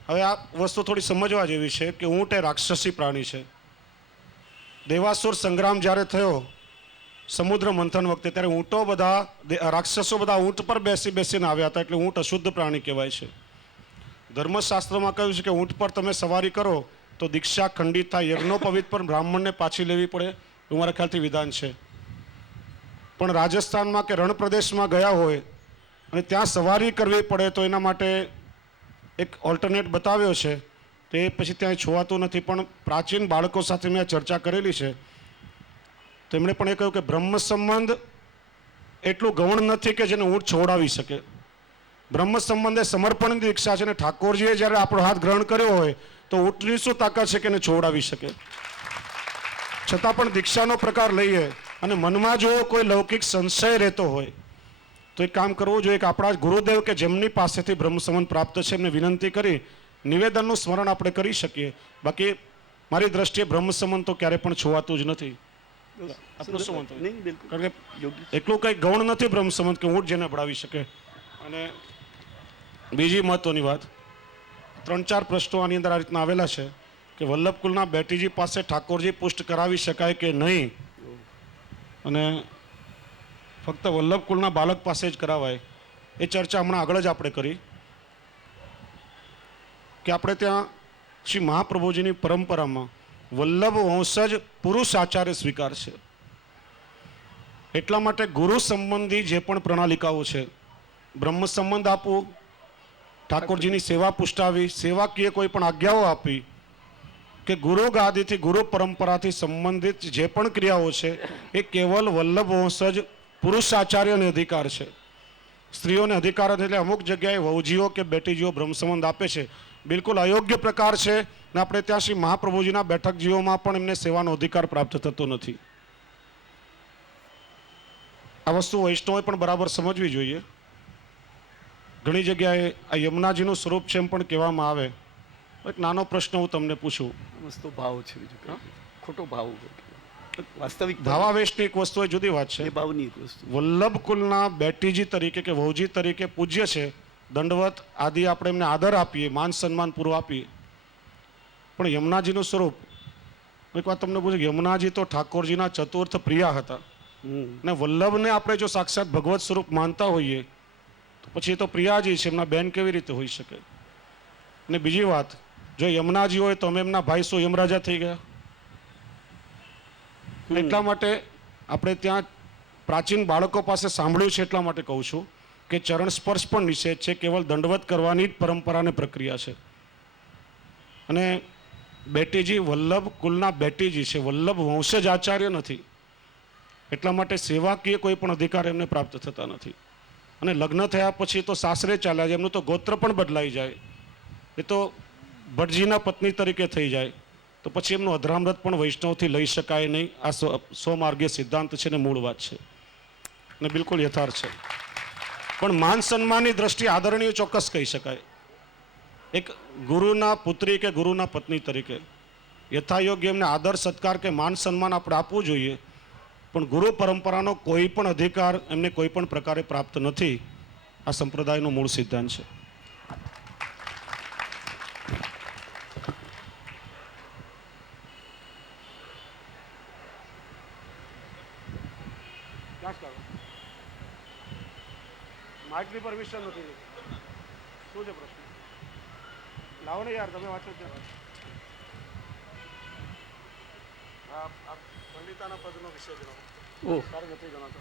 હવે આ વસ્તુ થોડી સમજવા જેવી છે કે ઊંટ એ રાક્ષસી પ્રાણી છે. દેવાસુર સંગ્રામ જ્યારે થયો સમુદ્ર મંથન વખતે, ત્યારે ઊંટો બધા, રાક્ષસો બધા ઊંટ પર બેસીને આવ્યા હતા, એટલે ઊંટ અશુદ્ધ પ્રાણી કહેવાય છે. ધર્મશાસ્ત્રમાં કહ્યું છે કે ઊંટ પર તમે સવારી કરો તો દીક્ષા ખંડિત થાય, યજ્ઞોપવિત પર બ્રાહ્મણને પાછી લેવી પડે, એવું મારા ખ્યાલથી વિધાન છે. પણ રાજસ્થાનમાં કે રણ પ્રદેશમાં ગયા હોય અને ત્યાં સવારી કરવી પડે તો એના માટે એક ઓલ્ટરનેટ બતાવ્યો છે. તો એ પછી ત્યાં છોવાતું નથી. પણ પ્રાચીન બાળકો સાથે મેં ચર્ચા કરેલી છે, તો એમણે પણ એ કહ્યું કે બ્રહ્મ સંબંધ એટલું ગૌણ નથી કે જેને ઊંટ છોડાવી શકે. બ્રહ્મ સંબંધે સમર્પણની દીક્ષા છે, અને ઠાકોરજીએ જ્યારે આપણો હાથ ગ્રહણ કર્યો હોય તો ઊંટની શું તાકાત છે કે એને છોડાવી શકે. છતાં પણ દીક્ષાનો પ્રકાર લઈએ અને મનમાં જો કોઈ લૌકિક સંશય રહેતો હોય તો એક કામ કરવું જોઈએ કે આપણા ગુરુદેવ કે જેમની પાસેથી બ્રહ્મ સંબંધ પ્રાપ્ત છે એમને વિનંતી કરી નિવેદનનું સ્મરણ આપણે કરી શકીએ. બાકી મારી દ્રષ્ટિએ બ્રહ્મ સંબંધ તો ક્યારે પણ છોવાતું જ નથી. આપણું શું માનવું? નહીં, બિલકુલ કારણ કે યોગ્ય. એટલું કંઈ ગૌણ નથી બ્રહ્મ સંબંધ કે ઊંટ જેને ભળાવી શકે. અને બીજી મહત્વની વાત, 3-4 પ્રશ્નો આની અંદર આ રીતના આવેલા છે કે વલ્લભકુલના બેટીજી પાસે ઠાકોરજી પુષ્ટ કરાવી શકાય કે નહીં, અને ફક્ત વલ્લભકુલના બાળક પાસે જ કરાવાય. એ ચર્ચા હમણાં આગળ જ આપણે કરી કે આપણે ત્યાં શ્રી મહાપ્રભુજીની પરંપરામાં વલ્લભ વંશજ પુરુષ આચાર્ય સ્વીકાર છે. એટલા માટે ગુરુ સંબંધી જે પણ પ્રણાલિકાઓ છે, બ્રહ્મ સંબંધ આપવું, ઠાકોરજીની સેવા પુષ્ટાવી, સેવાકીય કોઈ પણ આજ્ઞાઓ આપી, કે ગુરુ ગાદીથી ગુરુ પરંપરાથી સંબંધિત જે પણ ક્રિયાઓ છે એ કેવલ વલ્લભ વંશજ પુરુષ આચાર્યને અધિકાર છે. સ્ત્રીઓને અધિકાર નથી. એટલે અમુક જગ્યાએ વહુજીઓ કે બેટીજીઓ બ્રહ્મ સંબંધ આપે છે, બિલકુલ અયોગ્ય પ્રકાર છે. ને આપણે ત્યાં શ્રી મહાપ્રભુજીના બેઠકજીઓમાં પણ એમને સેવાનો અધિકાર પ્રાપ્ત થતો નથી. આ વસ્તુ વૈષ્ણવોએ પણ બરાબર સમજવી જોઈએ. ઘણી જગ્યાએ આ યમુનાજીનું સ્વરૂપ છે એમ પણ કહેવામાં આવે. એક નાનો પ્રશ્ન હું તમને પૂછું. વસ્તુ ભાવ છે, બીજું કંઈ નહીં. ખોટો ભાવ, વાસ્તવિક ભાવાવેશની એક વસ્તુ એ જુદી વાત છે. એ ભાવની એક વસ્તુ. વલ્લભકુલના બેટીજી તરીકે કે વહુજી તરીકે પૂજ્ય છે, દંડવત આદિ આપણે એમને આદર આપીએ, માન સન્માન પૂરું આપીએ, પણ યમુનાજીનું સ્વરૂપ, એક વાત તમને પૂછું, યમુનાજી તો ઠાકોરજીના ચતુર્થ પ્રિયા હતા, ને વલ્લભને આપણે જો સાક્ષાત ભગવત સ્વરૂપ માનતા હોઈએ તો પછી એ તો પ્રિયાજી છે, એમના બેન કેવી રીતે હોઈ શકે? ને બીજી વાત, જો યમુનાજી હોય તો અમે એમના ભાઈ શું યમરાજા થઈ ગયા? એટલા માટે આપણે ત્યાં પ્રાચીન બાળકો પાસે સાંભળ્યું છે, એટલા માટે કહું છું કે ચરણ સ્પર્શ પણ નિષેધ છે, કેવલ દંડવત કરવાની જ પરંપરાની પ્રક્રિયા છે. અને બેટીજી વલ્લભ કુલના બેટીજી છે, વલ્લભ વંશજ આચાર્ય નથી. એટલા માટે સેવાકીય કોઈ પણ અધિકાર એમને પ્રાપ્ત થતા નથી. અને લગ્ન થયા પછી તો સાસરે ચાલ્યા જાય, એમનું તો ગોત્ર પણ બદલાઈ જાય, એ તો ભટજીના પત્ની તરીકે થઈ જાય, તો પછી એમનું અધરામૃત પણ વૈષ્ણવથી લઈ શકાય નહીં. આ સ્વમાર્ગીય સિદ્ધાંત છે ને મૂળ વાત છે, ને બિલકુલ યથાર્થ છે. પણ માન સન્માનની દ્રષ્ટિએ આદરણીય ચોક્કસ કહી શકાય. એક ગુરુના પુત્રી કે ગુરુના પત્ની તરીકે યથાયોગ્ય એમને આદર સત્કાર કે માન સન્માન આપણે આપવું જોઈએ, પણ ગુરુ પરંપરાનો કોઈ પણ અધિકાર એમને કોઈ પણ પ્રકારે પ્રાપ્ત નથી. આ સંપ્રદાયનો મૂળ સિદ્ધાંત છે. માઇકની પરમિશન નથી. શું છે પ્રશ્ન? લાવો ને યાર, તમે વાંચો ત્યાં. પંડિતાના પદનો વિષય જણાવો. ઓહ, તારે નથી જણાતો.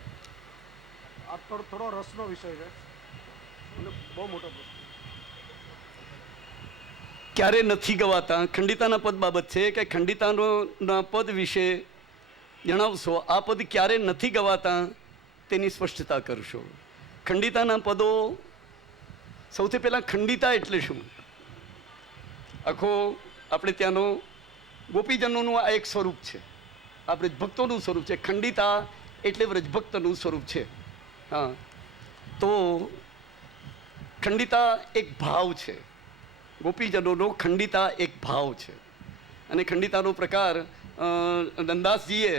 આ થોડો રસનો વિષય છે અને બહુ મોટો પ્રશ્ન. ક્યારે નથી ગવાતા ખંડિતાના પદ બાબત છે કે ખંડિતાના પદ વિશે જણાવશો. આ પદ ક્યારે નથી ગવાતા તેની સ્પષ્ટતા કરશો. ખંડિતાના પદો, સૌથી પહેલાં ખંડિતા એટલે શું? આખો આપણે ત્યાંનો ગોપીજનોનું આ એક સ્વરૂપ છે, આ વ્રજભક્તોનું સ્વરૂપ છે. ખંડિતા એટલે વ્રજભક્તનું સ્વરૂપ છે. હા, તો ખંડિતા એક ભાવ છે. ગોપીજનોનો ખંડિતા એક ભાવ છે. અને ખંડિતાનો પ્રકાર નંદાસજીએ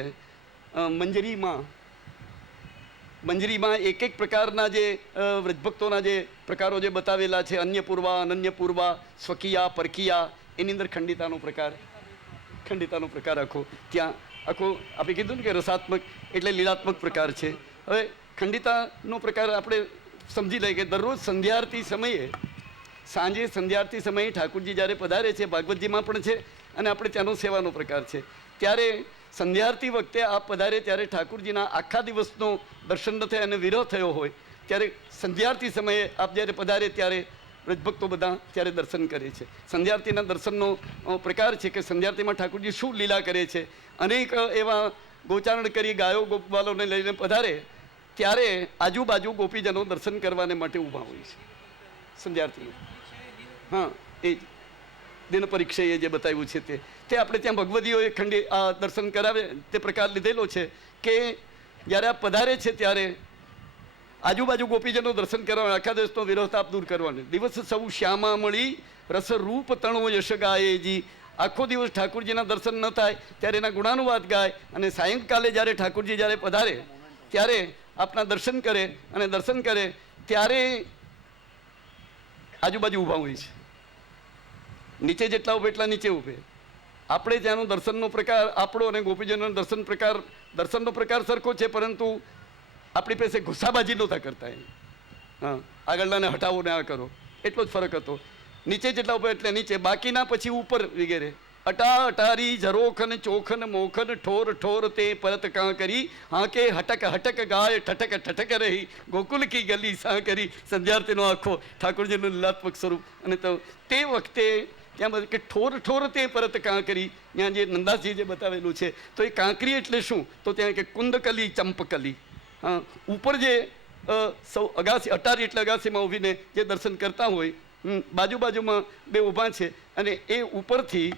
મંજરીમાં એક એક પ્રકારના જે વ્રજભક્તોના જે પ્રકારો જે બતાવેલા છે, અન્યપૂર્વા, અનન્યપૂર્વા, સ્વકીયા, પરકીયા, એની અંદર ખંડિતાનો પ્રકાર આખો ત્યાં આખો આપણે કીધું ને કે રસાત્મક એટલે લીલાત્મક પ્રકાર છે. હવે ખંડિતાનો પ્રકાર આપણે સમજી લઈએ કે દરરોજ સંધ્યાઆરતી સમયે, સાંજે સંધ્યાઆરતી સમયે ઠાકોરજી જ્યારે પધારે છે, ભાગવતજીમાં પણ છે, અને આપણે ત્યાંનો સેવાનો પ્રકાર છે. ત્યારે સંધ્યાઆરતી વખતે આપ પધારે ત્યારે ઠાકોરજીના આખા દિવસનો દર્શન ન થાય અને વિરહ થયો હોય ત્યારે સંધ્યાઆરતી સમયે આપ જ્યારે પધારે ત્યારે વ્રજભક્તો બધા ત્યારે દર્શન કરે છે. સંધ્યાઆરતીના દર્શનનો પ્રકાર છે કે સંધ્યાઆરતીમાં ઠાકોરજી શું લીલા કરે છે. અનેક એવા ગોચારણ કરી ગાયો ગોપવાલોને લઈને પધારે ત્યારે આજુબાજુ ગોપીજનો દર્શન કરવાને માટે ઊભા હોય છે. સંધ્યાર્થીનું. હા, એ જ દિન પરીક્ષા એ જે બતાવ્યું છે તે આપણે ત્યાં ભગવદીઓએ ખંડી આ દર્શન કરાવે તે પ્રકાર લીધેલો છે કે જ્યારે આ પધારે છે ત્યારે આજુબાજુ ગોપીજનો દર્શન કરવાના, આખા દેશનો વિરોધાપ દૂર કરવાનો. દિવસ સૌ શ્યામા મળી રસ રૂપ તણો યશ ગાયેજી. આખો દિવસ ઠાકોરજીના દર્શન ન થાય ત્યારે એના ગુણાનુવાદ ગાય, અને સાયંકાલે જ્યારે ઠાકોરજી જ્યારે પધારે ત્યારે આપના દર્શન કરે, અને દર્શન કરે ત્યારે આજુબાજુ ઊભા હોય છે. નીચે જેટલા ઉભે એટલા નીચે ઉભે. આપણે ત્યાંનો દર્શનનો પ્રકાર, આપણો અને ગોપીજનનો દર્શનનો પ્રકાર સરખો છે, પરંતુ આપણી પાસે ઘુસાબાજી નહોતા કરતા. હા, આગળનાને હટાવો ને આ કરો, એટલો જ ફરક હતો. નીચે જેટલા ઉભા એટલે નીચે, બાકીના પછી ઉપર વગેરે. અટા અટારી ઝરોખન ચોખન મોખન ઠોર ઠોર તે પરત કાં કરી, હાંકે હટક હટક ગાય ઠઠક ઠઠક રહી, ગોકુલ કી ગલી સા કરી. સંધ્યાર્થીનો આખો ઠાકોરજીનું લીલાત્મક સ્વરૂપ. અને તો તે વખતે ત્યાં કે ઠોર ઠોર તે પરત કાં કરી, ત્યાં જે નંદાસજી જે બતાવેલું છે, તો એ કાંકરી એટલે શું? તો ત્યાં કે કુંદકલી ચંપકલી. હા, ઉપર જે સૌ અગાસી, અટારી એટલે અગાસીમાં ઊભીને જે દર્શન કરતા હોય, બાજુમાં બે ઊભા છે, અને એ ઉપરથી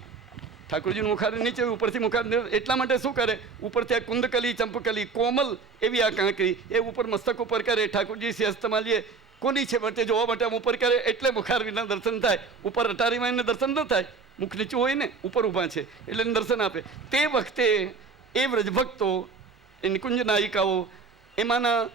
ઠાકોરજીનું મુખાર નીચે, ઉપરથી મુખાર. એટલા માટે શું કરે? ઉપરથી આ કુંદકલી ચંપકલી કોમલ એવી આ કાંકરી એ ઉપર મસ્તક ઉપર કરે. ઠાકોરજી હસ્તમાં લે, કોની છે માટે જોવા માટે આમ ઉપર કરે, એટલે મુખાર વિના દર્શન થાય. ઉપર અટારીમાં એને દર્શન ન થાય, મુખ નીચું હોય ને, ઉપર ઊભા છે એટલે એને દર્શન આપે. તે વખતે એ વ્રજભક્તો, એ નિકુંજ નાયિકાઓ એમાંના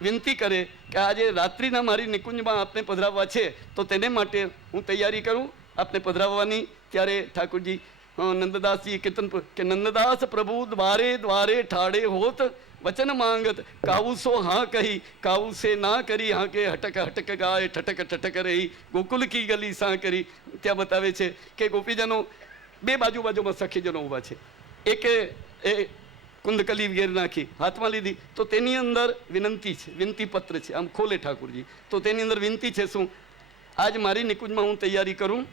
વિનંતી કરે કે આજે રાત્રિના મારી નિકુંજમાં આપને પધરાવવા છે, તો તેને માટે હું તૈયારી કરું આપને પધરાવવાની. ત્યારે ઠાકોરજી નંદદાસજી કીર્તન કે નંદદાસ પ્રભુ દ્વારે દ્વારે ઠાડે હોત, વચન માંગત કાઉસો હા કહી, કાઉ સે ના કરી, હા કે હટક હટક ગાય ઠટક ઠટક રહી, ગોકુલ કી ગલી સા કરી. ત્યાં બતાવે છે કે ગોપીજનો બે બાજુમાં સખીજનો ઊભા છે. એકે એ કુંદકલી વગેરે નાખી હાથમાં લીધી, તો તેની અંદર વિનંતી છે, વિનંતી પત્ર છે. આમ ખોલે ઠાકોરજી, તો તેની અંદર વિનંતી છે શું? આજ મારી નિકુંજમાં હું તૈયારી કરું,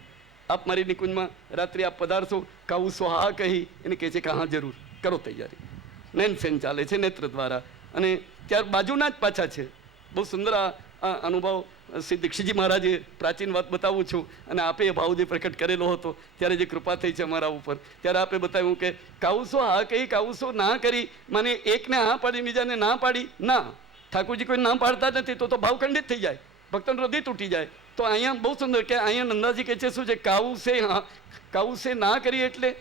આપ મારી નિકુંજમાં રાત્રે આપ પધારશો. કાઉસો હા કહી, એને કહે છે કે હા જરૂર કરો તૈયારી. નૈન સેન ચાલે છે નેત્ર દ્વારા, અને ત્યાર બાજુના જ પાછા છે. બહુ સુંદર આ અનુભવ શ્રી દીક્ષિતજી મહારાજે પ્રાચીન વાત બતાવું છું, અને આપે એ ભાવ જે પ્રકટ કરેલો હતો ત્યારે જે કૃપા થઈ છે અમારા ઉપર, ત્યારે આપે બતાવ્યું કે કાઉસો હા કહી, કાઉસો ના કરી, મને એકને હા પાડી બીજાને ના પાડી ના. ઠાકોરજી કોઈ ના પાડતા નથી, તો ભાવ ખંડિત થઈ જાય, ભક્તનું હૃદય તૂટી જાય. તો અહીંયા બહુ સુંદર કે અહીંયા નંદાજી કહે છે શું છે? કાઉસે ના કરી એટલે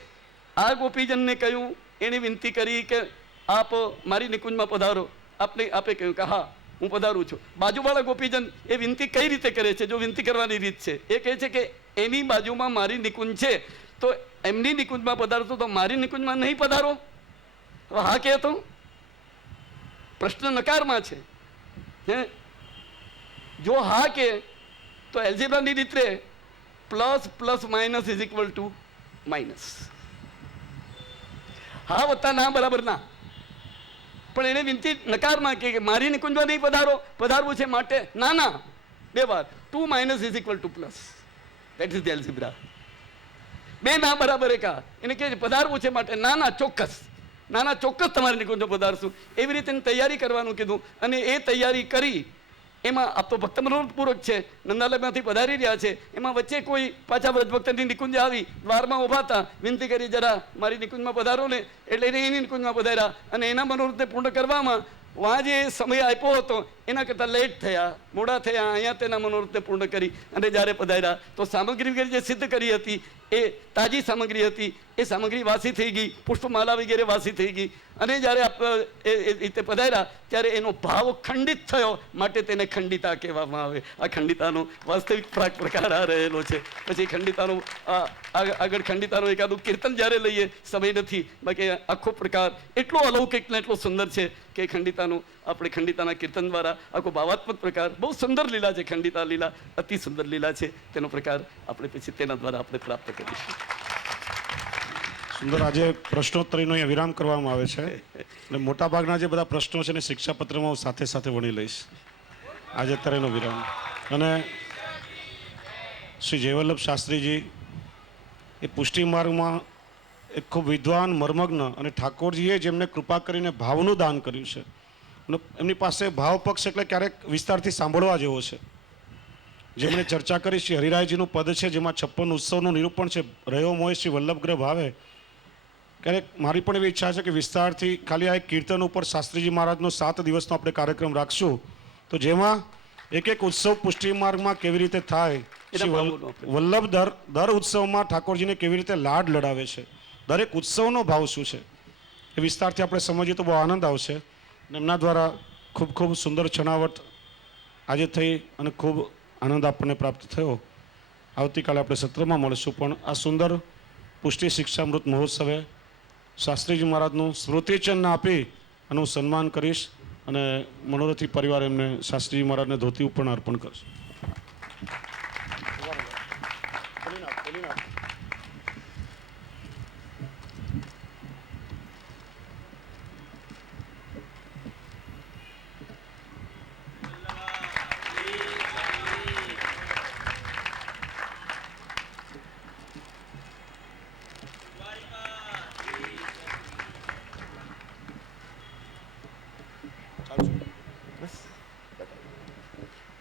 આ ગોપીજનને કહ્યું, એણે વિનંતી કરી કે આપ મારી નિકુંજમાં પધારો. આપે કહ્યું કે હા હું પધારું છું. બાજુવાળા ગોપીજન એ વિનંતી કઈ રીતે કરે છે? જો વિનંતી કરવાની રીત છે, એ કહે છે કે એની બાજુમાં મારી નિકુંજ છે, તો એમની નિકુંજમાં પધારશો તો મારી નિકુંજમાં નહીં પધારો? હા કે તો પ્રશ્ન નકારમાં છે. હે, જો હા કે તો એલ્જેબ્રાની રીતે plus plus minus is equal to minus. હા વત્તા ના બરાબર ના. પણ એને વિનંતી નકારમાં કે મારી નિકુંજમાં નહીં પધારવું છે માટે ના બે વાર. 2 minus is equal to plus. That is the algebra. બે ના બરાબર એકા. એને કહે પધારવું છે માટે ના ચોક્કસ તમારી નિકુંજમાં પધારશું. એવી રીતે તૈયારી કરવાનું કીધું, અને એ તૈયારી કરી. એમાં આપ તો ભક્ત મનોરથપૂર્વક છે, નંદાલયમાંથી પધારી રહ્યા છે, એમાં વચ્ચે કોઈ પાછા વ્રજભક્તની નિકુંજ આવી, દ્વારમાં ઊભા હતા, વિનંતી કરી જરા મારી નિકુંજમાં પધારો ને, એટલે એની નિકુંજમાં પધાર્યા. અને એના મનોરથને પૂર્ણ કરવામાં વहाँ જે સમય આપ્યો હતો એના કરતાં લેટ થયા, મોડા થયા. અહીંયા તેના મનોરથને પૂર્ણ કરી અને જ્યારે પધાર્યા તો સામગ્રી વગેરે જે સિદ્ધ કરી હતી એ તાજી સામગ્રી હતી, એ સામગ્રી વાસી થઈ ગઈ, પુષ્પમાલા વગેરે વાસી થઈ ગઈ. અને જ્યારે એ રીતે પધાર્યા ત્યારે એનો ભાવ ખંડિત થયો, માટે તેને ખંડિતા કહેવામાં આવે. આ ખંડિતાનો વાસ્તવિક પ્રકાર આ રહેલો છે. પછી ખંડિતાનો આગળ ખંડિતાનો એકાદું કીર્તન જ્યારે લઈએ, સમય નથી, બાકી આખો પ્રકાર એટલો અલૌકિક ને એટલો સુંદર છે કે ખંડિતાનું આપણે ખંડિતાના કીર્તન દ્વારા આખો ભાવાત્મક પ્રકાર, બહુ સુંદર લીલા છે. ખંડિતા લીલા અતિ સુંદર લીલા છે. તેનો પ્રકાર આપણે પછી તેના દ્વારા આપણે પ્રાપ્ત કરીશું. સુંદર. આજે પ્રશ્નોત્તરીનો અહીંયા વિરામ કરવામાં આવે છે, અને મોટાભાગના જે બધા પ્રશ્નો છે ને શિક્ષાપત્રમાં હું સાથે સાથે વણી લઈશ. આજે અત્યારેનો વિરામ. અને શ્રી જયવલ્લભ શાસ્ત્રીજી એ પુષ્ટિ માર્ગમાં એક ખૂબ વિદ્વાન, મર્મજ્ઞ, અને ઠાકોરજીએ જેમને કૃપા કરીને ભાવનું દાન કર્યું છે. અને એમની પાસે ભાવ પક્ષ એટલે ક્યારેક વિસ્તારથી સાંભળવા જેવો છે. જેમણે ચર્ચા કરી શ્રી હરિરાયજીનું પદ છે, જેમાં 56 ઉત્સવનું નિરૂપણ છે, રહ્યો મોય શ્રી વલ્લભગ્રહ ભાવે. ક્યારેક મારી પણ એવી ઈચ્છા છે કે વિસ્તારથી ખાલી આ એક કીર્તન ઉપર શાસ્ત્રીજી મહારાજનો 7 દિવસનો આપણે કાર્યક્રમ રાખશું, તો જેમાં એક એક ઉત્સવ પુષ્ટિ માર્ગમાં કેવી રીતે થાય, શ્રી વલ્લભ દર ઉત્સવમાં ઠાકોરજીને કેવી રીતે લાડ લડાવે છે, દરેક ઉત્સવનો ભાવ શું છે, એ વિસ્તારથી આપણે સમજીએ તો બહુ આનંદ આવશે. અને એમના દ્વારા ખૂબ ખૂબ સુંદર છણાવટ આજે થઈ અને ખૂબ આનંદ આપણને પ્રાપ્ત થયો. આવતીકાલે આપણે સત્રમાં મળશું, પણ આ સુંદર પુષ્ટિ શિક્ષામૃત મહોત્સવે શાસ્ત્રીજી મહારાજનું સ્મૃતિચિહ્ન આપી અને હું સન્માન કરીશ અને મનોરથી પરિવાર એમને શાસ્ત્રીજી મહારાજને ધોતી પણ અર્પણ કરશે.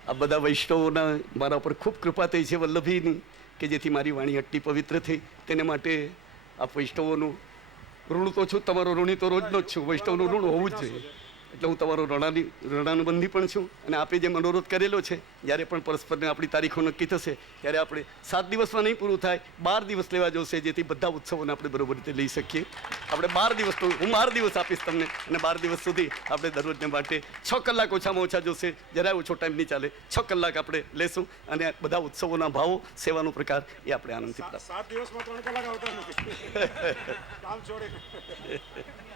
આ બધા વૈષ્ણવોના મારા પર ખૂબ કૃપા થઈ છે વલ્લભીની, કે જેથી મારી વાણી આટલી પવિત્ર થઈ. તેને માટે આપ વૈષ્ણવોનું ઋણ તો છું, તમારો ઋણી તો રોજનો જ છું. વૈષ્ણવનું ઋણ હોવું જ જોઈએ, એટલે હું તમારો રણાનુબંધી પણ છું. અને આપે જે મનોરથ કરેલો છે, જ્યારે પણ પરસ્પરને આપણી તારીખો નક્કી થશે ત્યારે આપણે 7 દિવસમાં નહીં પૂરું થાય, 12 દિવસ લેવા જોશે, જેથી બધા ઉત્સવોને આપણે બરોબર રીતે લઈ શકીએ. આપણે 12 દિવસનો હું 12 દિવસ આપીશ તમને, અને 12 દિવસ સુધી આપણે દરરોજને માટે 6 કલાક ઓછામાં ઓછા જોશે, જરાય ઓછો ટાઈમ નહીં ચાલે, 6 કલાક આપણે લેશું. અને બધા ઉત્સવોના ભાવો, સેવાનો પ્રકાર એ આપણે આનંદથી પ્રાપ્ત. 7 દિવસમાં 3 કલાક આવતા નથી. કામ છોડી